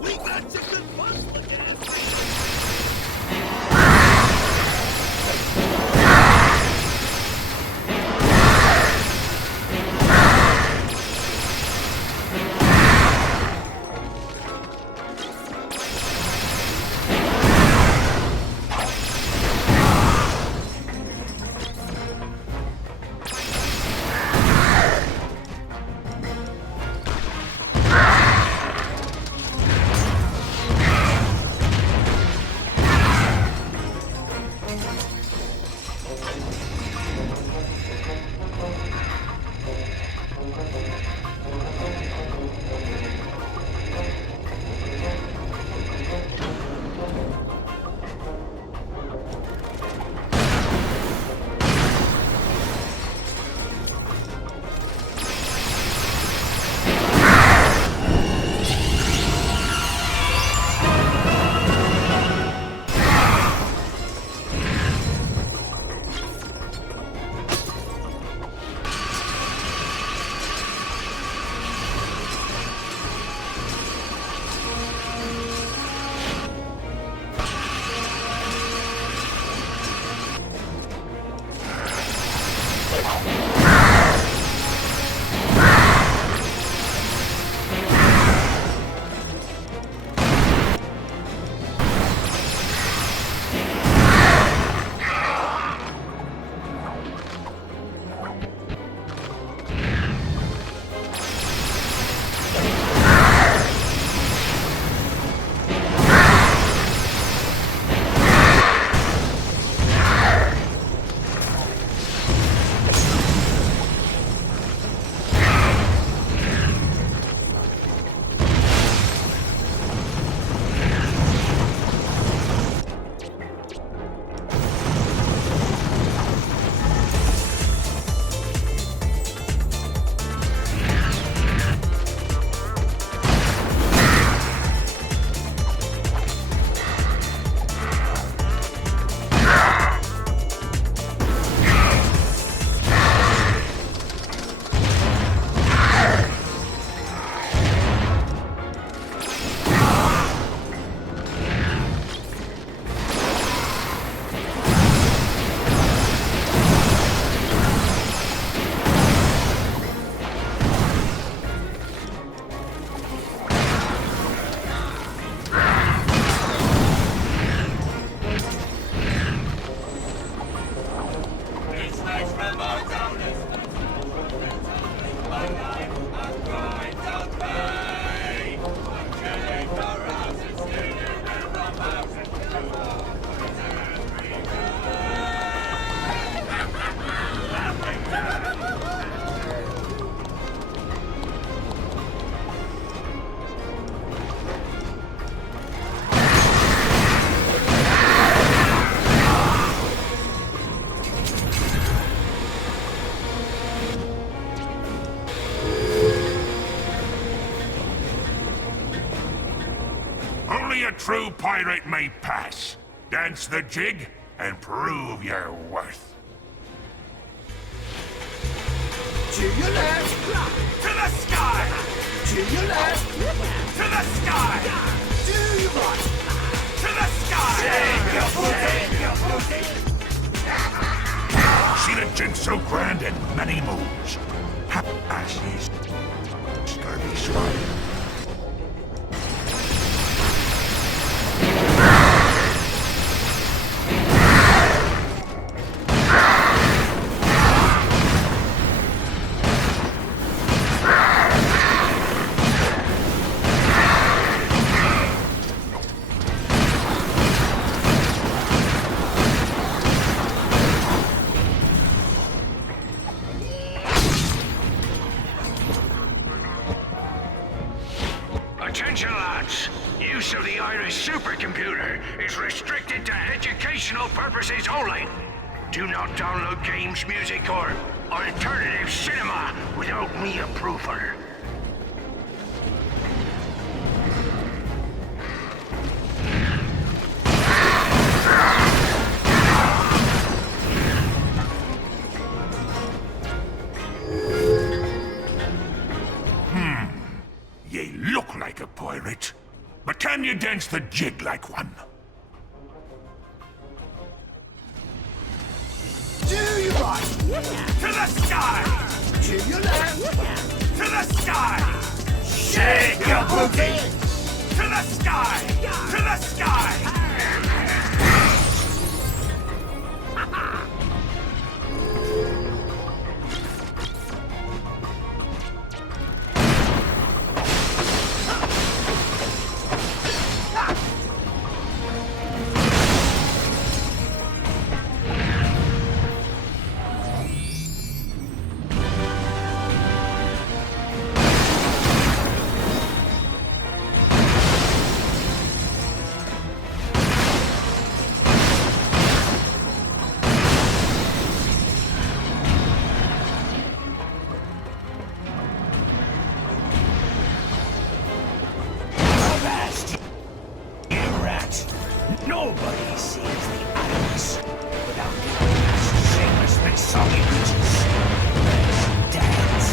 We got you good muscle again. Only a true pirate may pass. Dance the jig and prove your worth. To your left, to the sky. To your left, to the sky. To your right, See the jig so grand and many moves. Ashley's scurvy swine. Attention, lads! Use of the Iris supercomputer is restricted to educational purposes only. Do not download games, music, or alternative cinema without me approval. Ye look like a pirate, but can you dance the jig like one? To your right. To the sky! To your left. To the sky! Shake your booty. To the sky! To the sky! Nobody sees the Iris without the last shameless and soggy bitches. Dance.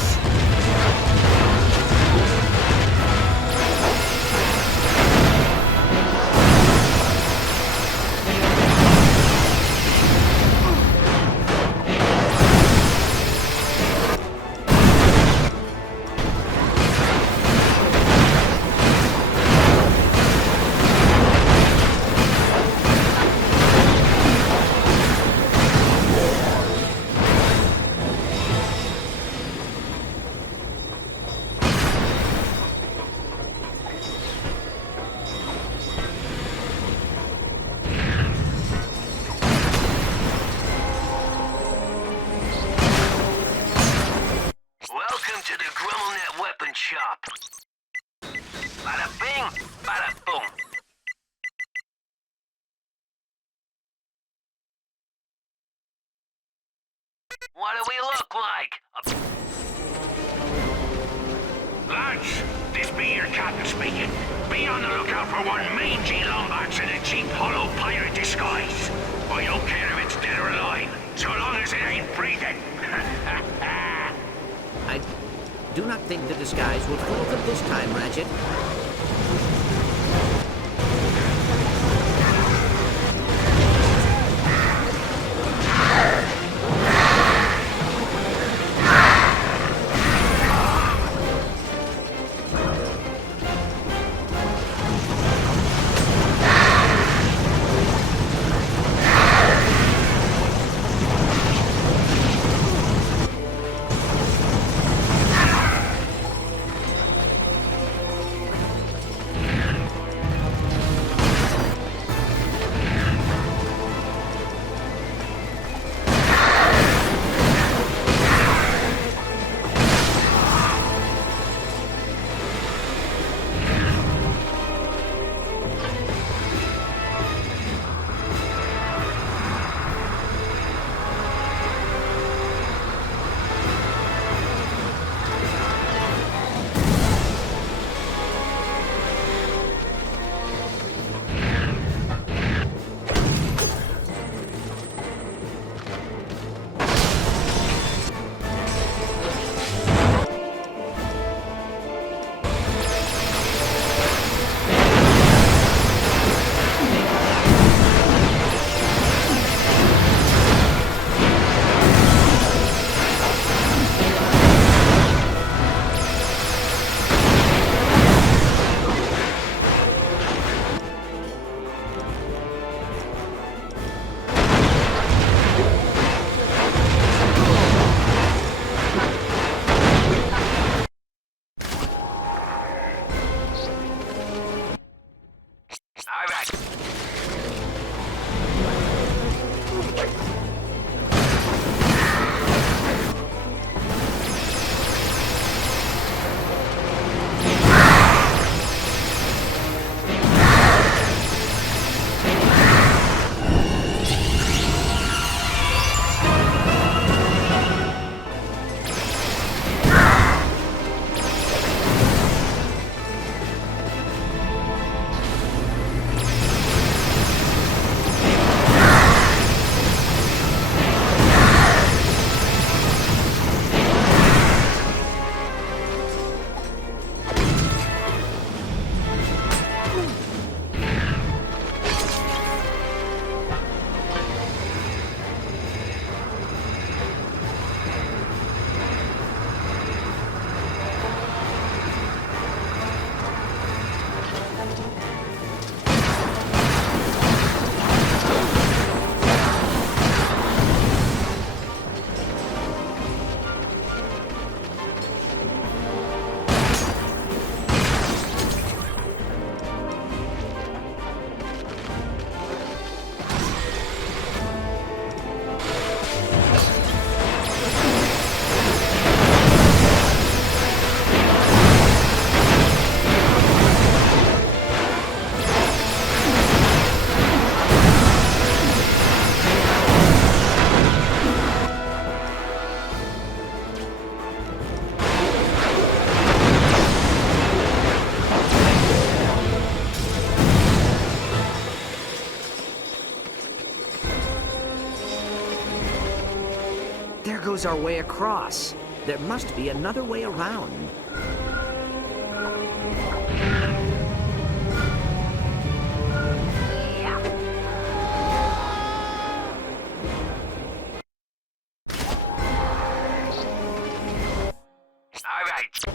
Welcome to the GrumbleNet Weapon Shop. Bada bing, bada boom. What do we look like? Lads, this be your captain speaking. Be on the lookout for one mangy Lombax in a cheap hollow pirate disguise. I don't care if it's dead or alive, so long as it ain't breathing. I do not think the disguise will fool them this time, Ratchet. goes our way across. There must be another way around. All right.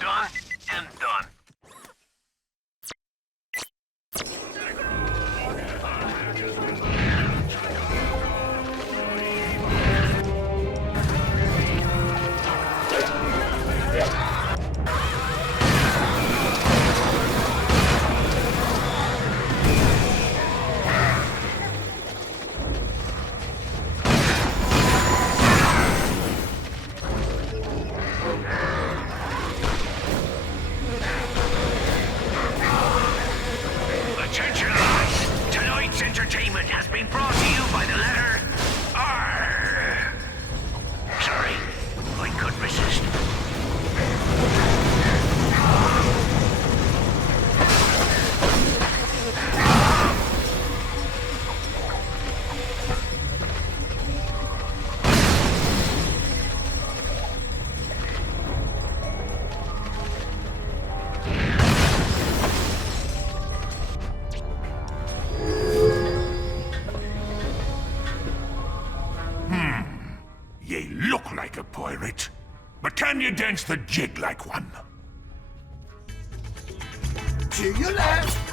Done and done. Attention, lads! Tonight's entertainment has been brought to you by the letter R. Sorry, I couldn't resist. Ye look like a pirate, but can you dance the jig like one? To your left.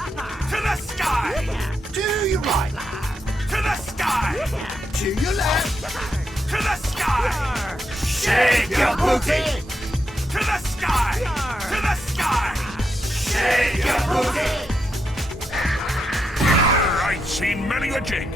To the sky! To your right. To the sky! To your left. To the sky! Shake your booty. To the sky! To the sky! Shake your booty. I've seen many a jig.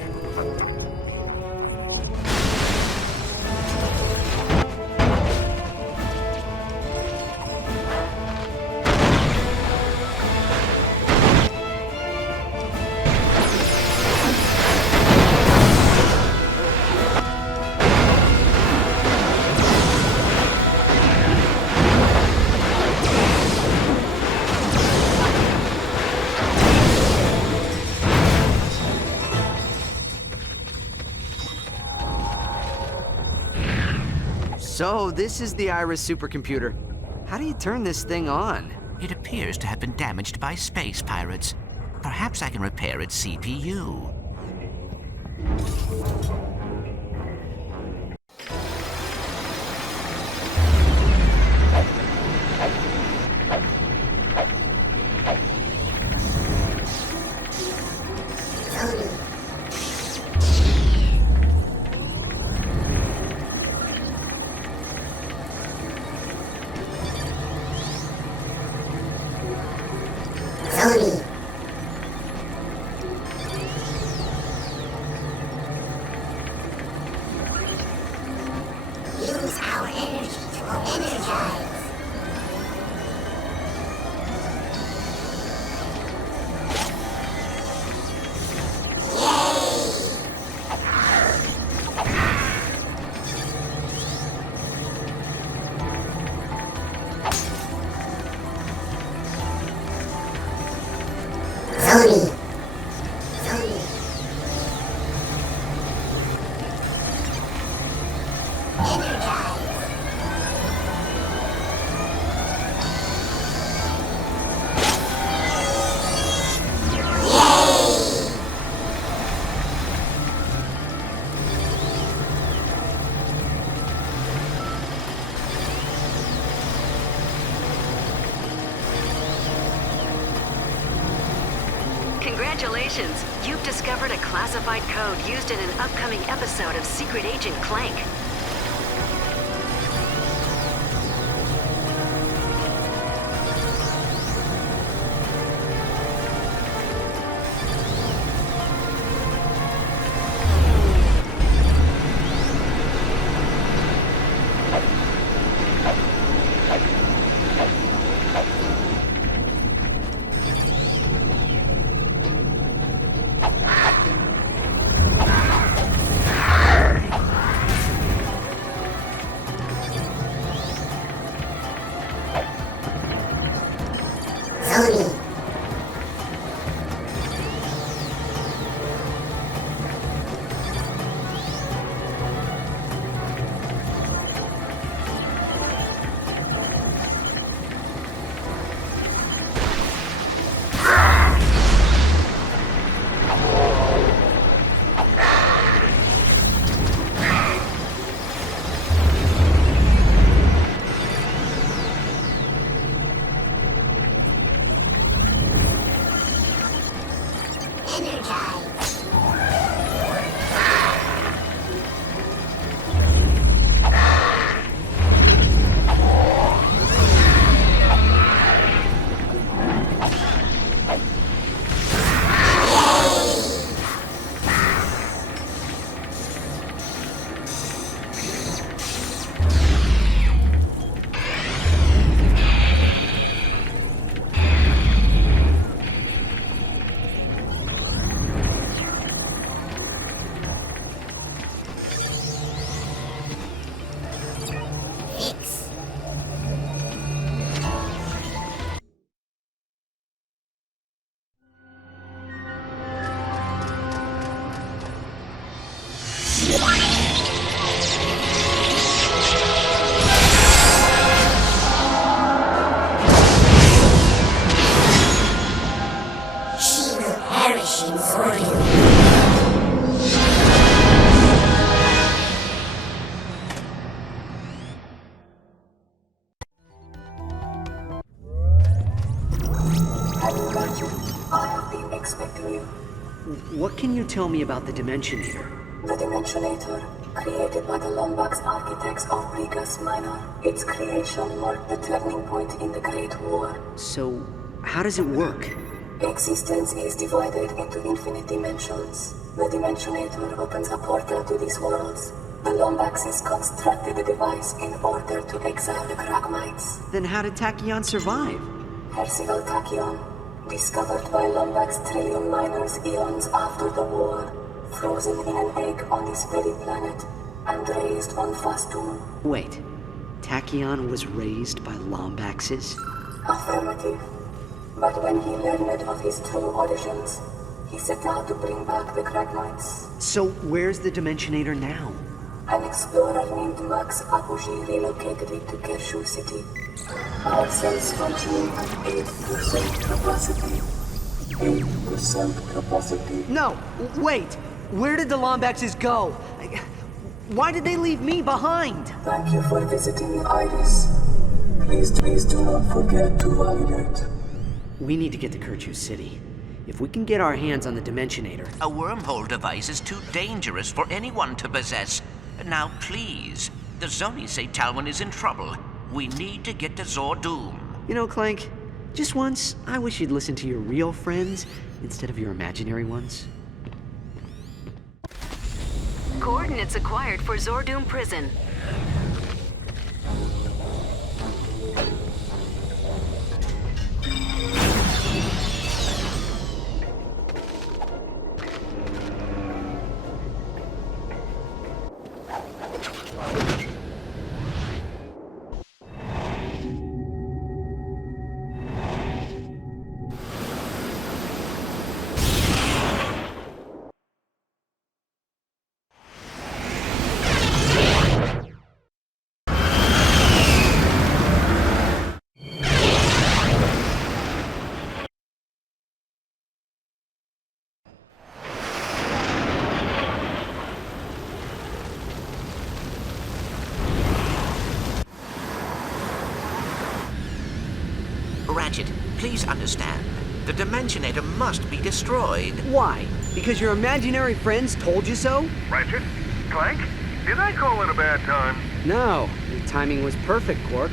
So, this is the Iris supercomputer. How do you turn this thing on? It appears to have been damaged by space pirates. Perhaps I can repair its CPU. Congratulations! You've discovered a classified code used in an upcoming episode of Secret Agent Clank. What can you tell me about the Dimensionator? The Dimensionator, created by the Lombax architects of Brigas Minor. Its creation marked the turning point in the Great War. So, how does it work? Existence is divided into infinite dimensions. The Dimensionator opens a portal to these worlds. The Lombaxes constructed the device in order to exile the Kragmites. Then how did Tachyon survive? Percival Tachyon, discovered by Lombax trillium miners eons after the war, frozen in an egg on this very planet, and raised on Fastum. Wait, Tachyon was raised by Lombaxes? Affirmative. But when he learned of his true origins, he set out to bring back the Kragmites. So where's the Dimensionator now? An explorer named Max Apogee relocated it to Kershaw City. Our cells functioning at 8% capacity. 8% capacity. No, wait! Where did the Lombaxes go? Why did they leave me behind? Thank you for visiting Iris. Please do not forget to validate. We need to get to Kershaw City. If we can get our hands on the Dimensionator... A wormhole device is too dangerous for anyone to possess. Now, please. The Zonies say Talwyn is in trouble. We need to get to Zordoom. You know, Clank, just once, I wish you'd listen to your real friends instead of your imaginary ones. Coordinates acquired for Zordoom Prison. Ratchet, please understand. The Dimensionator must be destroyed. Why? Because your imaginary friends told you so? Ratchet? Clank? Did I call it a bad time? No. Your timing was perfect, Quark.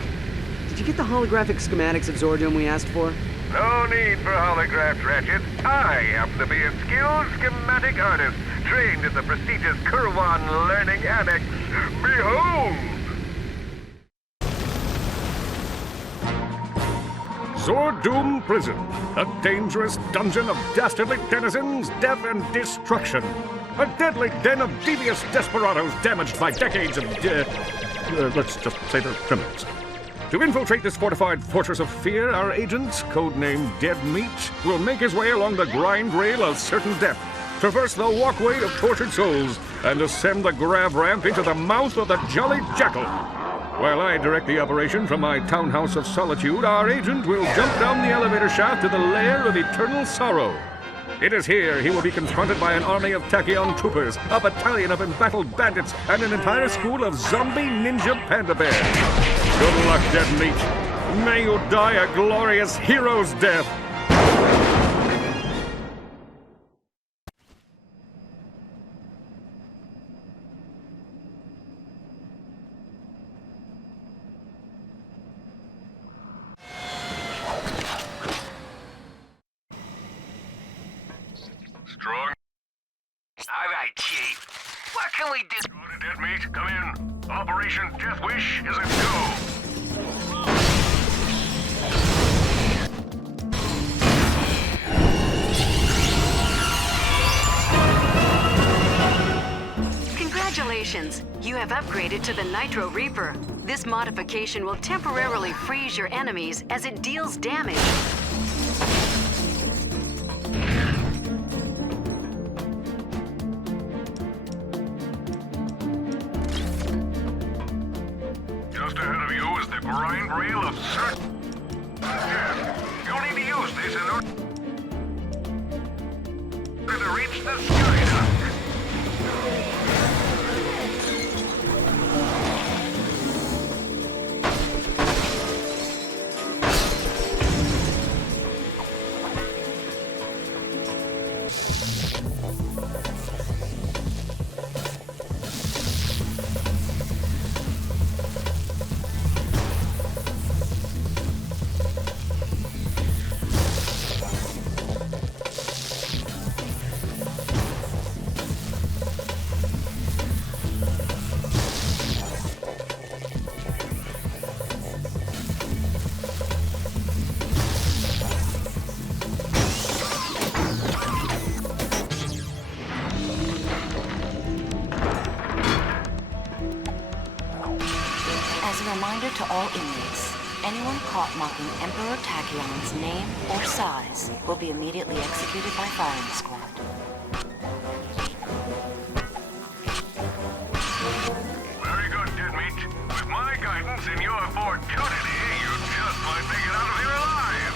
Did you get the holographic schematics of Zordum we asked for? No need for holographs, Ratchet. I happen to be a skilled schematic artist, trained at the prestigious Kurwan Learning Annex. Behold! Zordum Prison, a dangerous dungeon of dastardly denizens, death and destruction. A deadly den of devious desperados damaged by decades of let's just say they're criminals. To infiltrate this fortified fortress of fear, our agent, codenamed Dead Meat, will make his way along the grind rail of certain death, traverse the walkway of tortured souls, and ascend the grav ramp into the mouth of the Jolly Jackal. While I direct the operation from my townhouse of solitude, our agent will jump down the elevator shaft to the lair of eternal sorrow. It is here he will be confronted by an army of Tachyon troopers, a battalion of embattled bandits, and an entire school of zombie ninja panda bears. Good luck, Dead Meat. May you die a glorious hero's death. Strong. All right, Chief. What can we do? Dead Meat, come in. Operation Death Wish is a go. Congratulations! You have upgraded to the Nitro Reaper. This modification will temporarily freeze your enemies as it deals damage. Just ahead of you is the grind rail of certain. You'll need to use this in order to reach the sky dock. As a reminder to all inmates, anyone caught mocking Emperor Tachyon's name or size will be immediately executed by firing squad. Very good, Dead Meat. With my guidance and your fortuity, you just might make it out of here alive.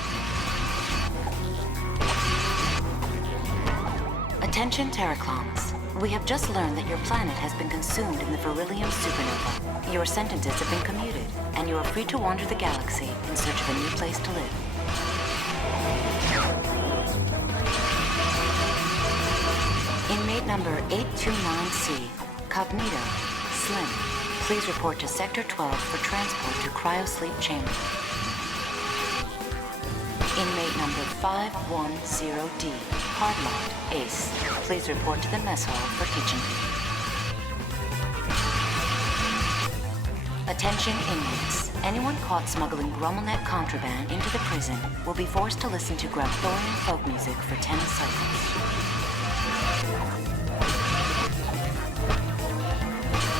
Attention Terraclons. We have just learned that your planet has been consumed in the beryllium supernova. Your sentences have been commuted, and you are free to wander the galaxy in search of a new place to live. Inmate number 829C, Cognito, Slim, please report to Sector 12 for transport to Cryosleep Chamber. Inmate number 510D, Hardlocked, Ace, please report to the mess hall for kitchen duty. Attention inmates. Anyone caught smuggling Grummelnet contraband into the prison will be forced to listen to Grabthorian folk music for 10 cycles.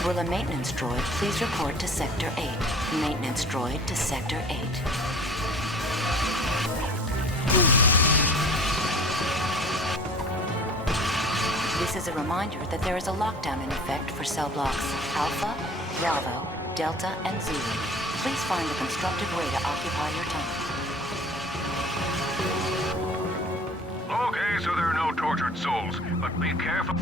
Will a maintenance droid please report to Sector 8? Maintenance droid to Sector 8. This is a reminder that there is a lockdown in effect for cell blocks Alpha, Bravo, Delta, and Zulu. Please find a constructive way to occupy your time. Okay, so there are no tortured souls, but be careful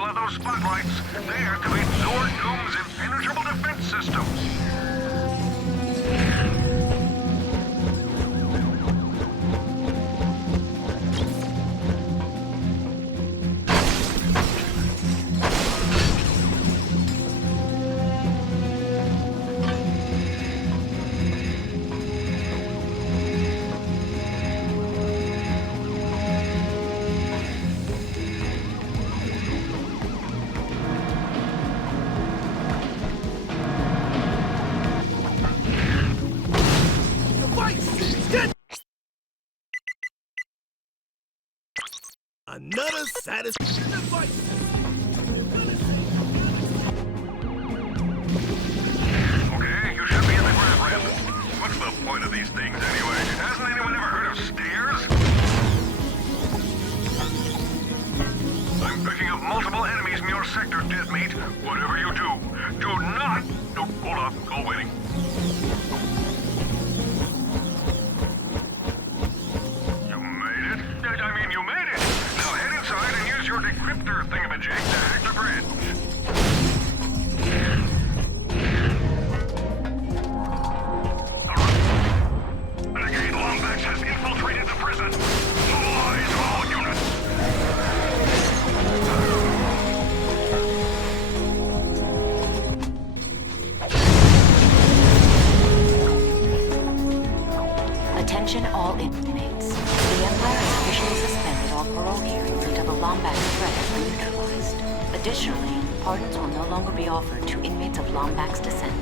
of those spotlights. They activate Zordum's impenetrable defense systems. Another satisfying device. Okay, you should be in the grab ramp. What's the point of these things anyway? Hasn't anyone ever heard of stairs? I'm picking up multiple enemies in your sector, dead meat. Whatever you do, do not... No, hold on, call waiting. You made it! Now head inside and use your decryptor thingamajig to hack the bridge. Renegade Lombax has infiltrated the prison. Mobilize all units. Attention all inmates. The Empire has officially suspended all parole hearings until the Lombax threat has been neutralized. Additionally, pardons will no longer be offered to inmates of Lombax descent.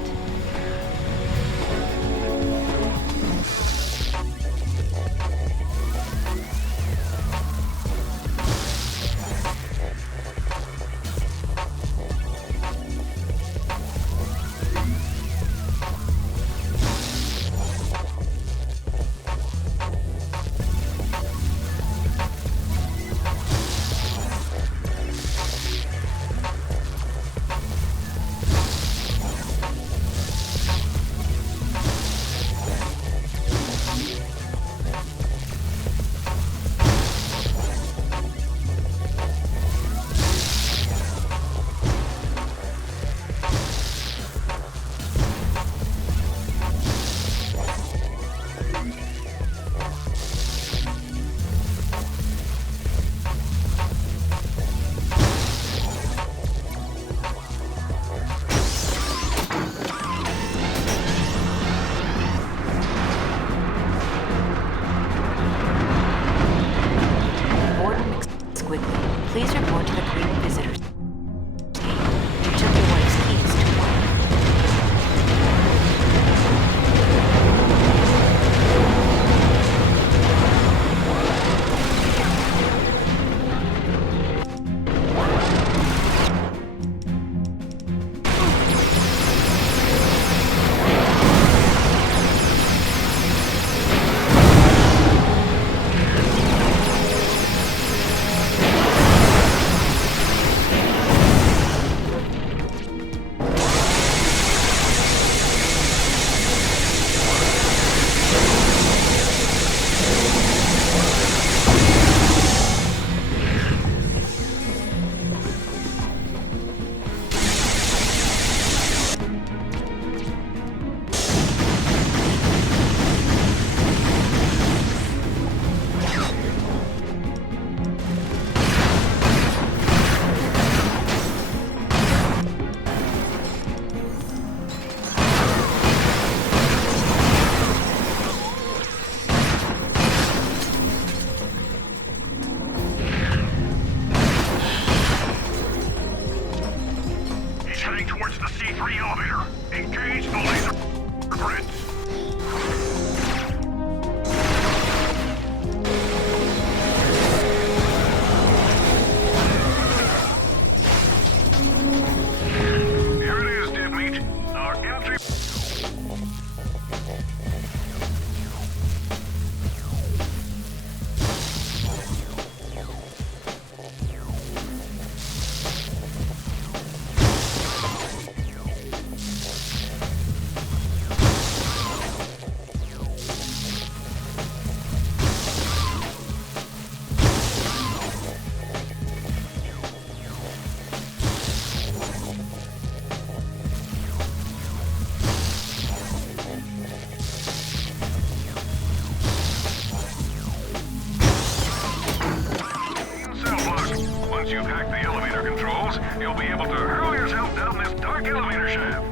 Please report to the Queen Visitors. You took your wife's keys to work. You'll be able to hurl yourself down this dark elevator shaft.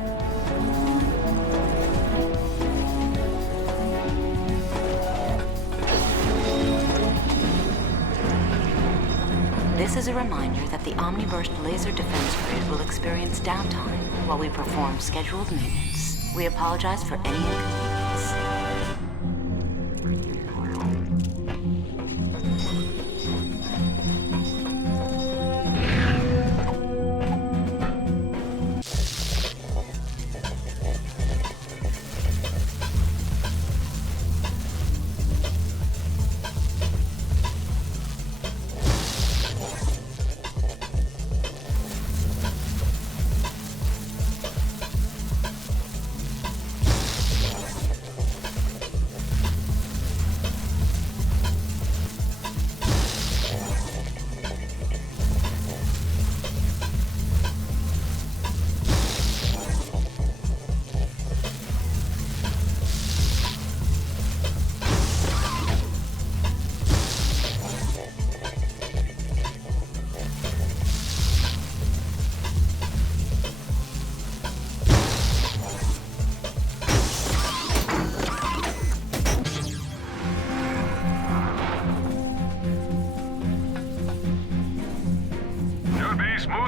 This is a reminder that the Omniburst laser defense grid will experience downtime while we perform scheduled maintenance. We apologize for any inconvenience.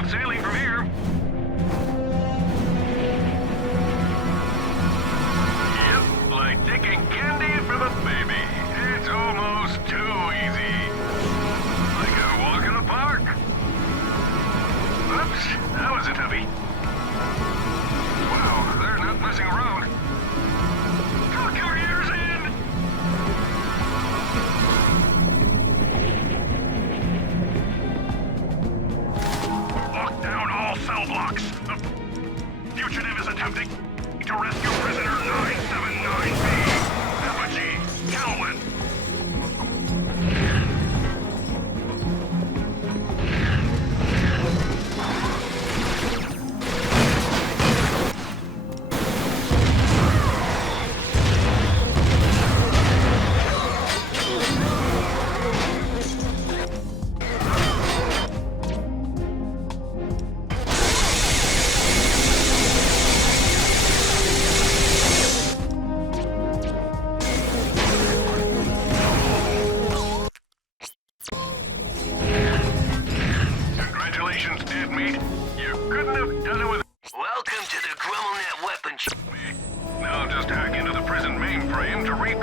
sailing from here. Yep, like taking candy from a baby. It's almost too easy. Like a walk in the park. Oops, that was a toughie. Wow, they're not messing around. Tuck your ears in! Lock down all cell blocks. The fugitive is attempting to rescue prisoner 979B. Apogee, Calvin. Congratulations, dead meat. You couldn't have done it with... Welcome to the GrumbleNet weapon shop. Now just hack into the prison mainframe to re...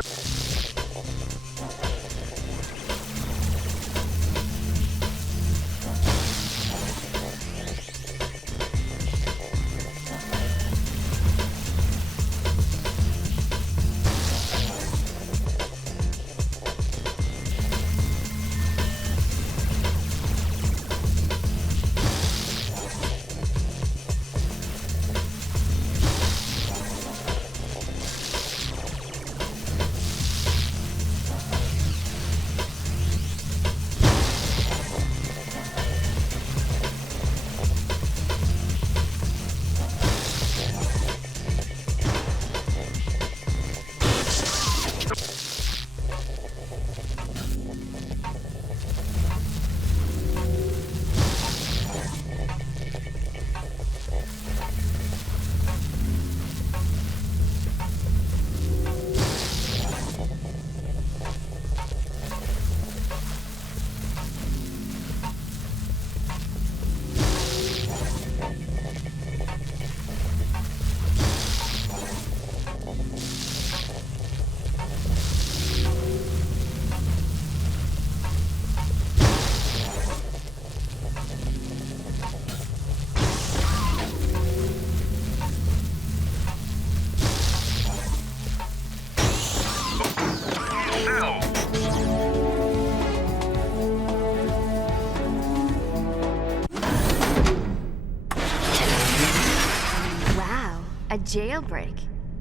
A jailbreak.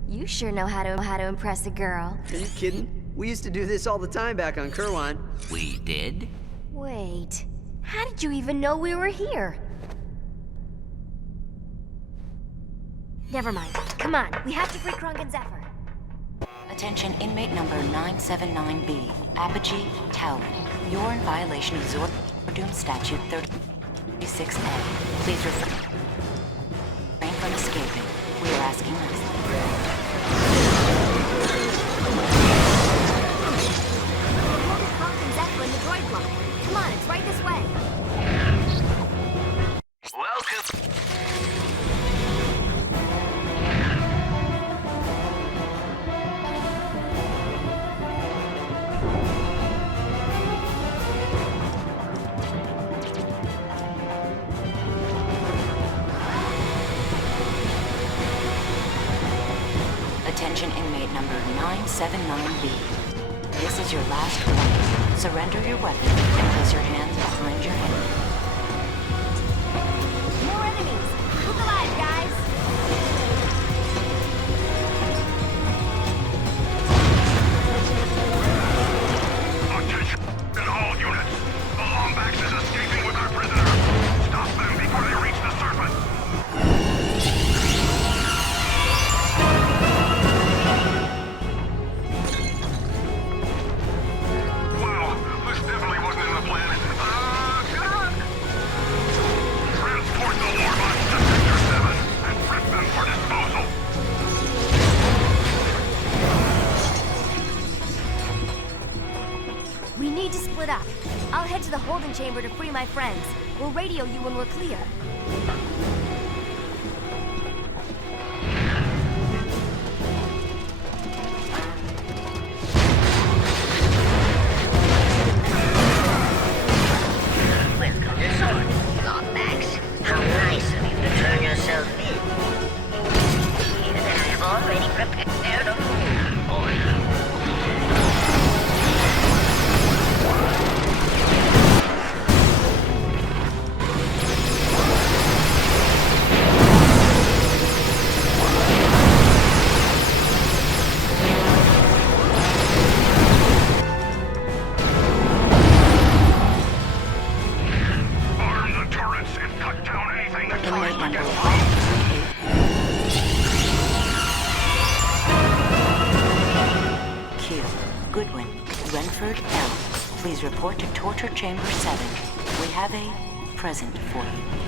You sure know how to impress a girl. Are you kidding? We used to do this all the time back on Kerwan. We did? Wait, how did you even know we were here? Never mind. Come on, we have to free Krunk and Zephyr. Attention inmate number 979B, Apogee, Talon. You're in violation of Zordoom Statute 36A. Please refrain from escaping. We are asking nicely. Krunk and Zephyr in the droid block. Come on, it's right this way. Welcome. Attention inmate number 979B. This is your last warning. Surrender your weapon and place your hands behind your head. More enemies! Look alive, guys! Attention in all units. The Lombax is escaping with our prisoner. Stop them before they reach the surface. We need to split up. I'll head to the holding chamber to free my friends. We'll radio you when we're clear. Welcome to Sword. Longmax, how nice of you to turn yourself in. Here that I have already prepared a food for you. Please report to Torture Chamber 7. We have a present for you.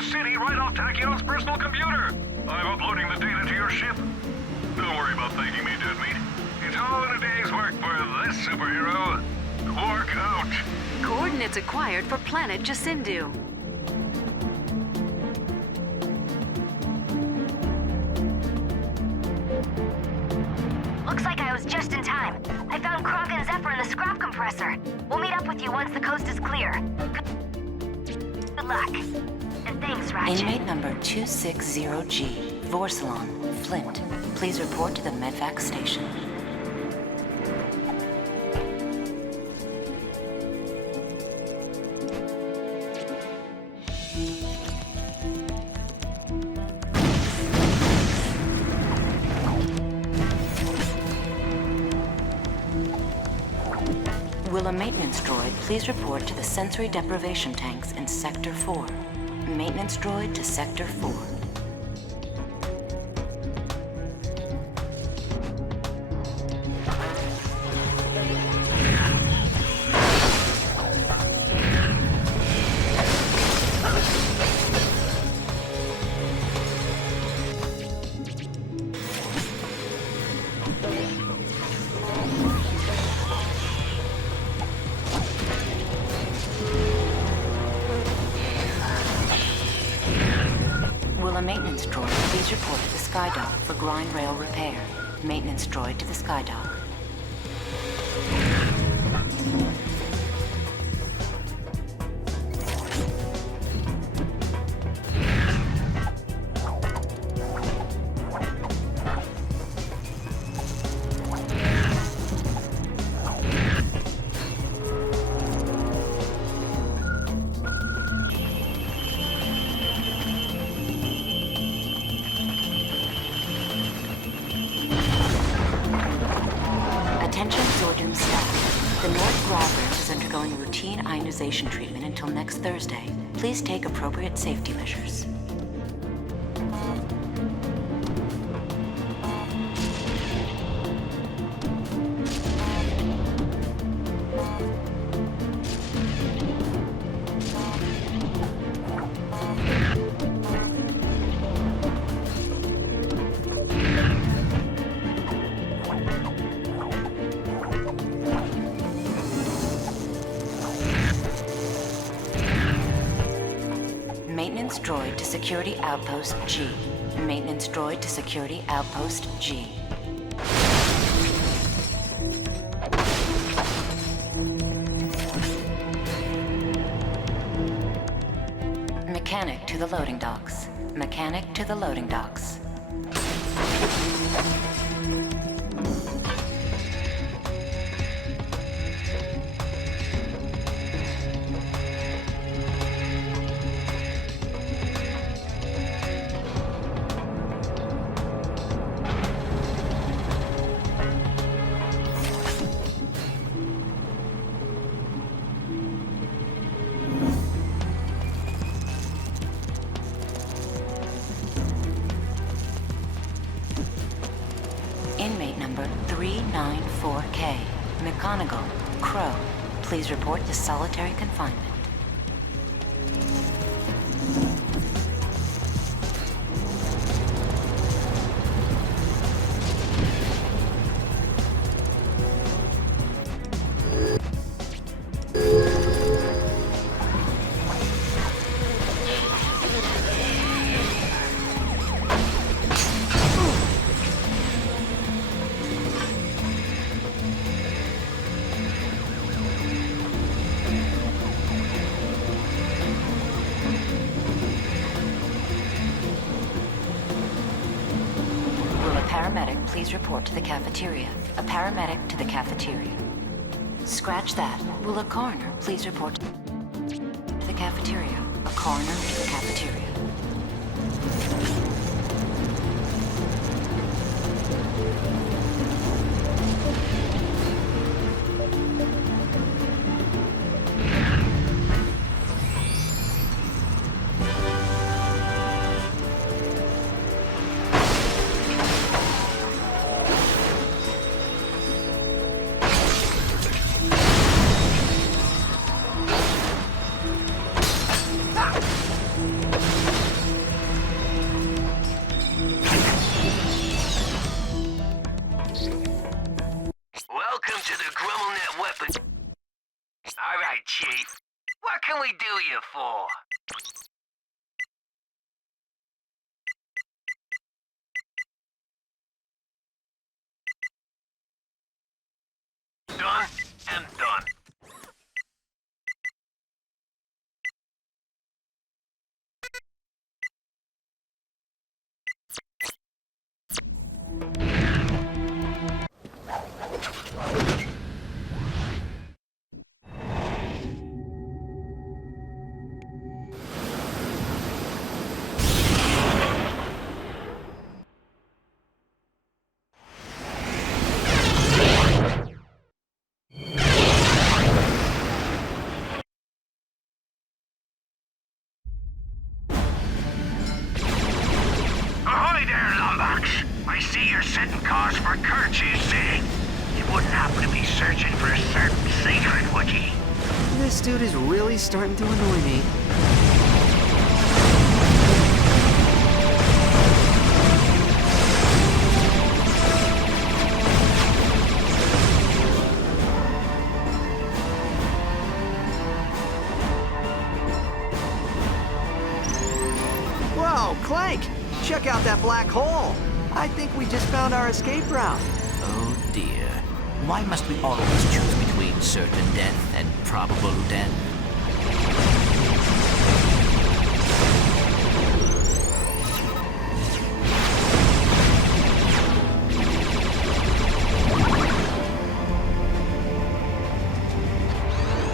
City right off Tachion's personal computer. I'm uploading the data to your ship. Don't worry about thanking me, Dead Meat. It's all in a day's work for this superhero. Work out. Coordinates acquired for planet Jacindu. Looks like I was just just in time. I found Kronk and Zephyr in the scrap compressor. We'll meet up with you once the coast is clear. Good luck. And thanks, Ratchet. Inmate number 260G, Vorsalon, Flint. Please report to the medvac station. Will a maintenance droid please report to the sensory deprivation tanks in Sector 4? Maintenance droid to Sector 4. Maintenance droid, please report to the Skydock for grind rail repair. Maintenance droid to the Skydock. Attention Zordum staff. The North Grav ramp is undergoing routine ionization treatment until next Thursday. Please take appropriate safety measures. Maintenance droid to Security Outpost G. Maintenance droid to Security Outpost G. Mechanic to the loading docks. Mechanic to the loading docks. Inmate number 394K, McGonagall, Crow. Please report to solitary confinement. Paramedic, please report to the cafeteria. A paramedic to the cafeteria. Scratch that. Will a coroner please report to the cafeteria? A coroner to the cafeteria. Ahoy there, Lombax! I see you're setting course for Kerch's City. You wouldn't happen to be searching for a certain secret, would ye? This dude is really starting to annoy me. Whoa, Clank! Check out that black hole! I think we just found our escape route. Oh dear. Why must we always choose between certain death and probable death?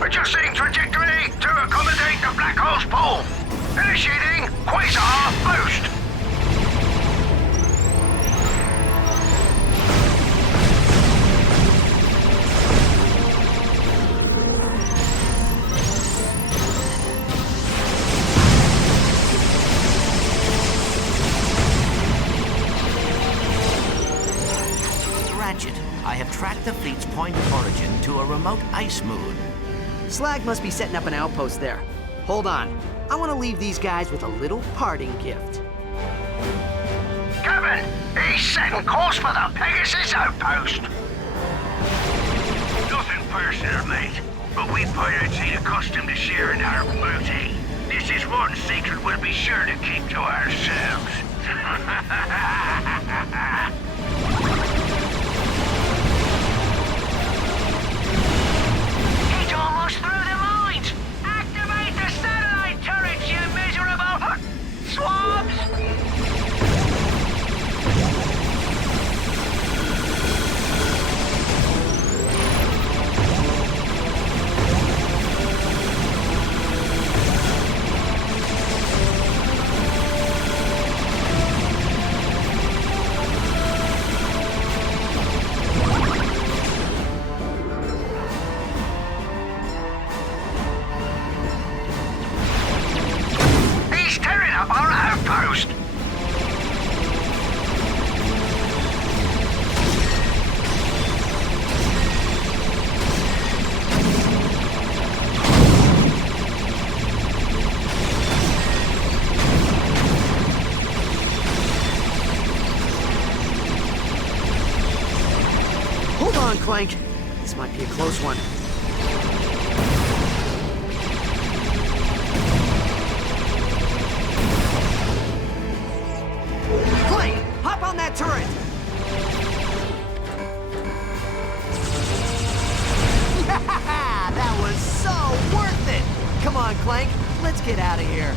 Adjusting trajectory to accommodate the black hole's pull. Initiating quasar boost. Ratchet, I have tracked the fleet's point of origin to a remote ice moon. Slag must be setting up an outpost there. Hold on. I want to leave these guys with a little parting gift. Captain, he's setting course for the Pegasus outpost. Nothing personal, mate. But we pirates ain't accustomed to sharing our booty. This is one secret we'll be sure to keep to ourselves. He's almost through the mines! Activate the satellite turrets, you miserable swabs! He's tearing up our outpost! Hold on, Clank. This might be a close one. Clank, hop on that turret! Yeah, that was so worth it! Come on, Clank, let's get out of here.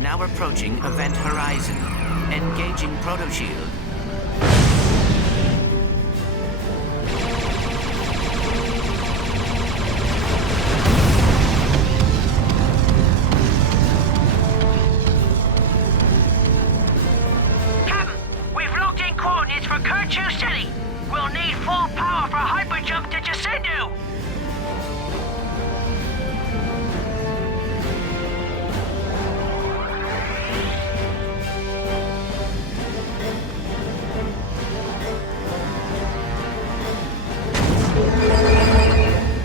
Now approaching event horizon. Engaging proto-shield. Captain, we've locked in coordinates for Kerchu City. We'll need full power for hyperjump to Jacindu.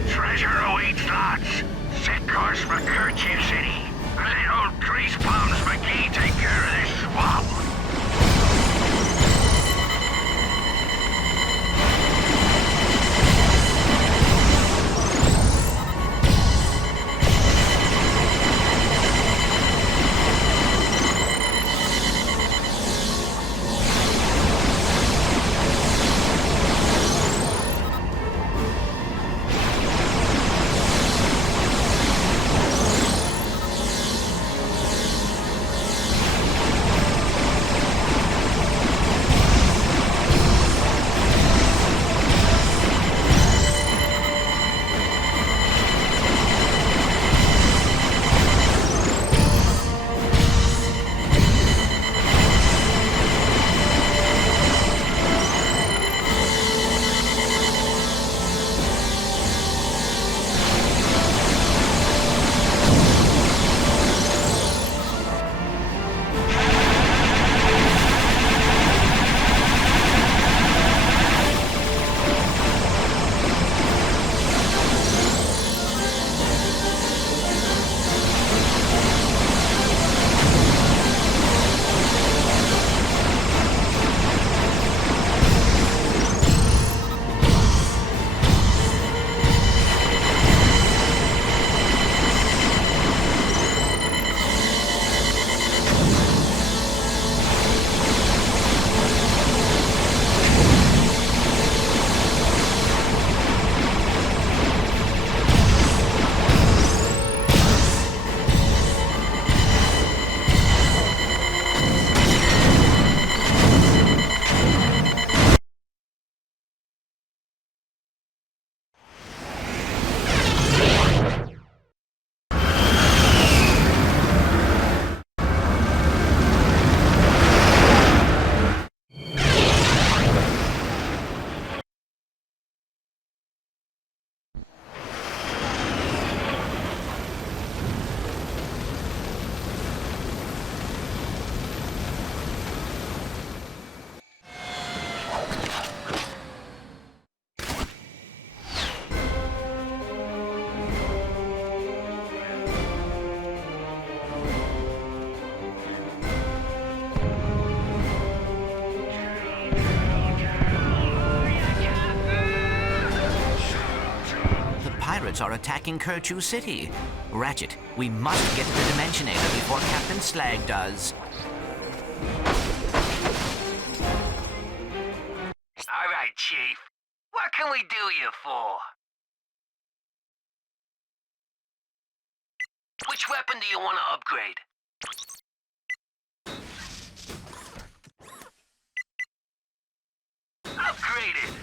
Treasure awaits lots. Set course for Kerchu City. And let old Grease Palms McGee take care of this swamp. Are attacking Kerchu City. Ratchet, we must get to the Dimensionator before Captain Slag does. All right, Chief. What can we do you for? Which weapon do you want to upgrade? Upgraded!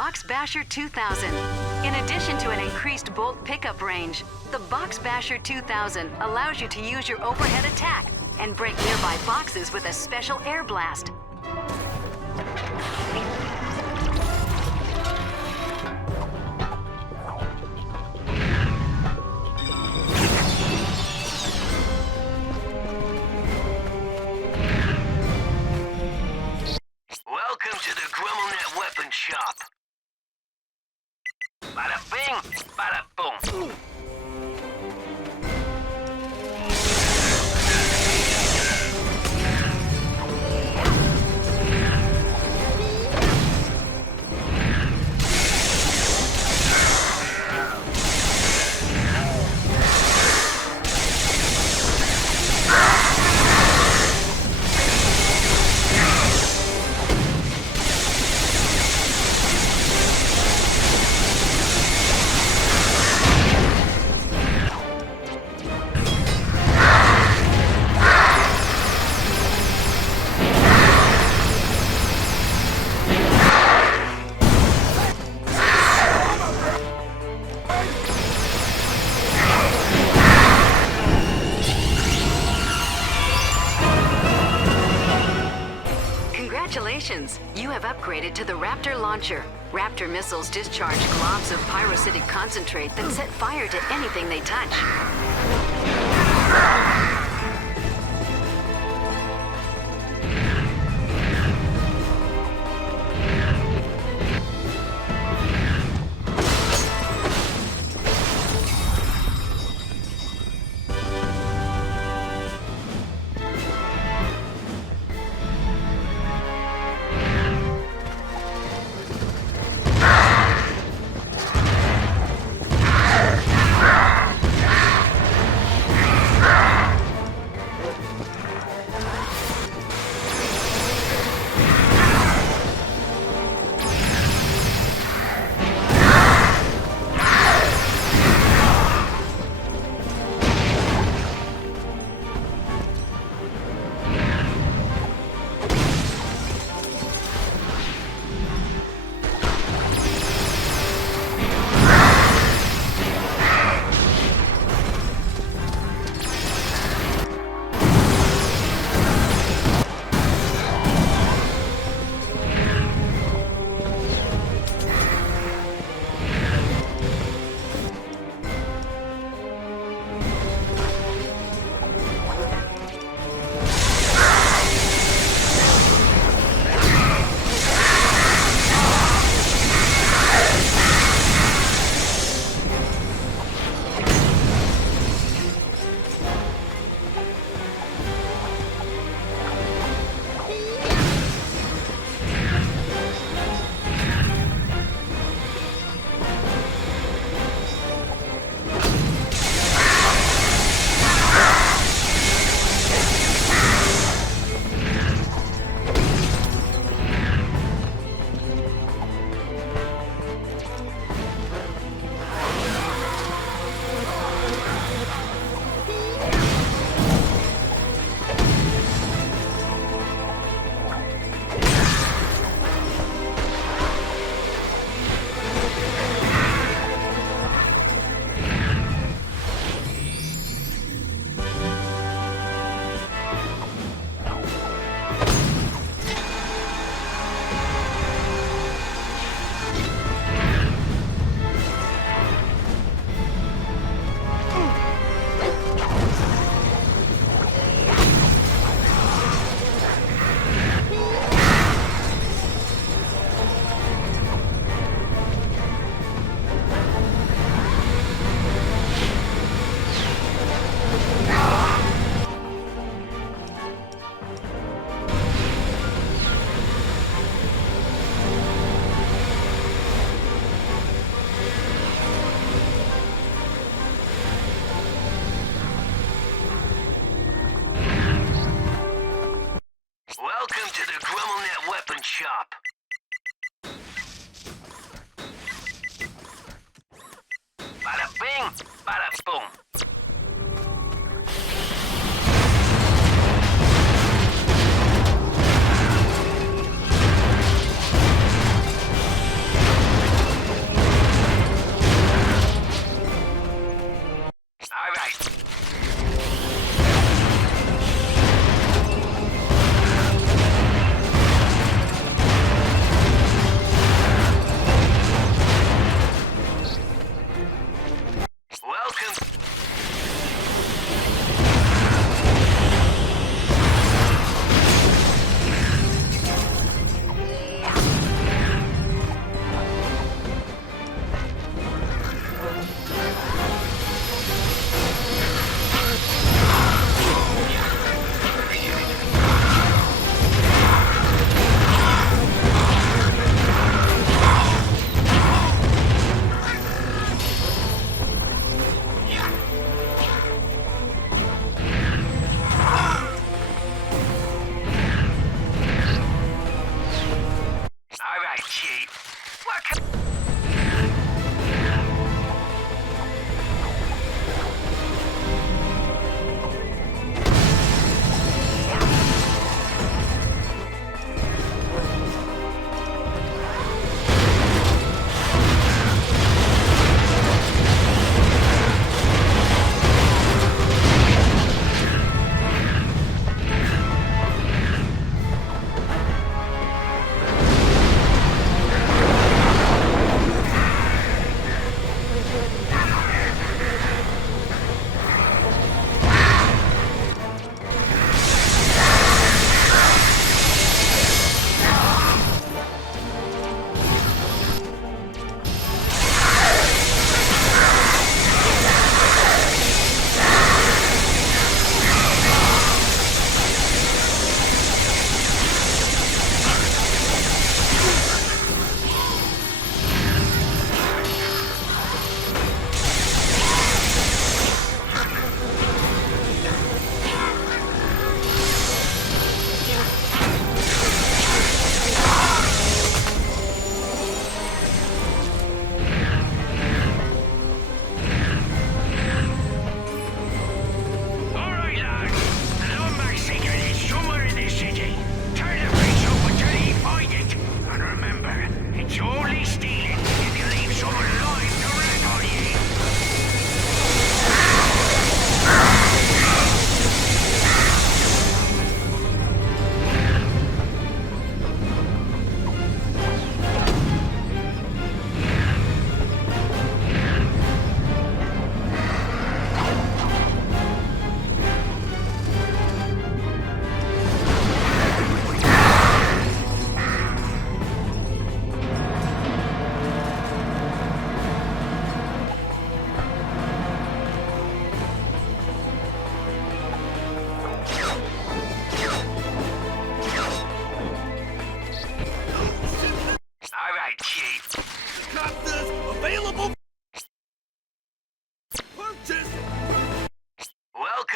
Box Basher 2000. In addition to an increased bolt pickup range, the Box Basher 2000 allows you to use your overhead attack and break nearby boxes with a special air blast. Welcome to the GrumbleNet Weapon Shop. Bada bing, bada boom. Congratulations! You have upgraded to the Raptor launcher. Raptor missiles discharge globs of pyrocytic concentrate that set fire to anything they touch.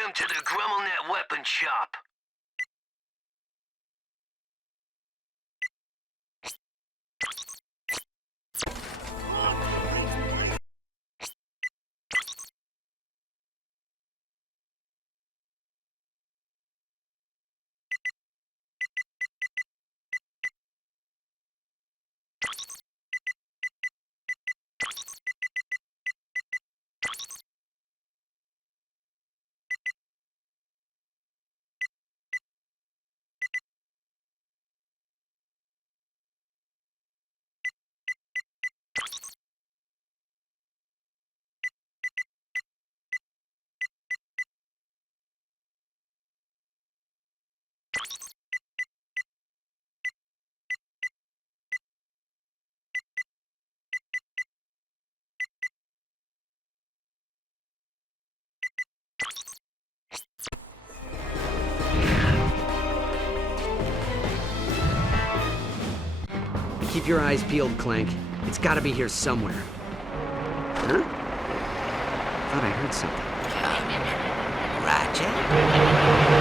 Welcome to the GrumbleNet Weapon Shop. Keep your eyes peeled, Clank. It's gotta be here somewhere. Huh? Thought I heard something. Ratchet?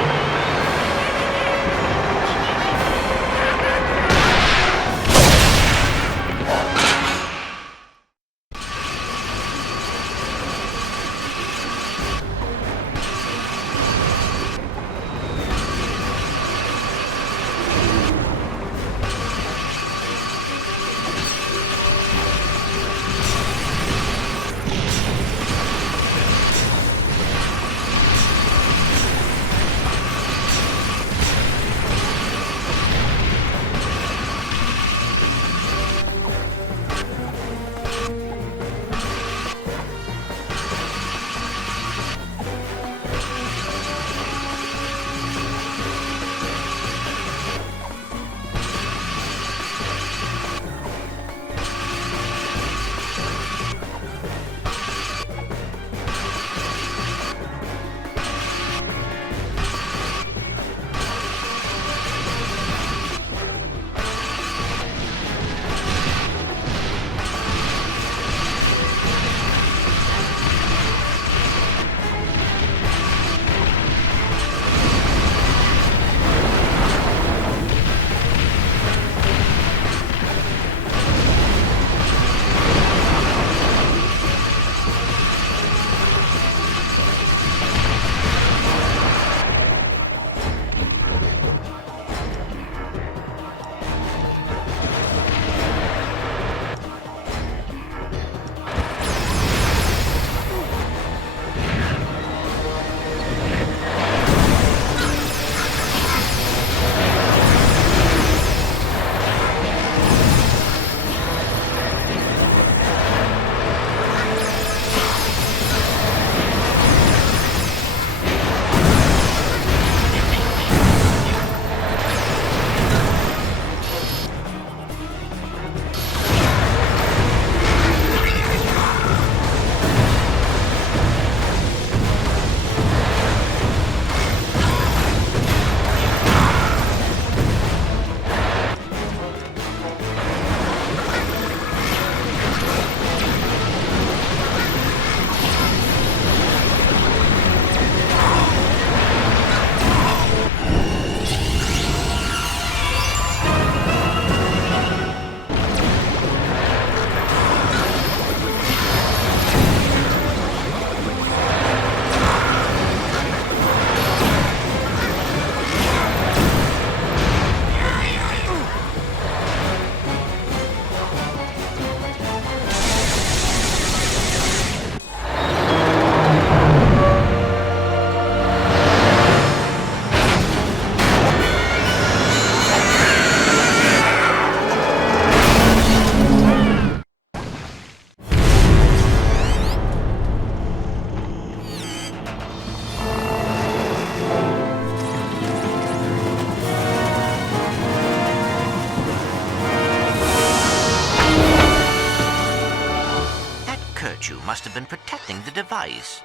Must have been protecting the device.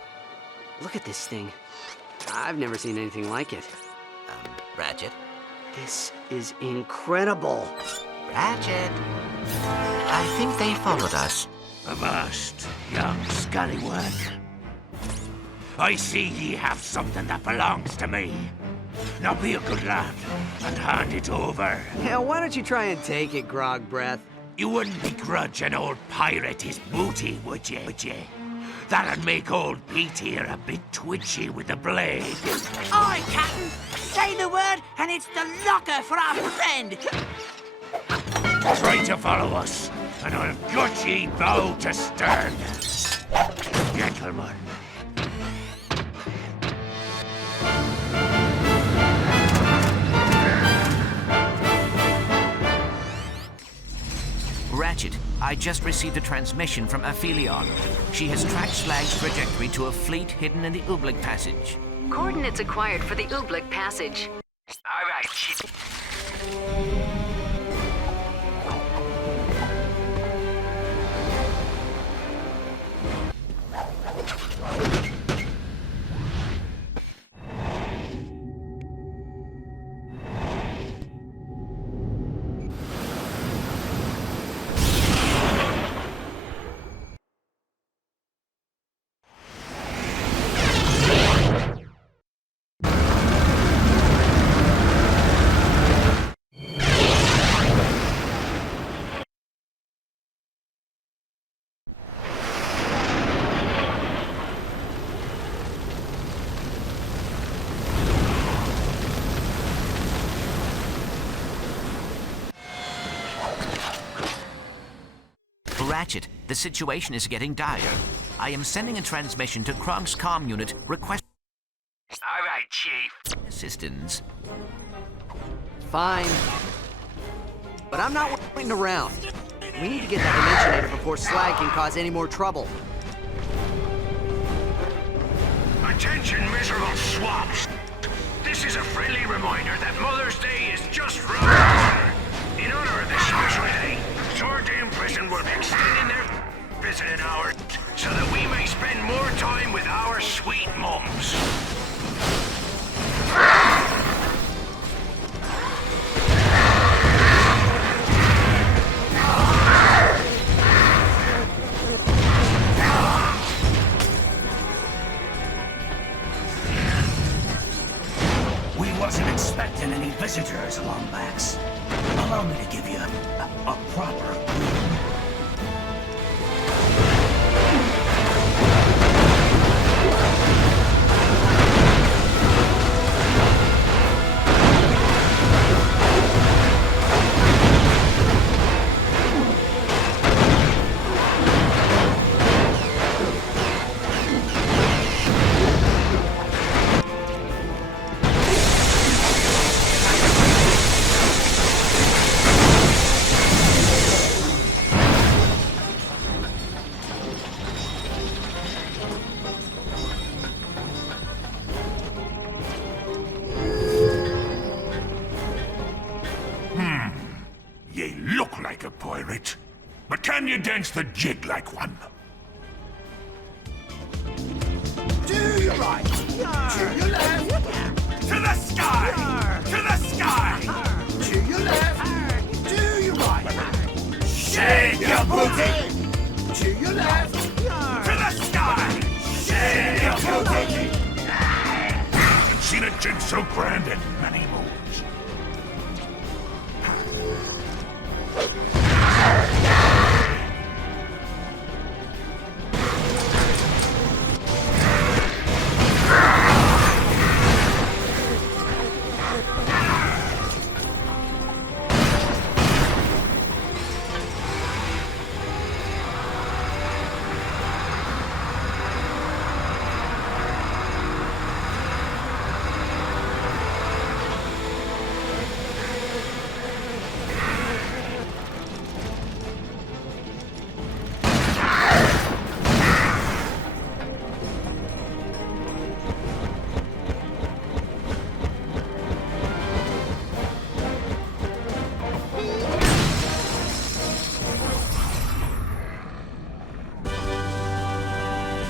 Look at this thing. I've never seen anything like it. Ratchet? This is incredible. Ratchet? I think they followed us. Avast, young scallywag. I see ye have something that belongs to me. Now be a good lad and hand it over. Yeah, why don't you try and take it, Grog Breath? You wouldn't begrudge an old pirate his booty, would ye? That'd make old Pete here a bit twitchy with the blade. Aye, Captain! Say the word and it's the locker for our friend! Try to follow us, and I'll gut ye bow to stern. Gentlemen. Ratchet, I just received a transmission from Aphelion. She has tracked Slag's trajectory to a fleet hidden in the Ooblik Passage. Coordinates acquired for the Ooblik Passage. All right, shit. Ratchet, the situation is getting dire. I am sending a transmission to Kronk's comm unit requesting All right, Chief. assistance. Fine. But I'm not waiting around. We need to get that Dimensionator before Slag can cause any more trouble. Attention, miserable swabs! This is a friendly reminder that Mother's Day is just round the corner. In honor of this special day, Sordane Prison will be extending their visiting hours so that we may spend more time with our sweet mums. We wasn't expecting any visitors, Longmax. Allow me to give you a proper greeting. Ye look like a pirate, but can you dance the jig like one? To your right, to your left, to the sky, to the sky, to your left, to your right. Shake your booty, to your left, to the sky, shake your booty. Haven't seen a jig so grand in many moons.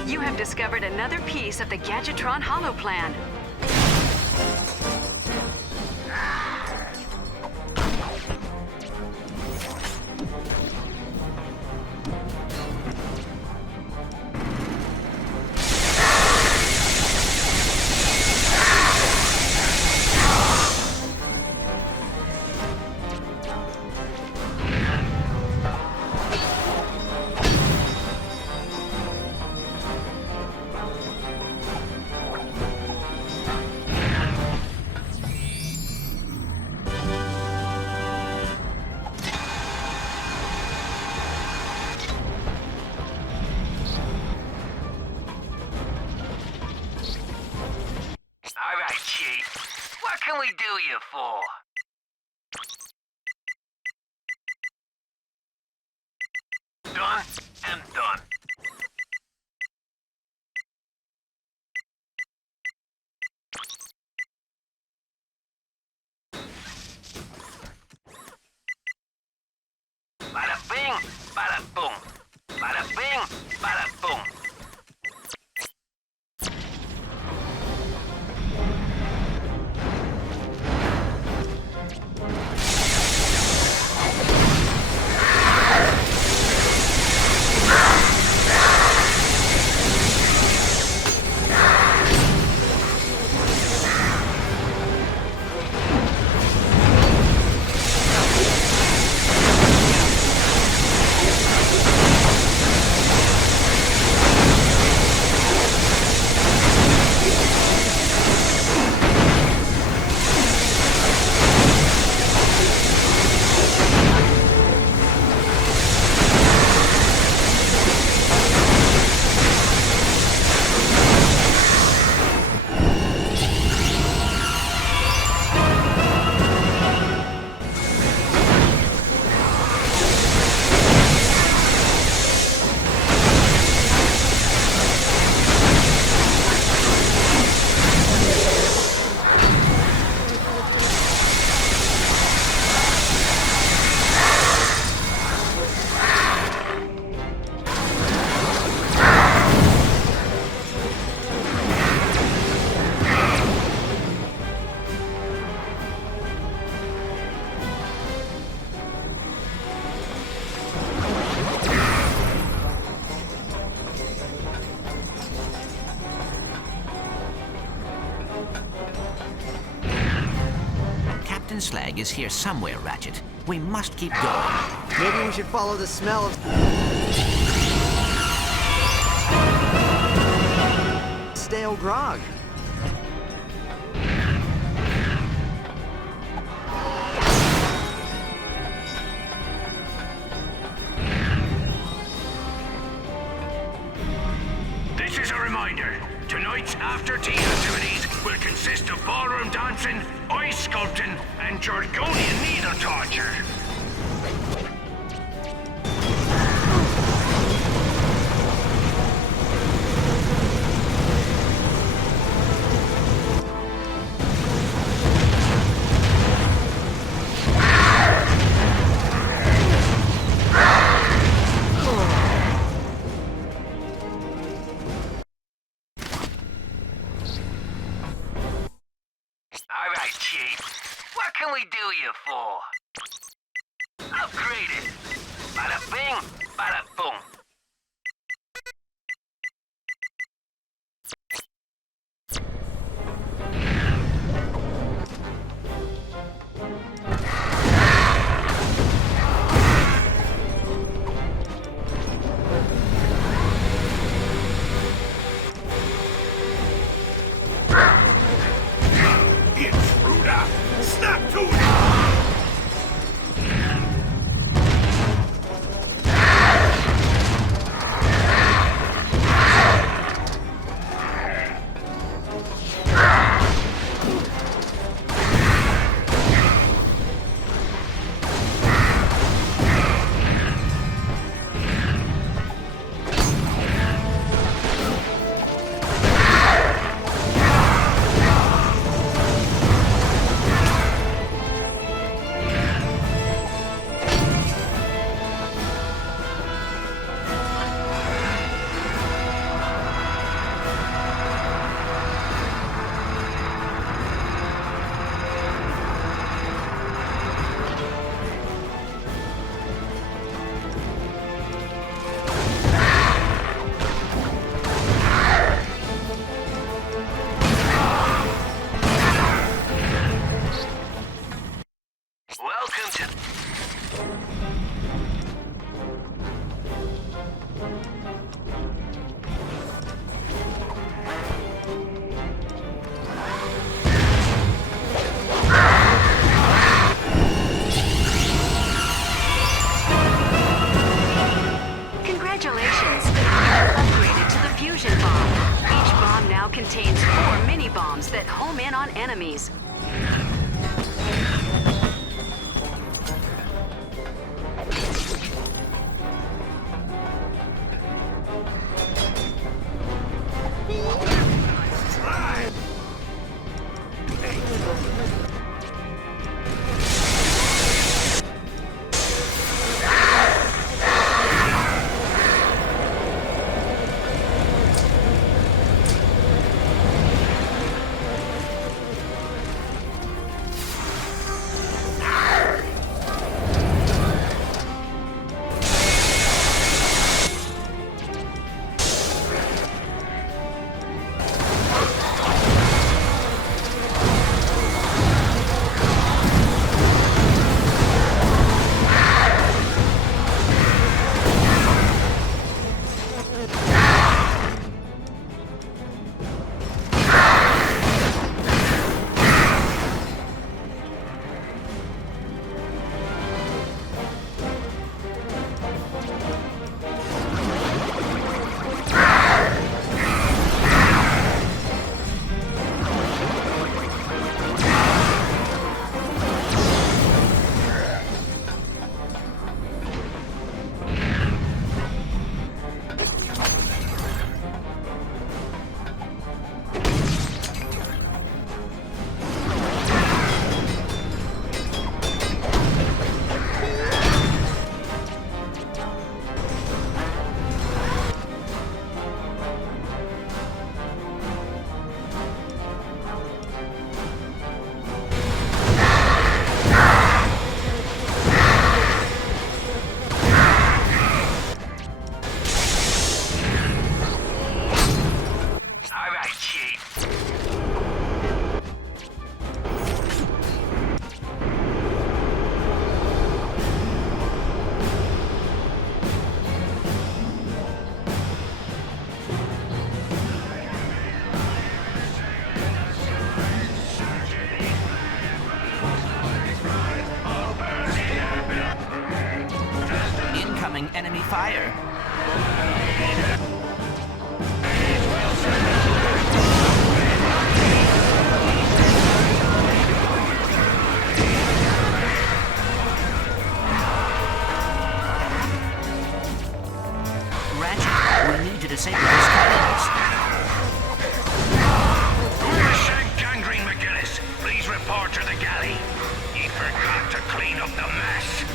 You have discovered another piece of the Gadgetron holoplan. can we do you for? Done and done. Bada bing, bada boom. Bada bing, bada boom. Captain Slag is here somewhere, Ratchet. We must keep going. Maybe we should follow the smell of stale grog. This is a reminder. Tonight's after-tea activities will consist of ballroom dancing, ice sculpting, and Jorgonian needle torture. All right, Chief. What can we do you for? Upgraded. Bada bing, bada boom. Intruder! Snap to it! Welcome to... Congratulations! You're upgraded to the fusion bomb. Each bomb bomb now contains 4 mini-bombs that home in on enemies. Enemy fire. Ratchet, we need to disable these cannons. Gangrene McGinnis, please report to the galley. He forgot to clean up the mess.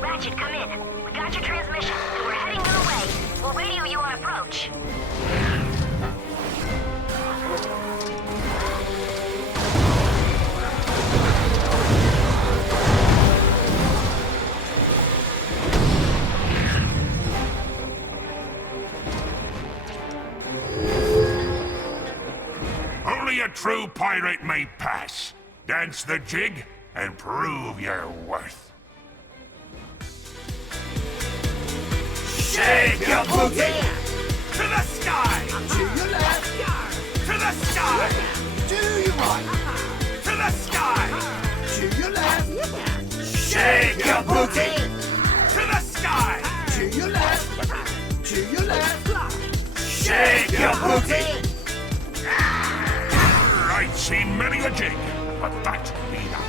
Ratchet, come in. We got your transmission, and we're heading your way. We'll radio you on approach. Only a true pirate may pass. Dance the jig and prove your worth. Shake your booty! To the sky! To your left! To the sky! To your right! To the sky! To your left! Shake your booty! To the sky! To your left! To your left! Shake your booty! I've seen many a jig, but that be that.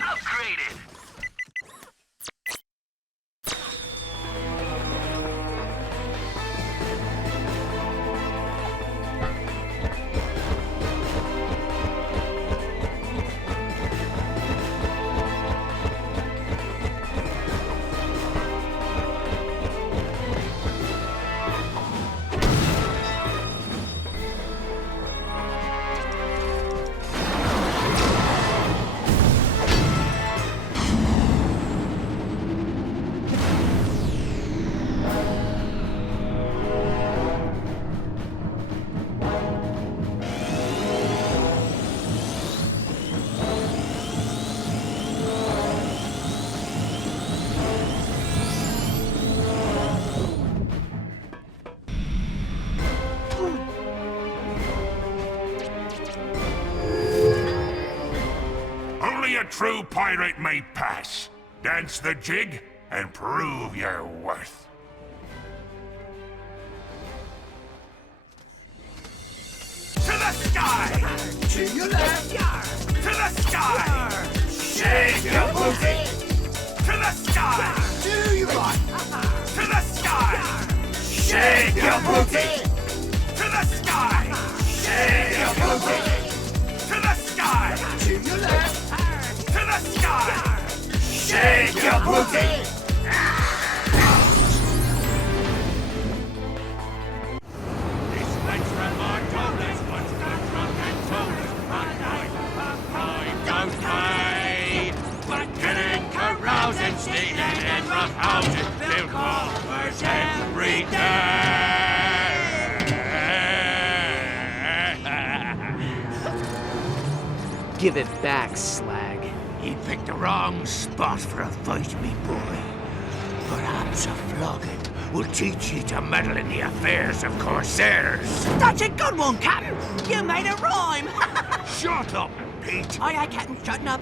Upgraded! Only a true pirate may pass. Dance the jig and prove your worth. To the sky! To your left! To the sky! Shake your booty! To the sky! To your right! To the sky! Shake your booty! To the sky! Shake your booty! To the sky! To your left! To the sky! Shake your booty! And stealing and roughhousing, they'll coffers every day. Give it back, slag. You picked the wrong spot for a fight, me boy. Perhaps a flogging will teach you to meddle in the affairs of corsairs. That's a good one, Captain. You made a rhyme. Shut up, Pete. Aye, Captain, shutting up.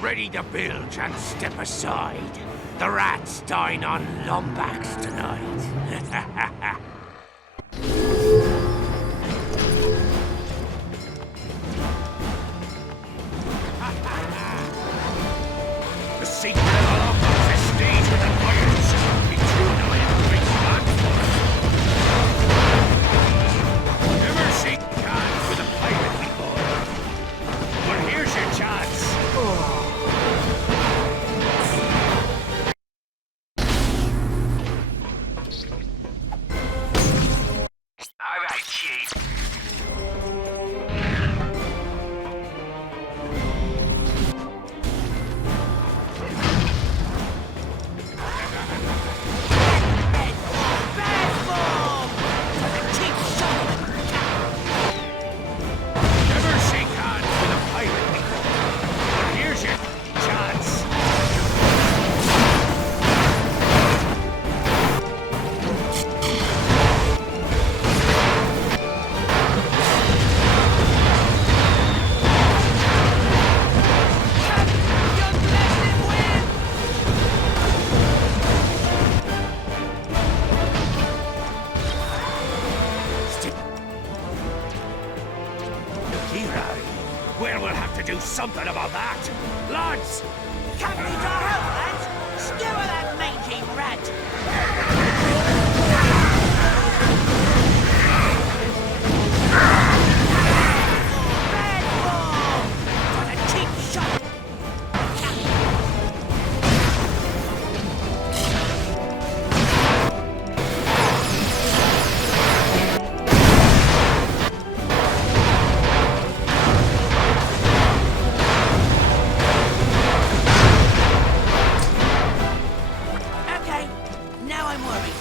Ready to bilge and step aside. The rats dine on Lombax tonight. The secret of Lombax is staged with the pirates. Be true to it, great man. Never shake hands with a pirate before. Well, here's your chance. Well, we'll have to do something about that. Lads! Captain needs our help, lads! Skewer that mangy rat! Bad ball! What a cheap shot! Okay, now I'm worried.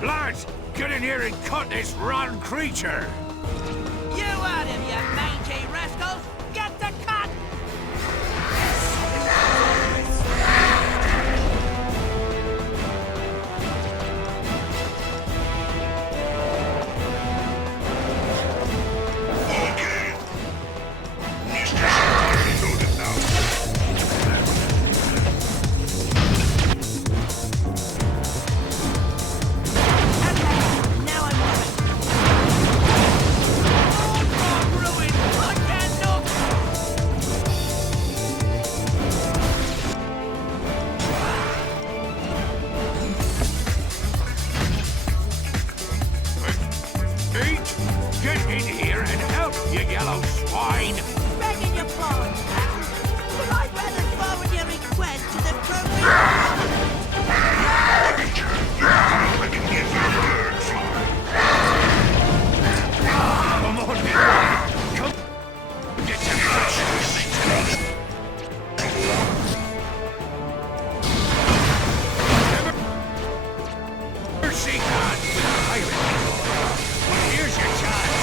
Lads, get in here and cut this rotten creature! You heard him, you mangy rascals! Get the cut! Now I'm worried. Oh, ruin! I can't look! Pete, get in here and help, you yellow swine! Begging your pardon, Captain, but I'd rather forward your request to the appropriate... Come on, big boy! Come! Get your precious! Never shake hands with a pirate before. Well, here's your chance!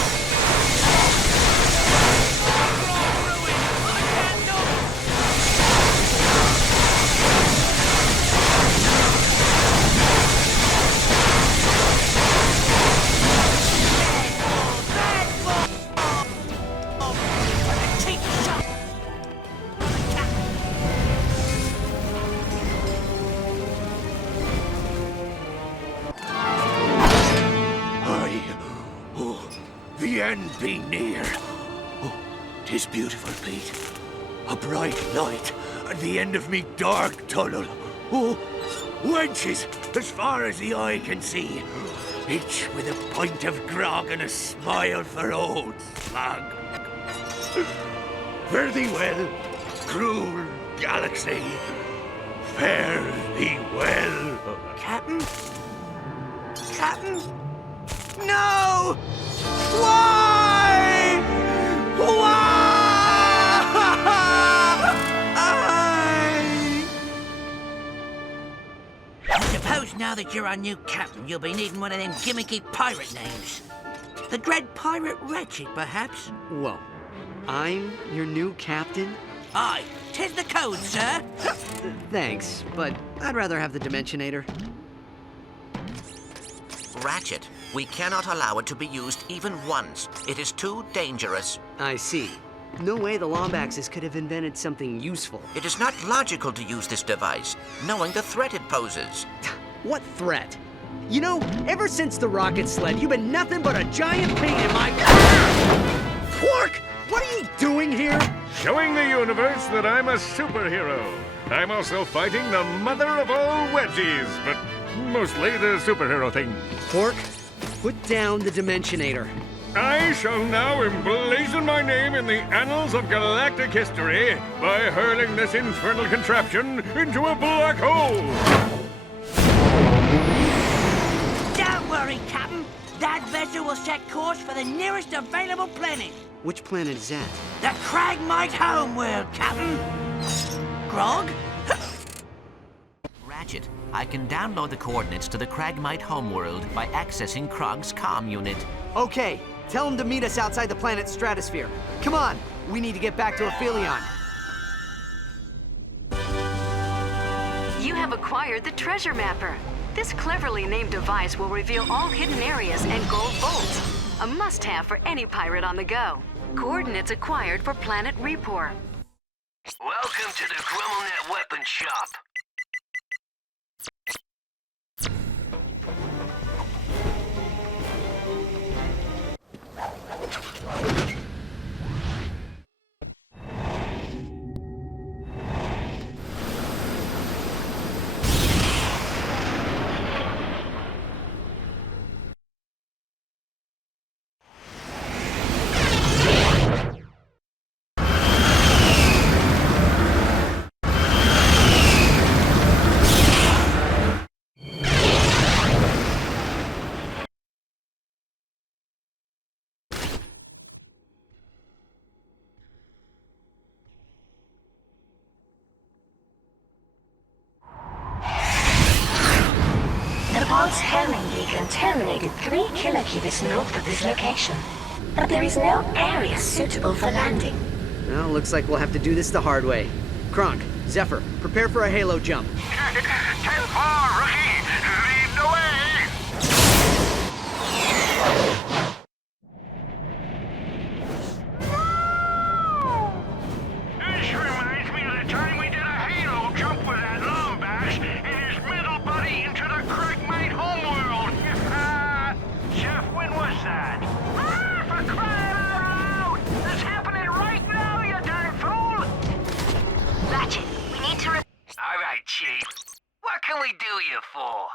The end be near. Oh, 'tis beautiful, Pete. A bright light at the end of me dark tunnel. Oh, wenches as far as the eye can see. Each with a pint of grog and a smile for old Slug. Fare thee well, cruel galaxy. Fare thee well. Captain? Captain? No! Why? I suppose now that you're our new captain, you'll be needing one of them gimmicky pirate names. The Dread Pirate Ratchet, perhaps? Whoa. I'm your new captain? Aye, 'tis the code, sir. Thanks, but I'd rather have the Dimensionator. Ratchet, we cannot allow it to be used even once. It is too dangerous. I see. No way the Lombaxes could have invented something useful. It is not logical to use this device, knowing the threat it poses. What threat? You know, ever since the rocket sled, you've been nothing but a giant pain in my... Quark! What are you doing here? Showing the universe that I'm a superhero. I'm also fighting the mother of all wedgies, but mostly the superhero thing. Quark, put down the Dimensionator. I shall now emblazon my name in the annals of galactic history by hurling this infernal contraption into a black hole. Don't worry, Captain. That vessel will set course for the nearest available planet. Which planet is that? The Cragmite homeworld, Captain. Grog? Ratchet, I can download the coordinates to the Cragmite homeworld by accessing Krog's comm unit. Okay, tell him to meet us outside the planet's stratosphere. Come on, we need to get back to Aphelion. You have acquired the Treasure Mapper. This cleverly named device will reveal all hidden areas and gold bolts. a must-have for any pirate on the go. Coordinates acquired for Planet Repor. Welcome to the GrummelNet Weapon Shop. The pulse Herring beacon terminated 3 kilometers north of this location, but there is no area suitable for landing. Well, looks like we'll have to do this the hard way. Kronk, Zephyr, prepare for a halo jump. 10-4, rookie! Lead the way! This reminds me of the time we did a halo jump with that Lombax and his middle buddy into the Craigmate homeworld. Jeff, when was that? For crying out loud! It's happening right now, you darn fool! Ratchet, we need to All right, Chief. What can we do you for?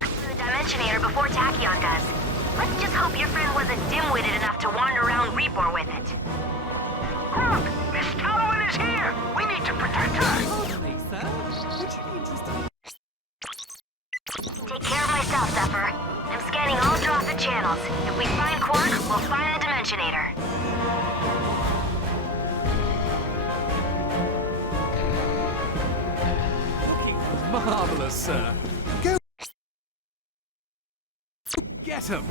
the Dimensionator before Tachyon does. Let's just hope your friend wasn't dim-witted enough to wander around Repor with it. Kronk, Miss Tallowan is here! We need to protect her! Take care of myself, Zephyr. I'm scanning all Drophet channels. If we find Quark, we'll find the Dimensionator. Marvelous, sir. Go get him.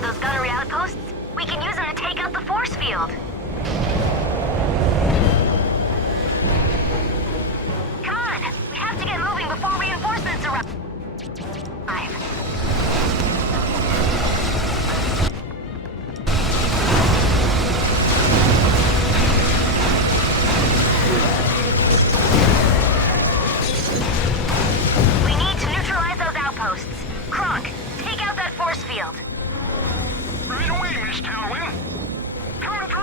capture those gunnery outposts, we can use them to take out the force field. Come on! We have to get moving before reinforcements arrive. We need to neutralize those outposts. Kronk, take out that force field. Right away, Miss Talwyn. Coming through!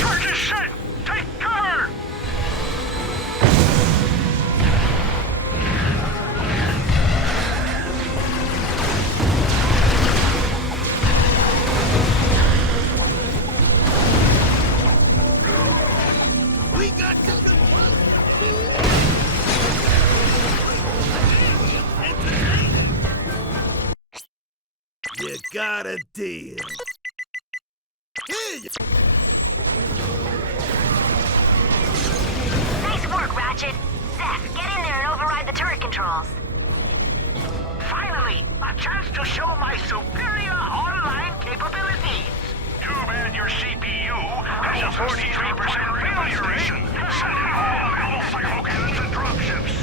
Charge is set! Take cover! We got to You got a deal. Here you... Nice work, Ratchet. Zeph, get in there and override the turret controls. Finally, a chance to show my superior online capabilities. Too bad your CPU has a 43% failure rate. Send in all available cyclo cannons and dropships.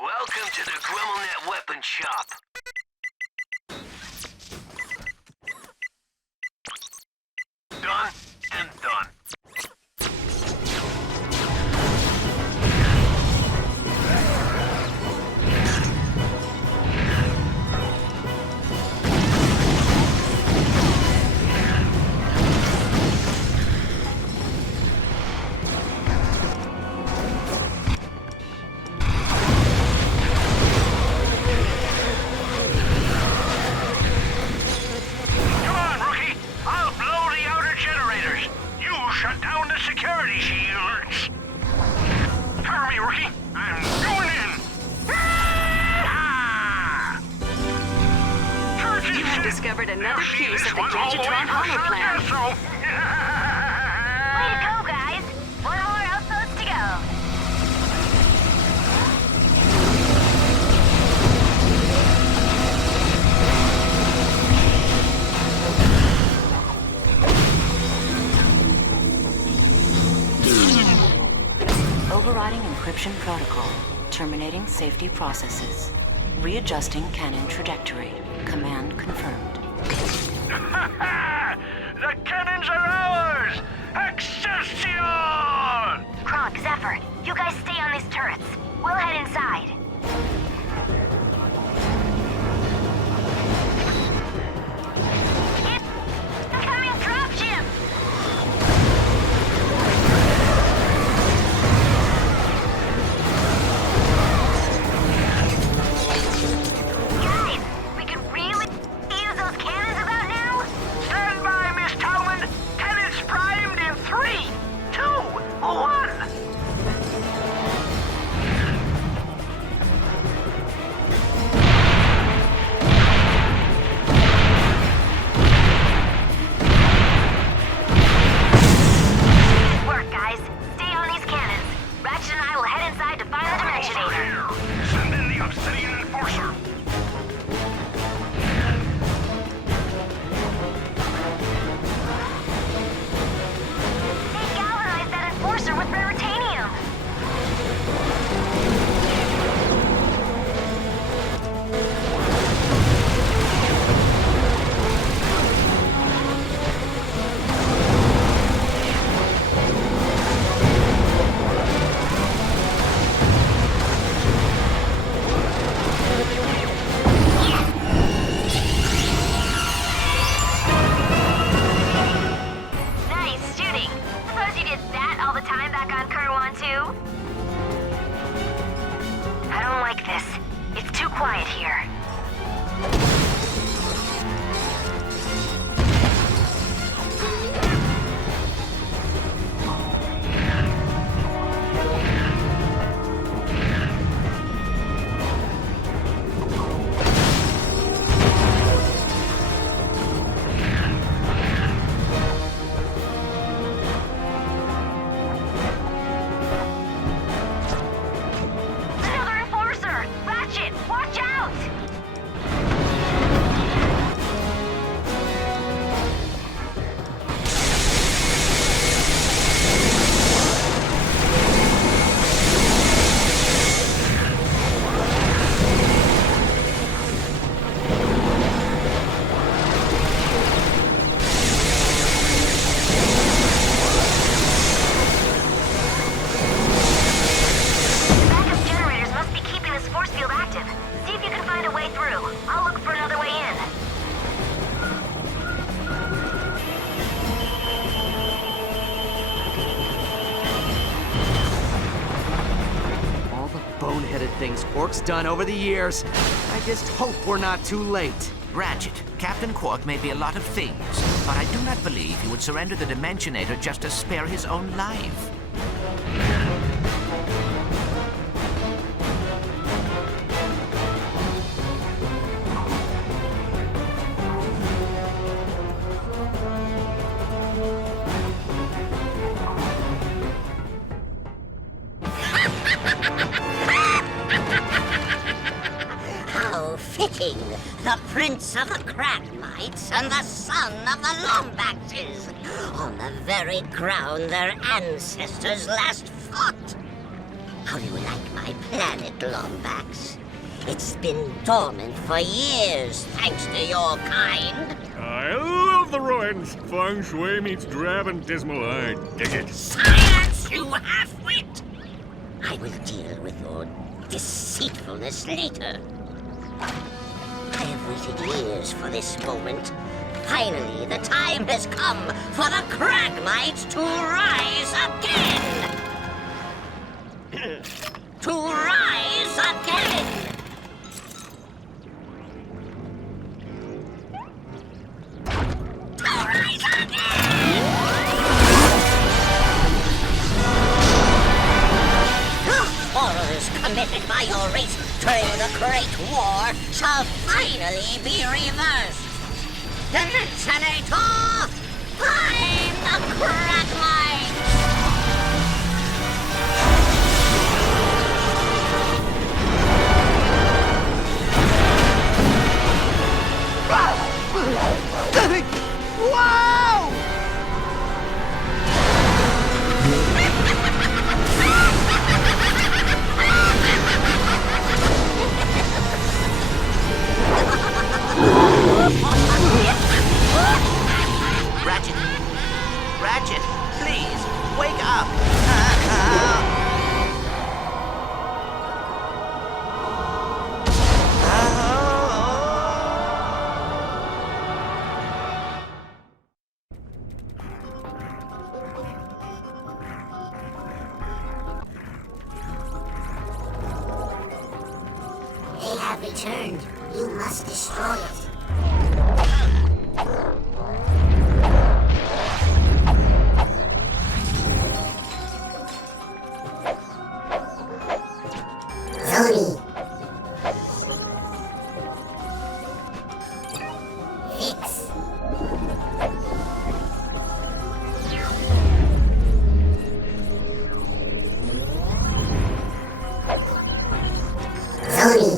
Welcome to the GremmelNet weapon shop. Done and done. Come on, rookie. I'll blow the outer generators. You shut down the security shields. Cover me, rookie. I'm going in. You have discovered another piece of the Gadgetron holoplan. Way to go, guys! One more outpost to go. Overriding encryption protocol. Terminating safety processes. Readjusting cannon trajectory. Command confirmed. The cannons are ours! Excelsior! Kronk, Zephyr, you guys stay on these turrets. We'll head inside. Incoming dropship! Guys, we could really use those cannons about now? Stand by, Miss Talwyn. Cannons primed in 3, 2, 1. Good work, guys. Stay on these cannons. Ratchet and I will head inside to find the Dimensionator. Send in the Obsidian Enforcer. They galvanized that Enforcer with amazing! Suppose you did that all the time back on Kerwan too? I don't like this. It's too quiet here. Another enforcer! Ratchet, watch out! Backup generators must be keeping this force field active. See if you can find a way through. I'll look for another way in. All the boneheaded things Quark's done over the years. I just hope we're not too late. Ratchet, Captain Quark may be a lot of things, but I do not believe he would surrender the Dimensionator just to spare his own life. How fitting! The Prince of the Cragmites and the son of the Lombaxes, on the very ground their ancestors last fought. How do you like my planet, Lombax? It's been dormant for years, thanks to your kind. I love the ruins. Feng Shui meets drab and dismal. I dig it. Silence, you half-wit! I will deal with your deceitfulness later. I have waited years for this moment. Finally, the time has come for the Cragmites to rise again! To rise again! To rise again! The horrors committed by your race during the Great War shall finally be reversed. Dimensionator, find the Cragmites! Wow! Ratchet! Ratchet, please, wake up! They have returned. You must destroy it. Zoni. Fix. Zoni.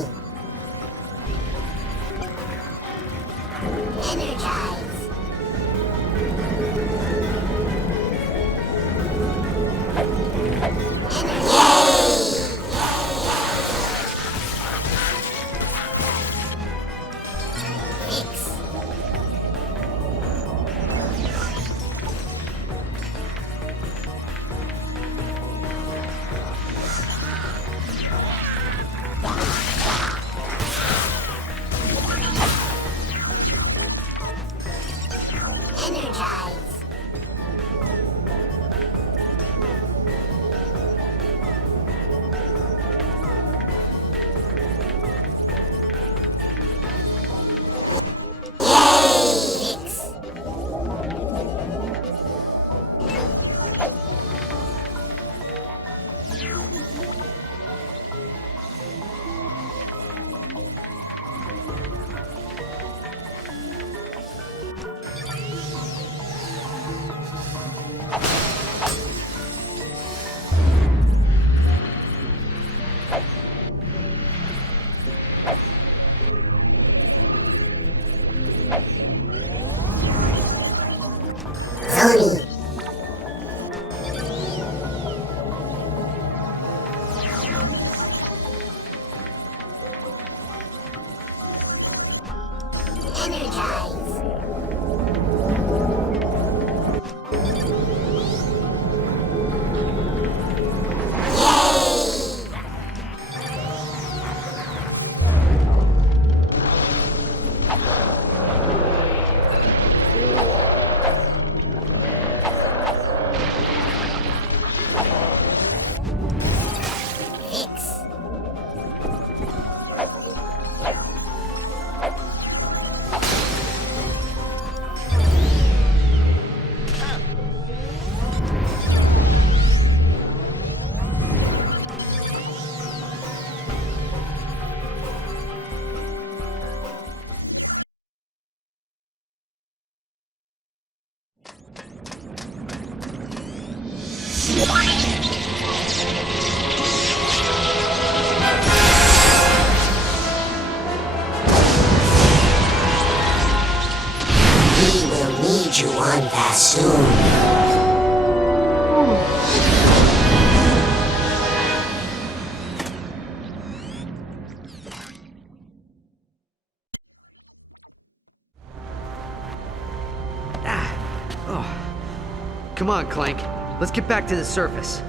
Come on, Clank. Let's get back to the surface.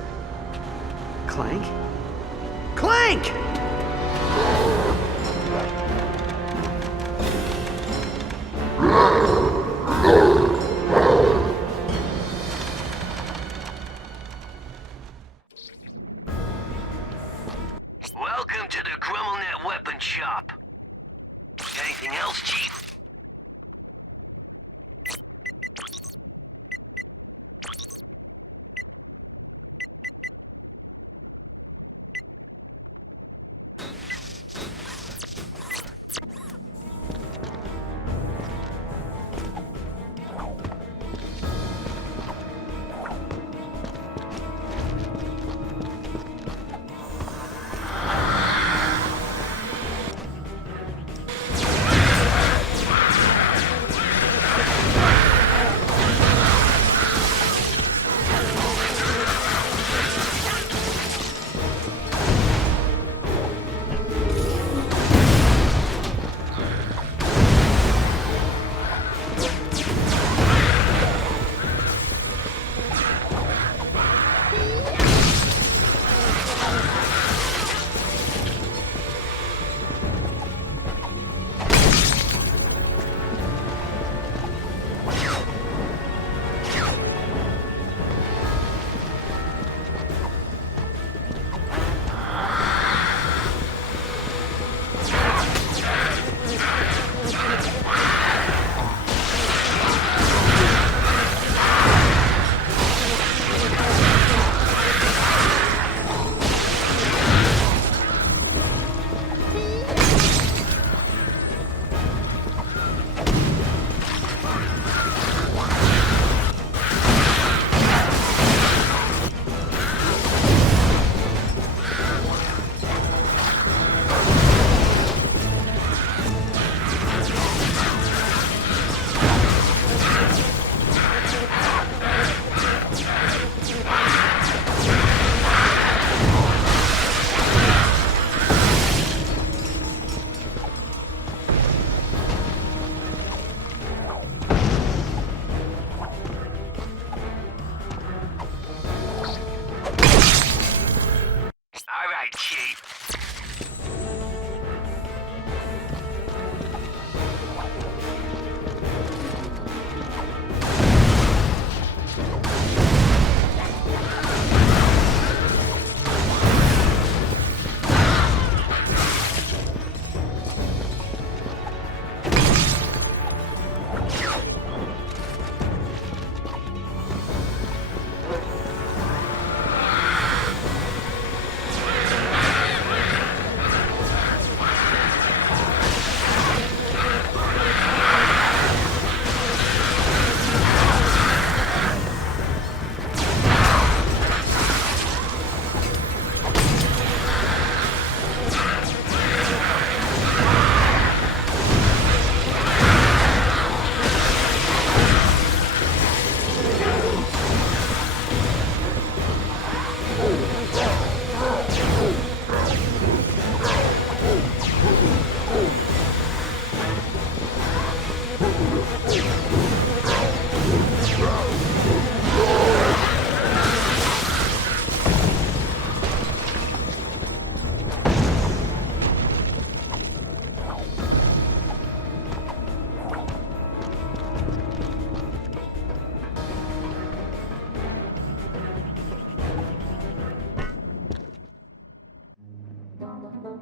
Clank? Clank! Welcome to the GrumbleNet Weapon Shop. Anything else, Chief?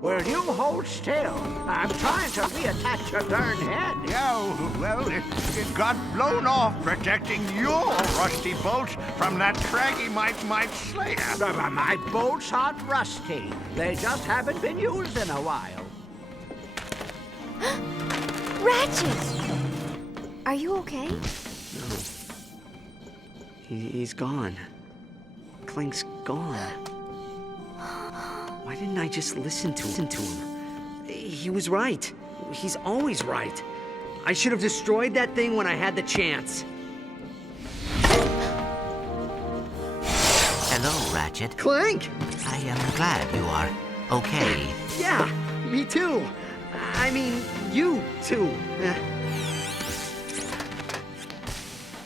Will you hold still? I'm trying to reattach your darn head. Yeah, well, it got blown off protecting your rusty bolts from that Fraggy-Mite Slayer. My bolts aren't rusty. They just haven't been used in a while. Ratchet! Are you okay? No. He's gone. Clank's gone. Why didn't I just listen to him? He was right. He's always right. I should have destroyed that thing when I had the chance. Hello, Ratchet. Clank! I am glad you are okay. Yeah, me too. I mean, you too.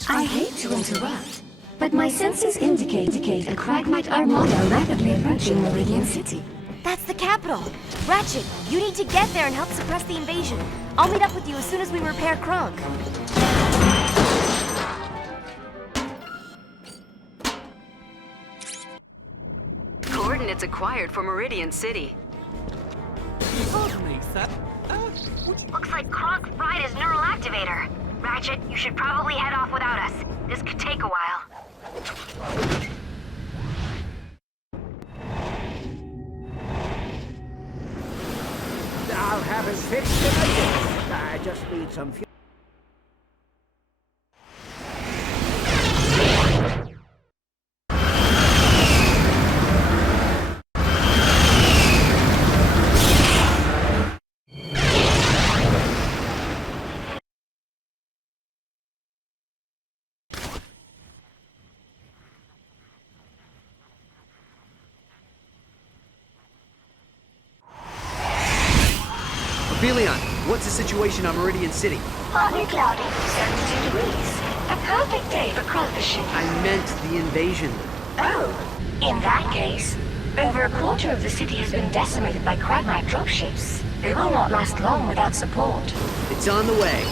I hate to interrupt, but my sensors indicate a Cragmite armada rapidly approaching Meridian City. That's the capital. Ratchet, you need to get there and help suppress the invasion. I'll meet up with you as soon as we repair Clank. Coordinates acquired for Meridian City. Pardon me, sir. Looks like Clank fried his neural activator. Ratchet, you should probably head off without us. This could take a while. I'll have it fixed in a minute. I just need some fuel. Leon, what's the situation on Meridian City? Partly cloudy, 72 degrees. A perfect day for Clank fishing. I meant the invasion. Oh, in that case, over a quarter of the city has been decimated by Cragmite dropships. They will not last long without support. It's on the way.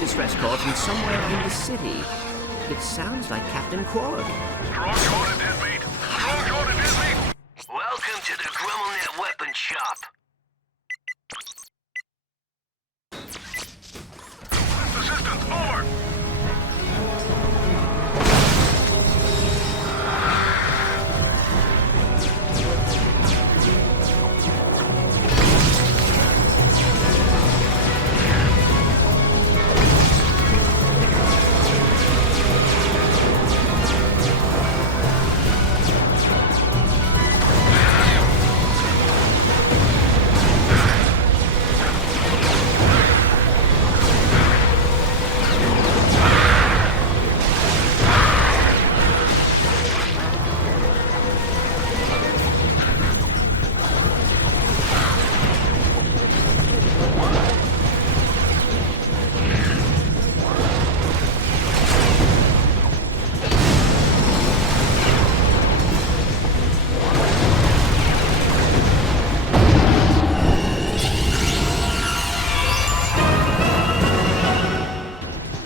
Distress call from somewhere in the city. It sounds like Captain Quark. Welcome to the GrummelNet Weapon Shop. Assistance, over!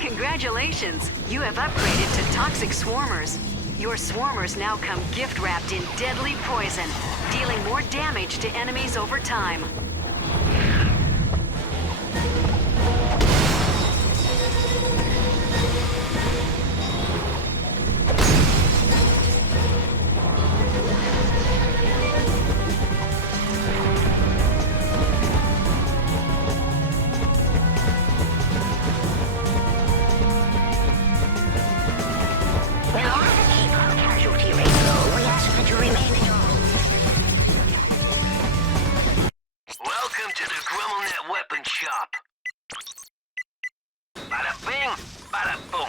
Congratulations! You have upgraded to toxic swarmers. Your swarmers now come gift-wrapped in deadly poison, dealing more damage to enemies over time. Bada bing, bada boom.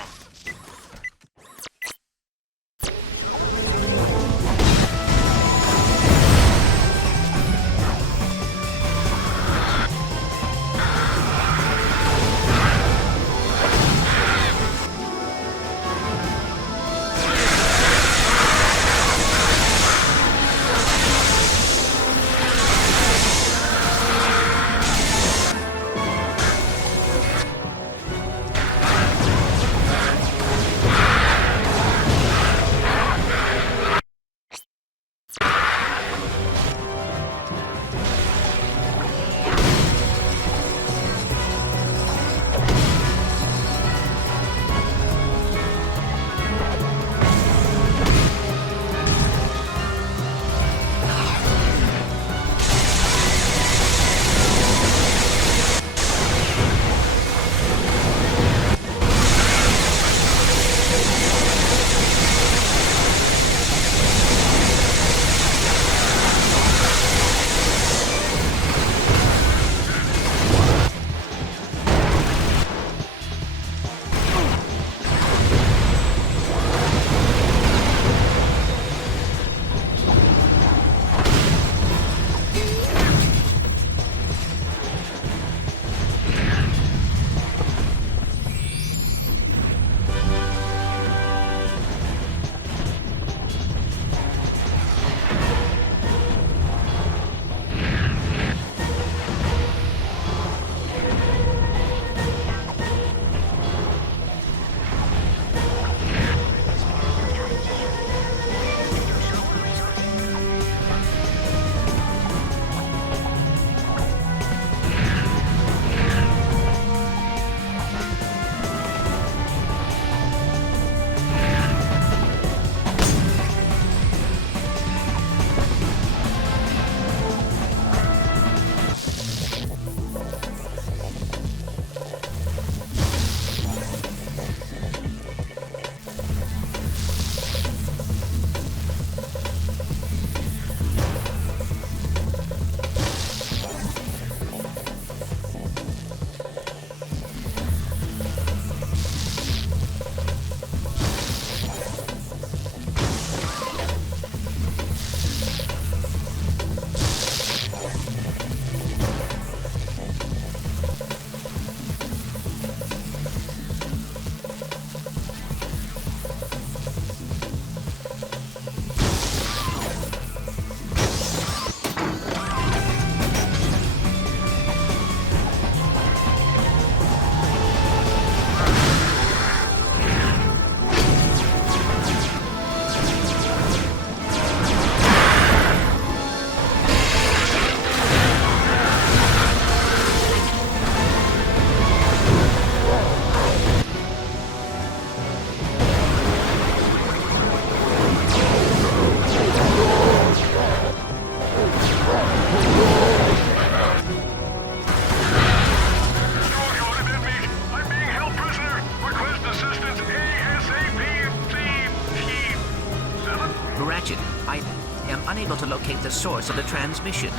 Ratchet, I am unable to locate the source of the transmission.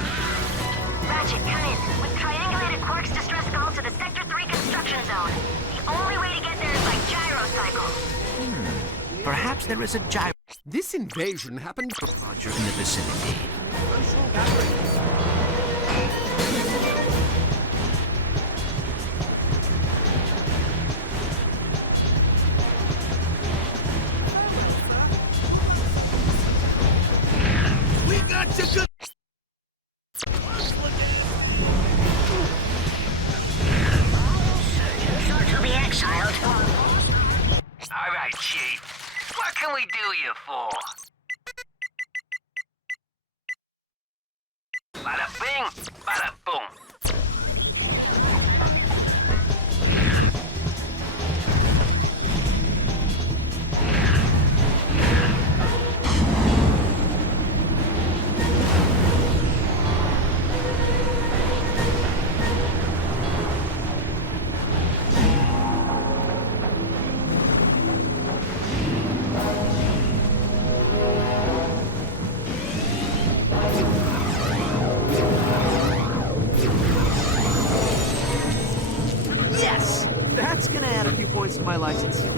Ratchet, come in. We've triangulated Quark's distress call to the Sector 3 construction zone. The only way to get there is by gyrocycle. Perhaps there is a gyro... This invasion happened... Roger in the vicinity. We got you good. To be exiled. All right, Chief. What can we do you for? Bada bing, bada boom. Yes! That's gonna add a few points to my license.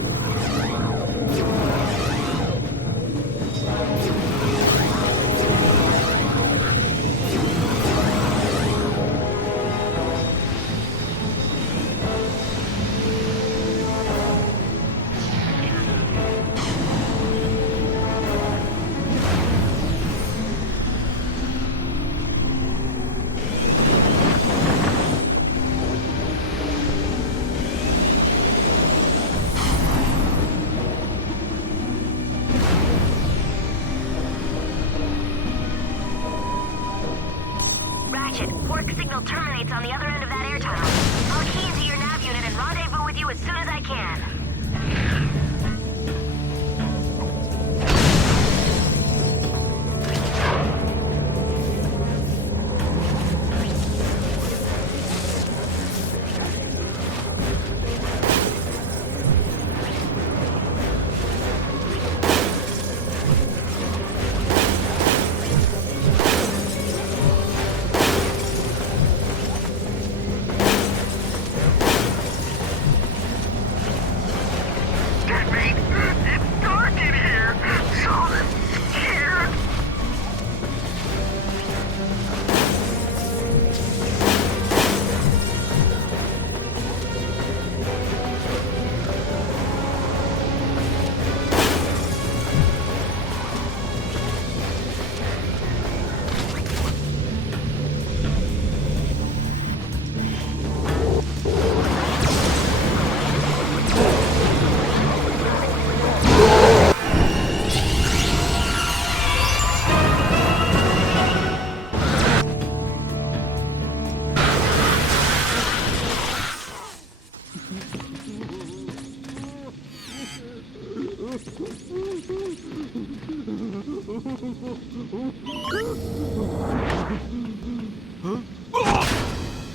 Ratchet, Quark signal terminates on the other end of that air tunnel. I'll key into your nav unit and rendezvous with you as soon as I can.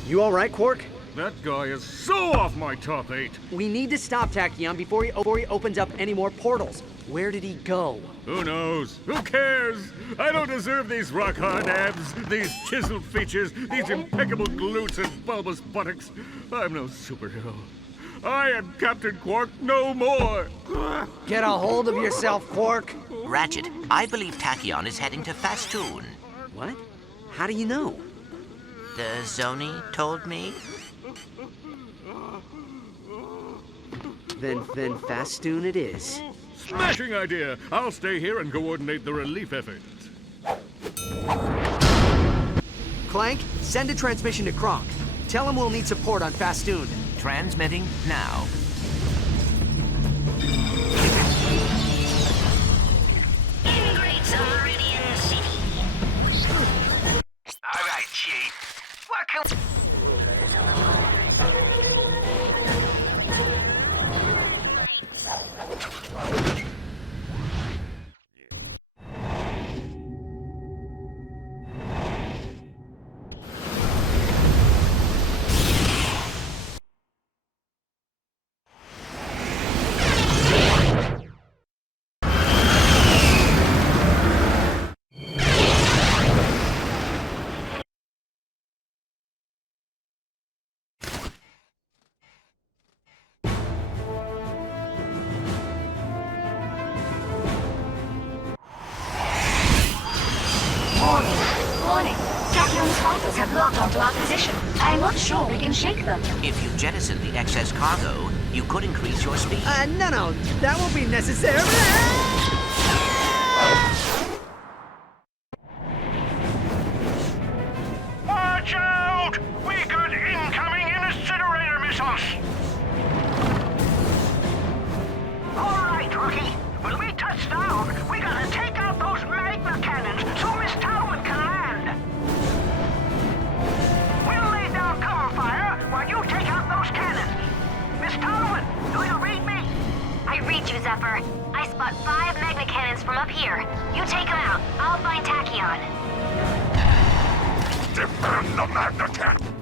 You all right, Quark? That guy is so off my top 8. We need to stop Tachyon before he opens up any more portals. Where did he go? Who knows? Who cares? I don't deserve these rock-hard abs, these chiseled features, these impeccable glutes and bulbous buttocks. I'm no superhero. I am Captain Quark no more. Get a hold of yourself, Quark. Ratchet, I believe Tachyon is heading to Fastoon. What? How do you know? The Zoni told me. Then Fastoon it is. Smashing idea! I'll stay here and coordinate the relief effort. Clank, send a transmission to Kronk. Tell him we'll need support on Fastoon. Transmitting now. In Great Meridian City. All right, Chief. What can... Warning! Tachyon's fighters have locked onto our position. I'm not sure we can shake them. If you jettison the excess cargo, you could increase your speed. No, that won't be necessary. Watch out! We got incoming incinerator missiles! All right, Rookie. When we touch down, we gotta take out those magma cannons so Miss Talwyn can land. We'll lay down cover fire while you take out those cannons. Miss Talwyn, do you read me? I read you, Zephyr. I spot 5 magna cannons from up here. You take them out. I'll find Tachyon. Defend the magna cannon!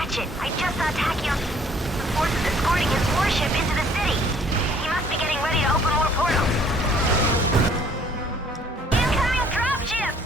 Ratchet, I just saw Tachyon. The forces escorting his warship into the city. He must be getting ready to open more portals. Incoming dropship!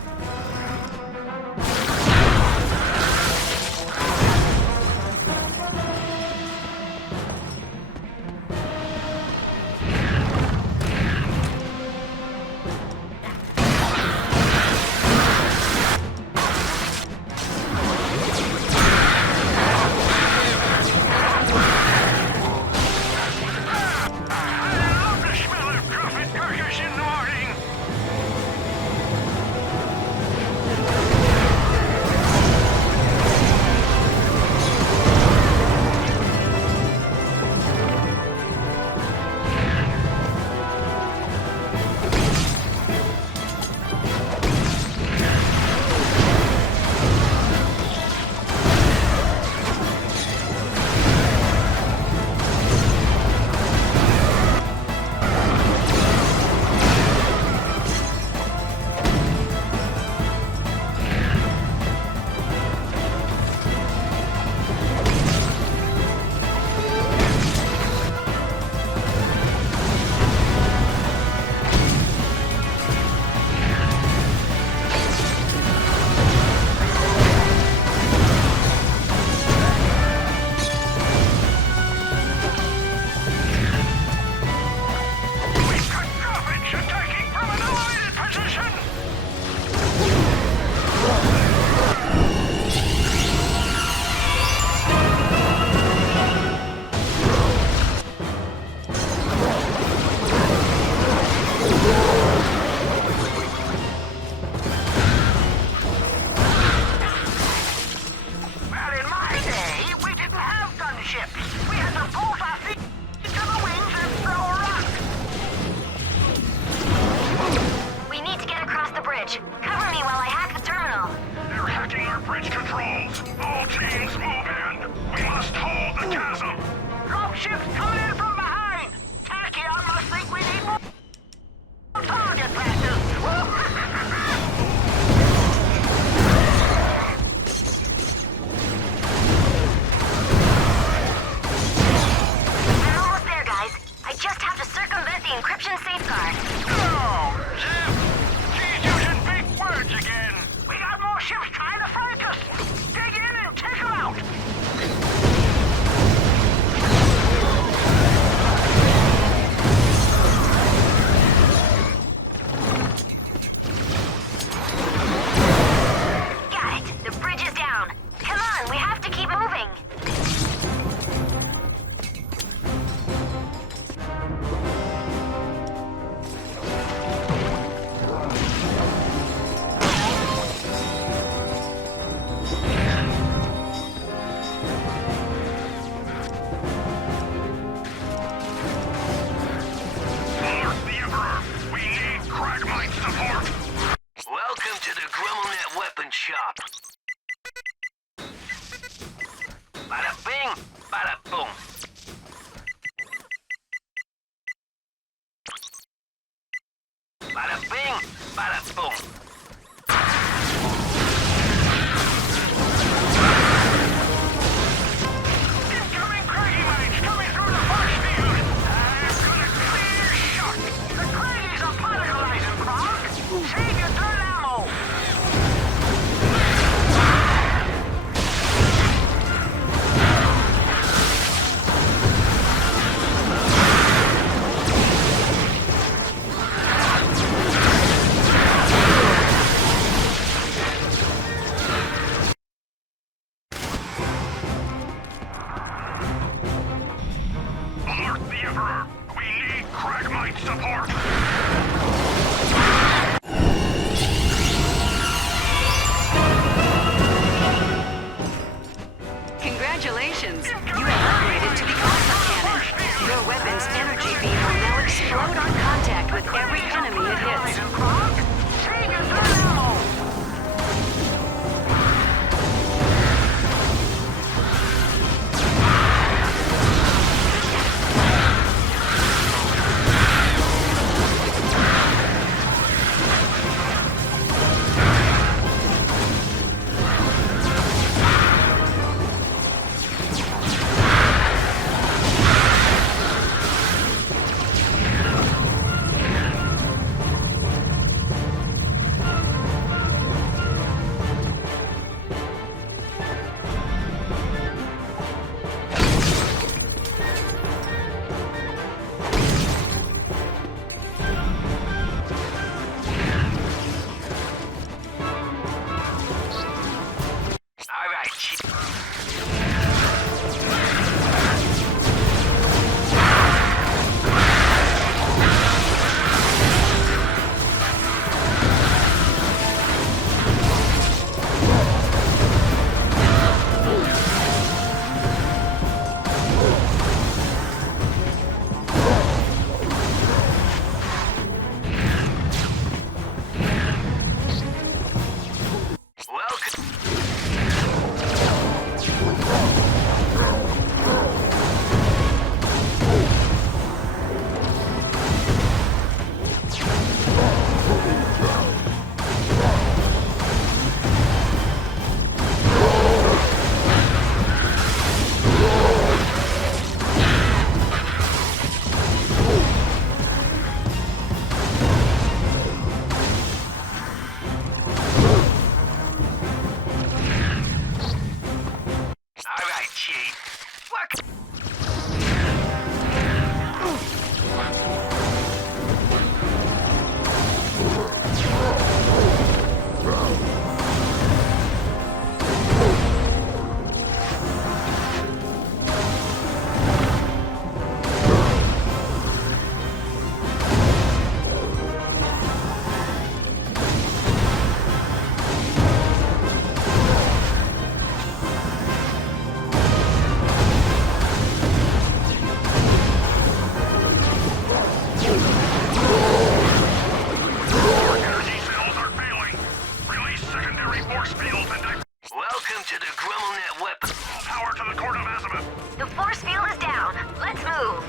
to the GrummelNet weapon. Power to the Court of Azimuth. The force field is down. Let's move.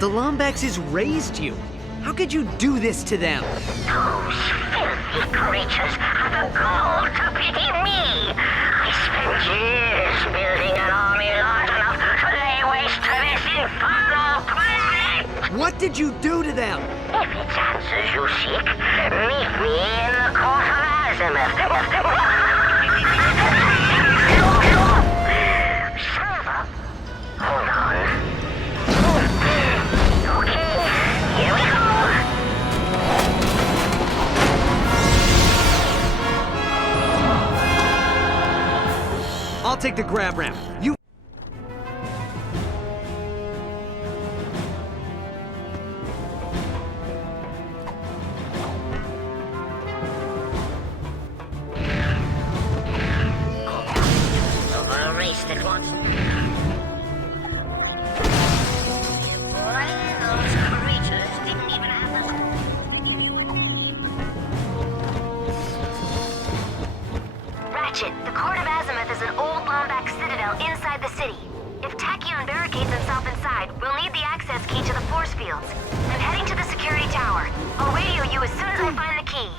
The Lombaxes raised you. How could you do this to them? Those filthy creatures have the gall to pity me. I spent years building an army large enough to lay waste to this infernal planet. What did you do to them? If it's answers you seek, meet me in the Court of Azimuth. Server, hold on. Okay, here we go. I'll take the grab ramp. You... Erase the clocks. Boy, those creatures didn't even have the... Ratchet, the Court of Azimuth is an old Lombax citadel inside the city. If Tachyon barricades himself inside, we'll need the access key to the force fields. I'm heading to the security tower. I'll radio you as soon as I find the key.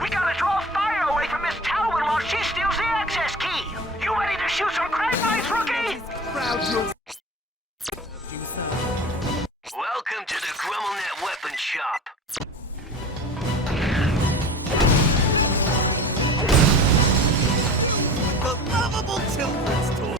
We gotta draw fire away from Miss Talwyn while she steals the access key. You ready to shoot some crank lights, rookie? Welcome to the GrummelNet weapon shop. The lovable children's toy.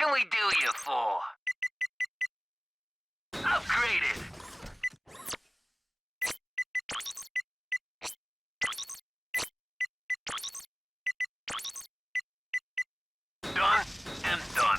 can we do you for? Upgraded. Done and done.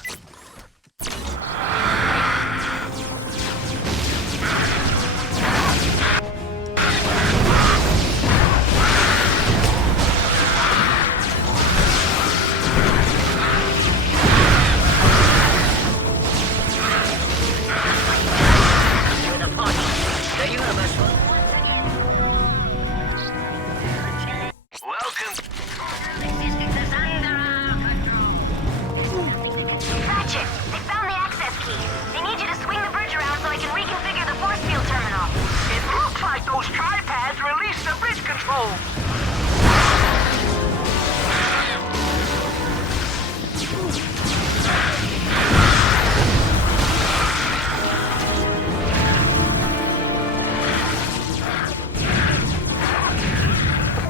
Ratchet, they found the access key. They need you to swing the bridge around so I can reconfigure the force field terminal. It looks like those tripads released the bridge control.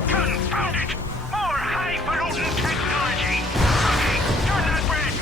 Confound it! More highfalutin technology! Okay, turn that bridge!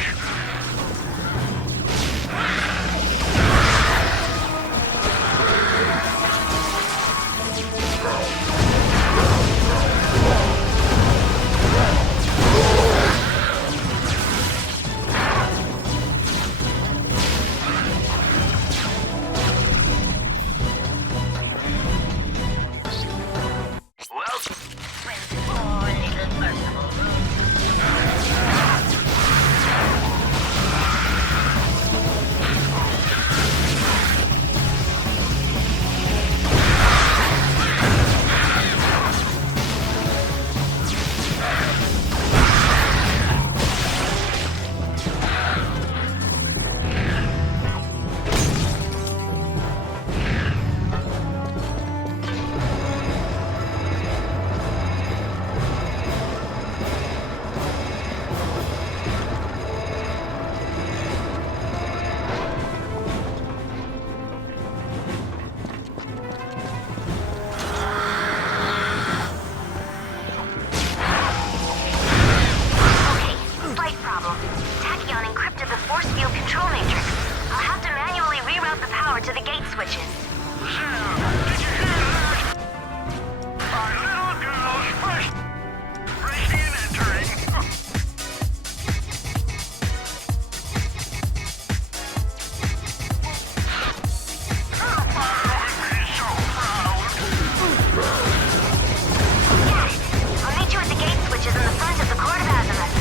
Slight problem. Tachyon encrypted the force field control matrix. I'll have to manually reroute the power to the gate switches. Did you hear that? Our little girl's first breaking and entering. Her father would be so proud. Yes! I'll meet you at the gate switches in the front of the Court of Azimuth.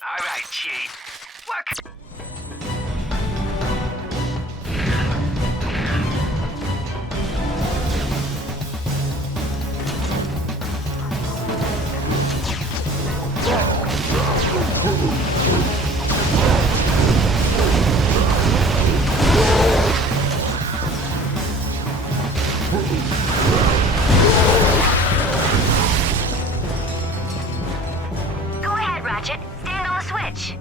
All right, Chief. Look. Go ahead, Ratchet. Stand on the switch.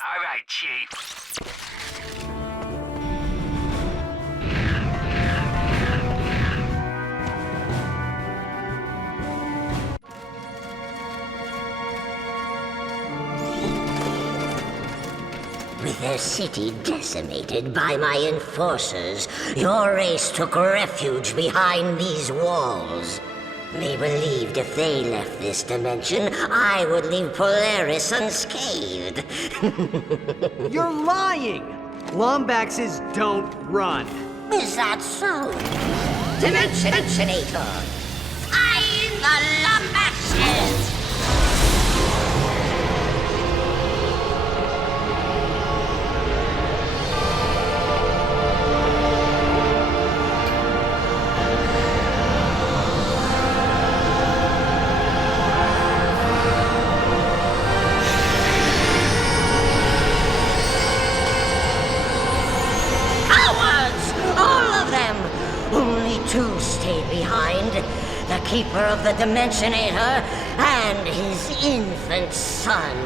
All right, Chief. With their city decimated by my enforcers, your race took refuge behind these walls. They believed if they left this dimension, I would leave Polaris unscathed. You're lying! Lombaxes don't run. Is that so? Dimensionator! Find the Lombaxes! Two stayed behind, the keeper of the Dimensionator and his infant son.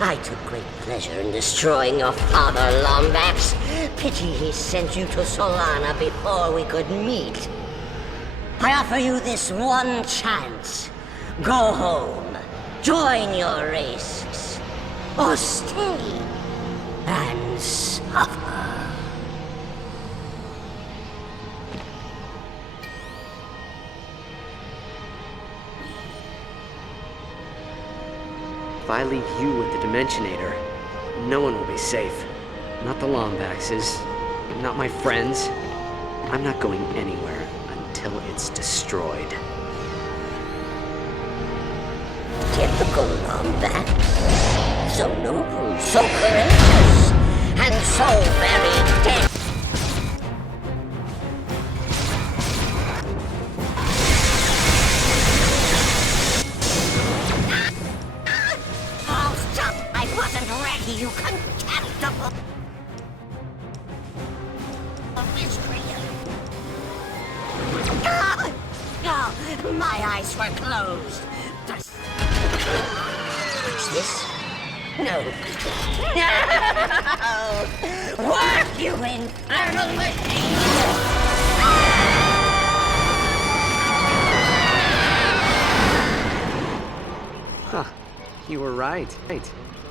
I took great pleasure in destroying your father, Lombax. Pity he sent you to Solana before we could meet. I offer you this one chance. Go home, join your race, or stay and suffer. If I leave you with the Dimensionator, no one will be safe. Not the Lombaxes, not my friends. I'm not going anywhere until it's destroyed. Typical Lombax. So noble, so courageous, and so very dead. You contemptible miscreant! Oh, my eyes were closed. What's this? No. No! Work, you infernal machine! Huh. You were right.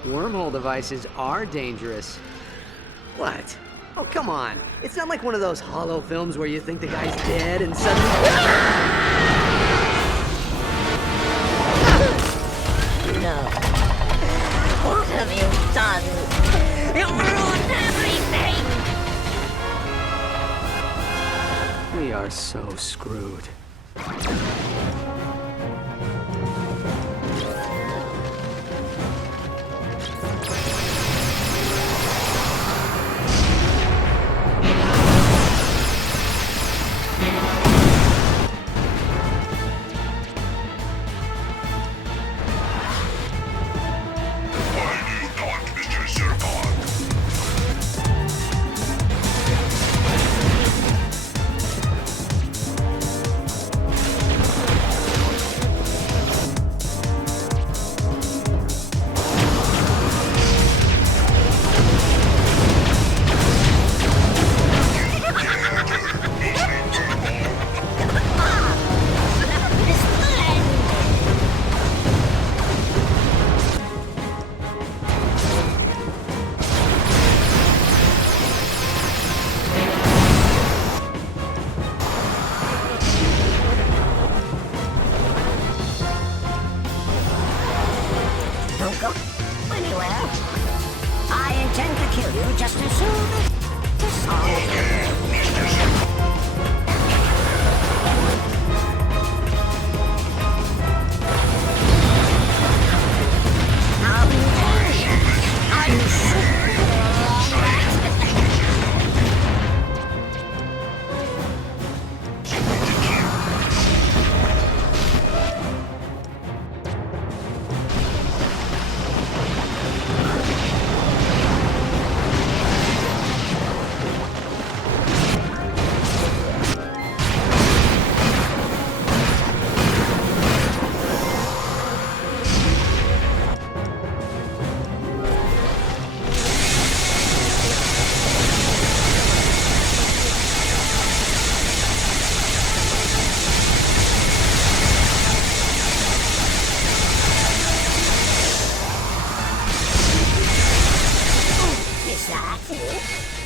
Wormhole devices are dangerous. What? Oh, come on. It's not like one of those hollow films where you think the guy's dead and suddenly... No. What have you done? You ruined everything! We are so screwed.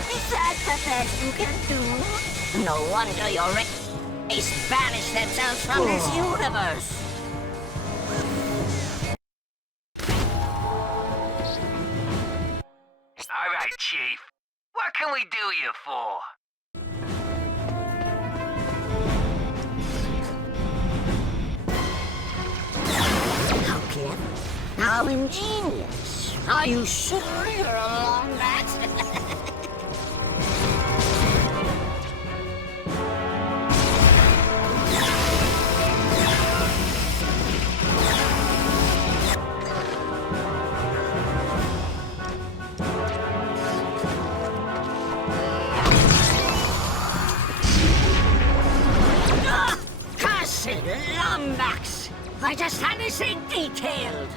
Is that the best you can do? No wonder you're banish themselves from this universe. All right, Chief. What can we do you for? How clever. How ingenious. Are you sure you're along that? Cursed Lombax! I just had this thing detailed!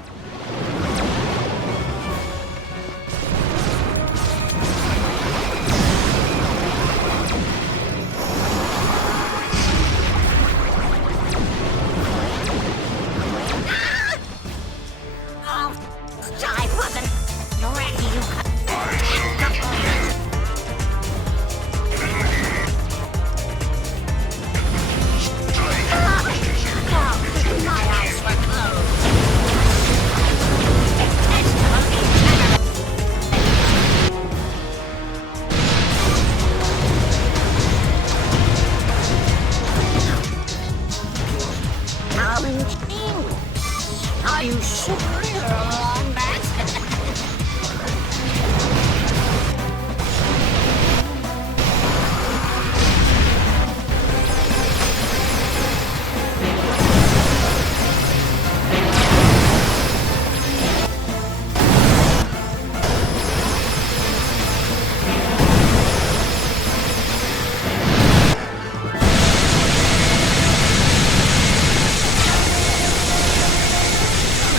Oh, I wasn't ready, you my eyes were closed. How ingenious. Are you sure you're along that?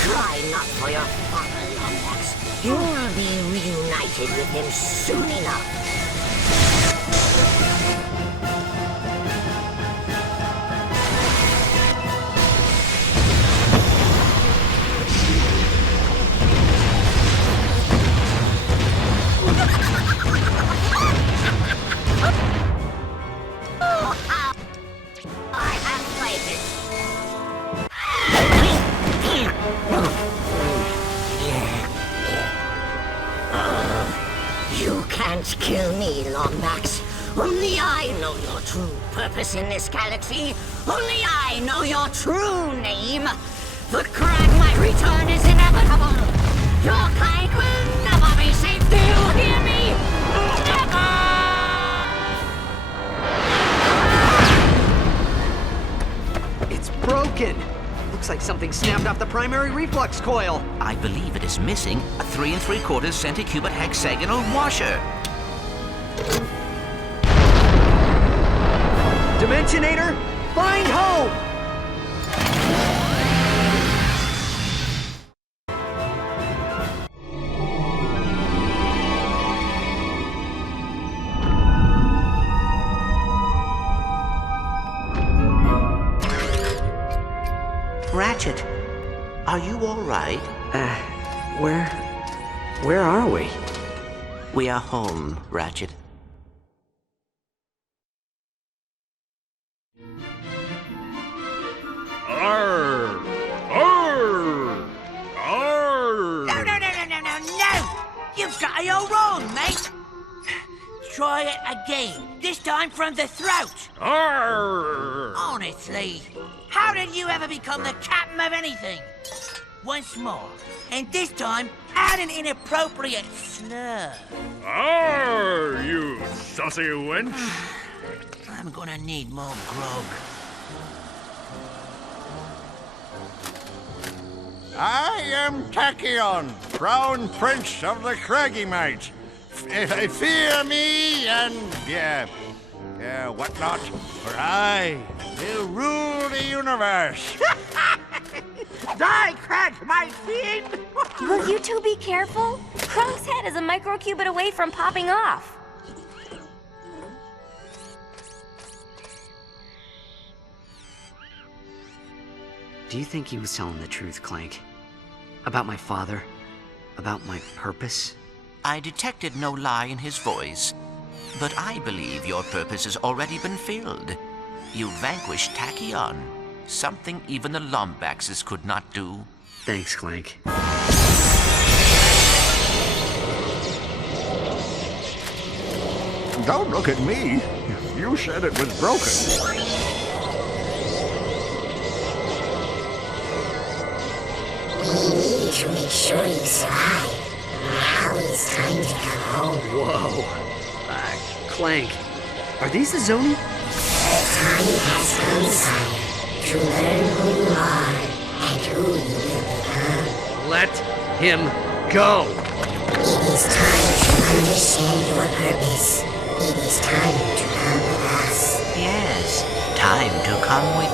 Cry not for your father, Lombax. You'll be reunited with him soon enough. Oh, how I have played it. You can't kill me, Lombax. Only I know your true purpose in this galaxy. Only I know your true name. The crag might return is inevitable. Your Clank will never be safe. Do you hear me? Never! It's broken. Looks like something snapped off the primary reflux coil. I believe it is missing a 3 3/4 centicubit hexagonal washer. Dimensionator, find home! Ratchet, are you all right? Where are we? We are home, Ratchet. Arr! Arr! Arr! No! You've got it all wrong, mate. Try it again. This time from the throat. Arr! Honestly, how did you ever become the captain of anything? Once more, and this time add an inappropriate slur. Arr, you saucy wench! I'm gonna need more grog. I am Tachyon, Crown Prince of the Craggy Might. Fear me and, whatnot, for I will rule the universe. Die, Crag, my fiend! Will you two be careful? Krunk's head is a microcubit away from popping off. Do you think he was telling the truth, Clank? About my father? About my purpose? I detected no lie in his voice, but I believe your purpose has already been filled. You vanquished Tachyon. Something even the Lombaxes could not do. Thanks, Clank. Don't look at me. You said it was broken. We need to make sure you survive. Now it's time to come home. Whoa. Clank, are these the Zoni? The time has come, sire, to learn who you are and who you will become. Let him go. It is time to understand your purpose. It is time to come with us. Yes, time to come with